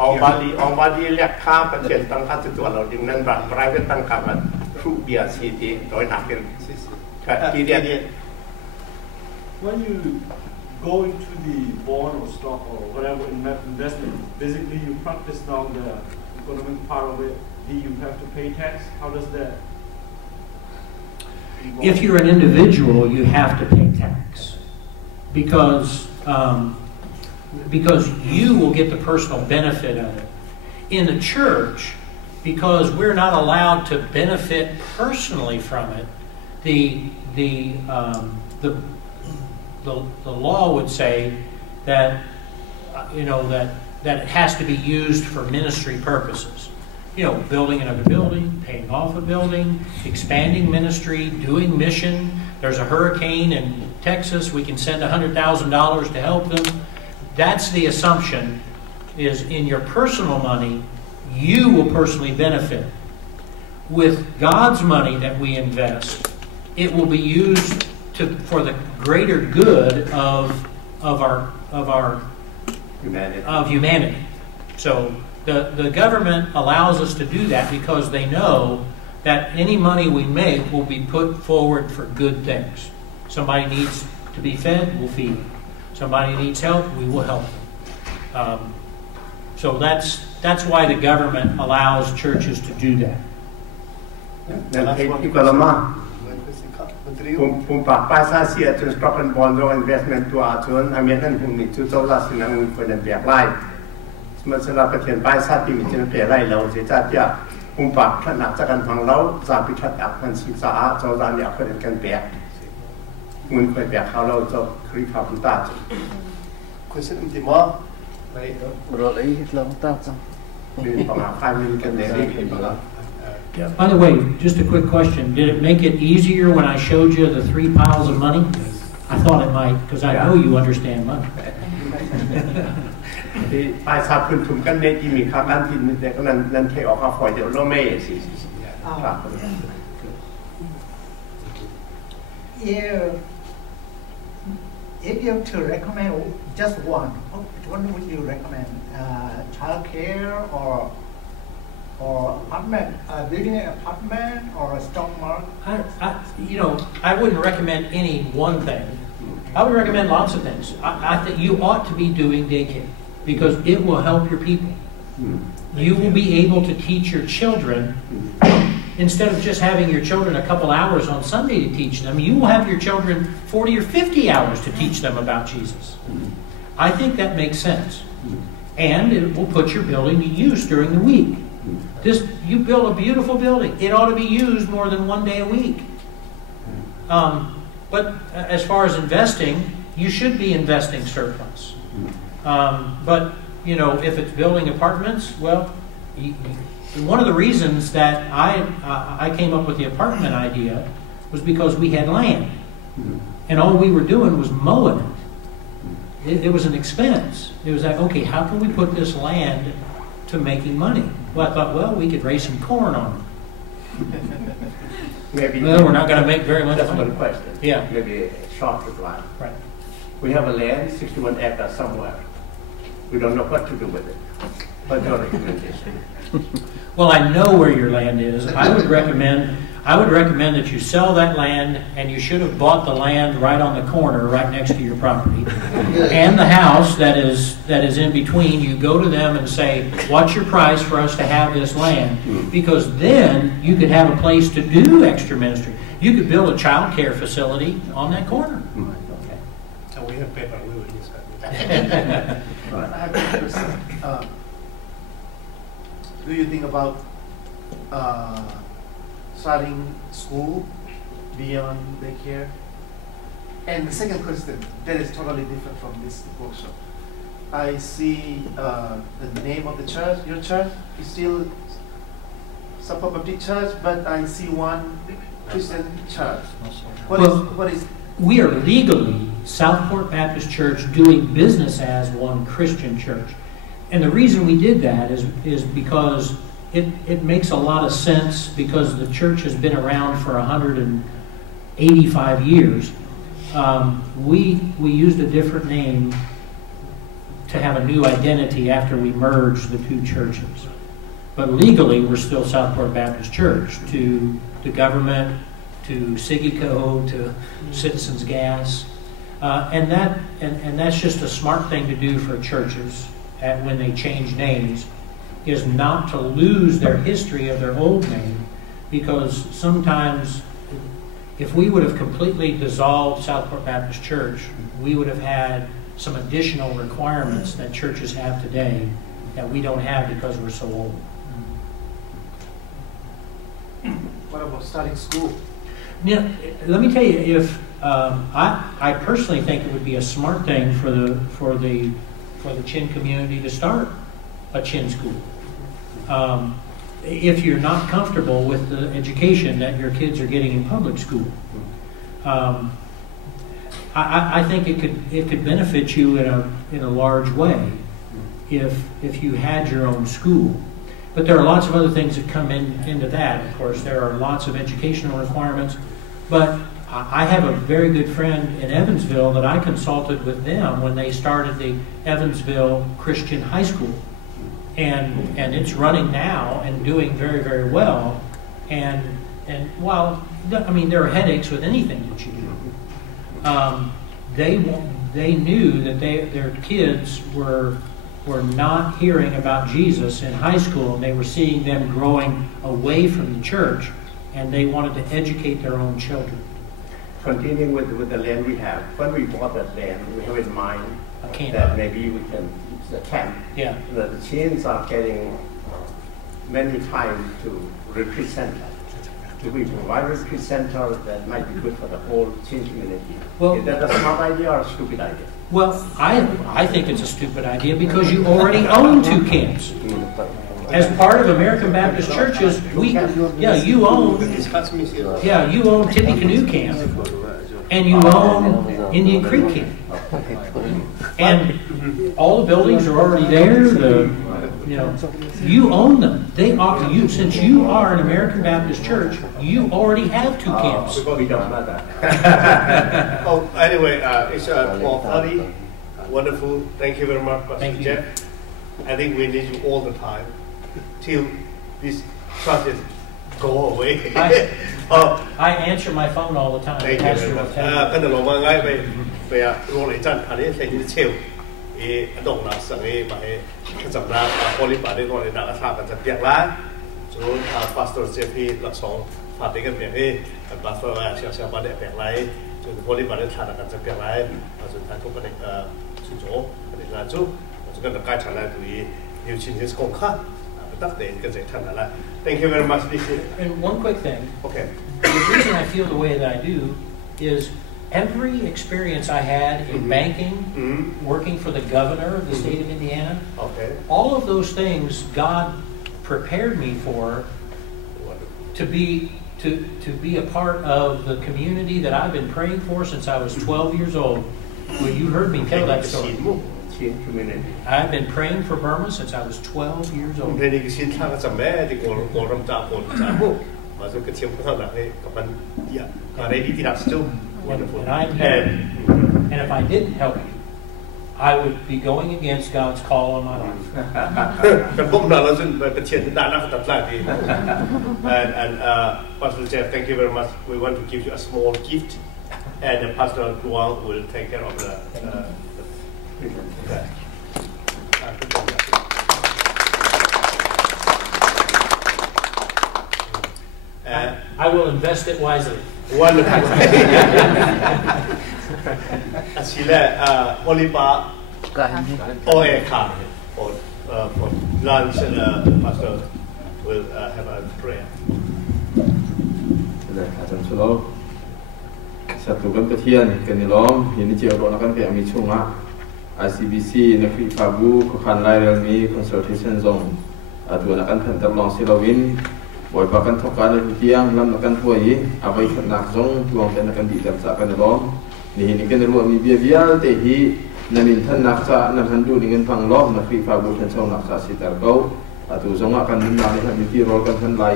ออกมาดีเรียกค่าประเทศตั้งค่าตัวเราดึงนั้นแบบรายเป็นตั้งค่าแบบทุกเบียร์สีดีโดยหนักเป็นทีเดียว When you go into the bond or stock or whatever investment, basically you practice down the economic part of it. Do you have to pay tax? How does that involve? If you're an individual, you have to pay tax because you will get the personal benefit of it. In the church, because we're not allowed to benefit personally from it, the law would say that that it has to be used for ministry purposes. Building another building, paying off a building, expanding ministry, doing mission. There's a hurricane in Texas, we can send $100,000 to help them. That's the assumption, is in your personal money, you will personally benefit. With God's money that we invest, it will be used for the greater good of humanity. So the government allows us to do that because they know that any money we make will be put forward for good things. Somebody needs to be fed, we'll feed them. Somebody needs help, we will help them. So that's why the government allows churches to do that. ผมปากป้ายซาเซียจนสต็อกกันบอลโดน investment ตัวอาชนอเมริกันผมมีจุดโซลาร์สินังคนนั้นแบกไล่มันสำหรับประเทศป้ายซาที่มีจนแบกไล่เราเสียใจที่ผมปากขนาดจากการฟังเราจะพิทักษ์อักมันศึกษาโซลาร์เนี่ยคนนั้นกันแบกมันคนแบกเขาเราจะคลิปภาพตาจุดคุณสิ่งที่มองไม่รถไอ้ลองตั้งจัง มีปัญหาใครมีกันเองมีปัญหา By the way, just a quick question. Did it make it easier when I showed you the 3 piles of money? I thought it might, because I know you understand money. ป้ายซาพื้นถุงกันเนที่มีค่าการที่แต่ก็นั้นเทออกค่าไฟเดี๋ยวเราไม่สิครับ If you have to recommend just one, what would you recommend? Child care or apartment, building an apartment or a stock market? I wouldn't recommend any one thing. I would recommend lots of things. I think you ought to be doing daycare because it will help your people. You will be able to teach your children, instead of just having your children a couple hours on Sunday to teach them, you will have your children 40 or 50 hours to teach them about Jesus. I think that makes sense. And it will put your building to use during the week. You build a beautiful building. It ought to be used more than 1 day a week. But as far as investing, you should be investing surplus. But if it's building apartments, well, one of the reasons that I came up with the apartment idea was because we had land, and all we were doing was mowing it. It was an expense. It was like, okay, how can we put this land to making money? Well, I thought, well, we could raise some corn on it. Maybe. Well, we're not going to make very much That's money. one question. Yeah. Maybe a short reply. Right. We have a land, 61 acres somewhere. We don't know what to do with it. What's your recommendation? Well, I know where your land is. I would recommend that you sell that land, and you should have bought the land right on the corner, right next to your property, and the house that is in between. You go to them and say, "What's your price for us to have this land?" Because then you could have a place to do extra ministry. You could build a child care facility on that corner. Okay. So we have paper. We will discuss with that. I have a question. Do you think about starting school beyond daycare? And the second question, that is totally different from this workshop. I see the name of the church, your church is still Southport Baptist Church, but I see one Christian church. What is? We are legally Southport Baptist Church doing business as one Christian church. And the reason we did that is because it makes a lot of sense, because the church has been around for 185 years. We used a different name to have a new identity after we merged the two churches. But legally, we're still Southport Baptist Church, to the government, to SIGICO, to Citizens Gas. And that's just a smart thing to do for churches when they change names, is not to lose their history of their old name, because sometimes if we would have completely dissolved Southport Baptist Church, we would have had some additional requirements that churches have today that we don't have because we're so old. What about starting school? Yeah, let me tell you, if I personally think it would be a smart thing for the Chin community to start a Chin school. If you're not comfortable with the education that your kids are getting in public school, I think it could benefit you in a large way if you had your own school. But there are lots of other things that come into that. Of course, there are lots of educational requirements. But I have a very good friend in Evansville that I consulted with them when they started the Evansville Christian High School. And it's running now and doing very, very well. And while, I mean, there are headaches with anything that you do. They knew that their kids were not hearing about Jesus in high school, and they were seeing them growing away from the church, and they wanted to educate their own children. Continuing with the land we have, when we bought that land, we have in mind that maybe we can, it's a camp. Yeah. The Chins are getting many time to represent that. To be provide representative that might be good for the whole Chin community. Well, is that a smart idea or a stupid idea? Well, I think it's a stupid idea because you already own two camps. As part of American Baptist churches, you own Tippecanoe Camp, and you own Indian Creek Camp, and all the buildings are already there. You own them. They are you. Since you are an American Baptist church, you already have two camps. We don't know that. Oh, anyway, it's 12:30. Wonderful. Thank you very much, Pastor Jeff. I think we need you all the time till these charges go away. I answer my phone all the time. Thank you very much. Cái này là mọi người về rồi lại chân anh ấy thấy như chiều, động nào sang ấy bài cái dòng ra Holy Body rồi lại đã thả cái chân tiệc lá, rồi Pastor Jeff là sống phát cái việc ấy, Pastor sẽ bắt được việc lại, rồi Holy Body thả cái chân tiệc lại, rồi thằng cũng có thể chú chỗ, có thể là chú, rồi cái cái trả lại tụi điều chỉnh cái công khác. Thank you very much. And one quick thing. Okay. The reason I feel the way that I do is every experience I had in banking, working for the governor of the state of Indiana, all of those things God prepared me for to be a part of the community that I've been praying for since I was 12 years old. Well, you heard me tell that story. Community. I've been praying for Burma since I was 12 years old. Wonderful. And if I didn't help you, I would be going against God's call on my life. And Pastor Jeff, thank you very much. We want to give you a small gift, and Pastor Duang will take care of the. I will invest it wisely. Wonderful. Asile Oliver Oeka for lunch, and Pastor will have a prayer. อาจารย์สุโลสัตว์กันกระเทียนกันนี่ล้อมเห็นเจียวรอนักกันไปมีช่วงICBC นักวิพากษ์คุขันไลเรื่องนี้ Consultation ซงตัวนักกันทันตลองศิลวินบ่อยปากันทอกการในทุกอย่างลำนักกันทั่วยี่เอาไปขัดนักซงดวงเป็นนักกันดีแต่สักกันล้อมนี่กันรวมมีเบียร์แต่ฮีนั่นอินทันนักษานั่นหันดูนี่กันฟังล้อมนักวิพากษ์ทันช่องนักษาสิตาร์เขาตัวซงอากันนั่นนี่ทำที่รอกันทันไล่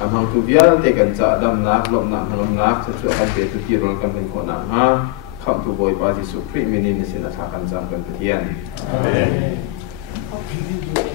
อาหังทุกอย่างแต่กันจะดำนักลมนักลมนักจะช่วยกันเป็นทุกที่รอกันเป็นคนนักฮะคำทุบอยปาจิสุพริมินินสินาทากันจำกันเทียน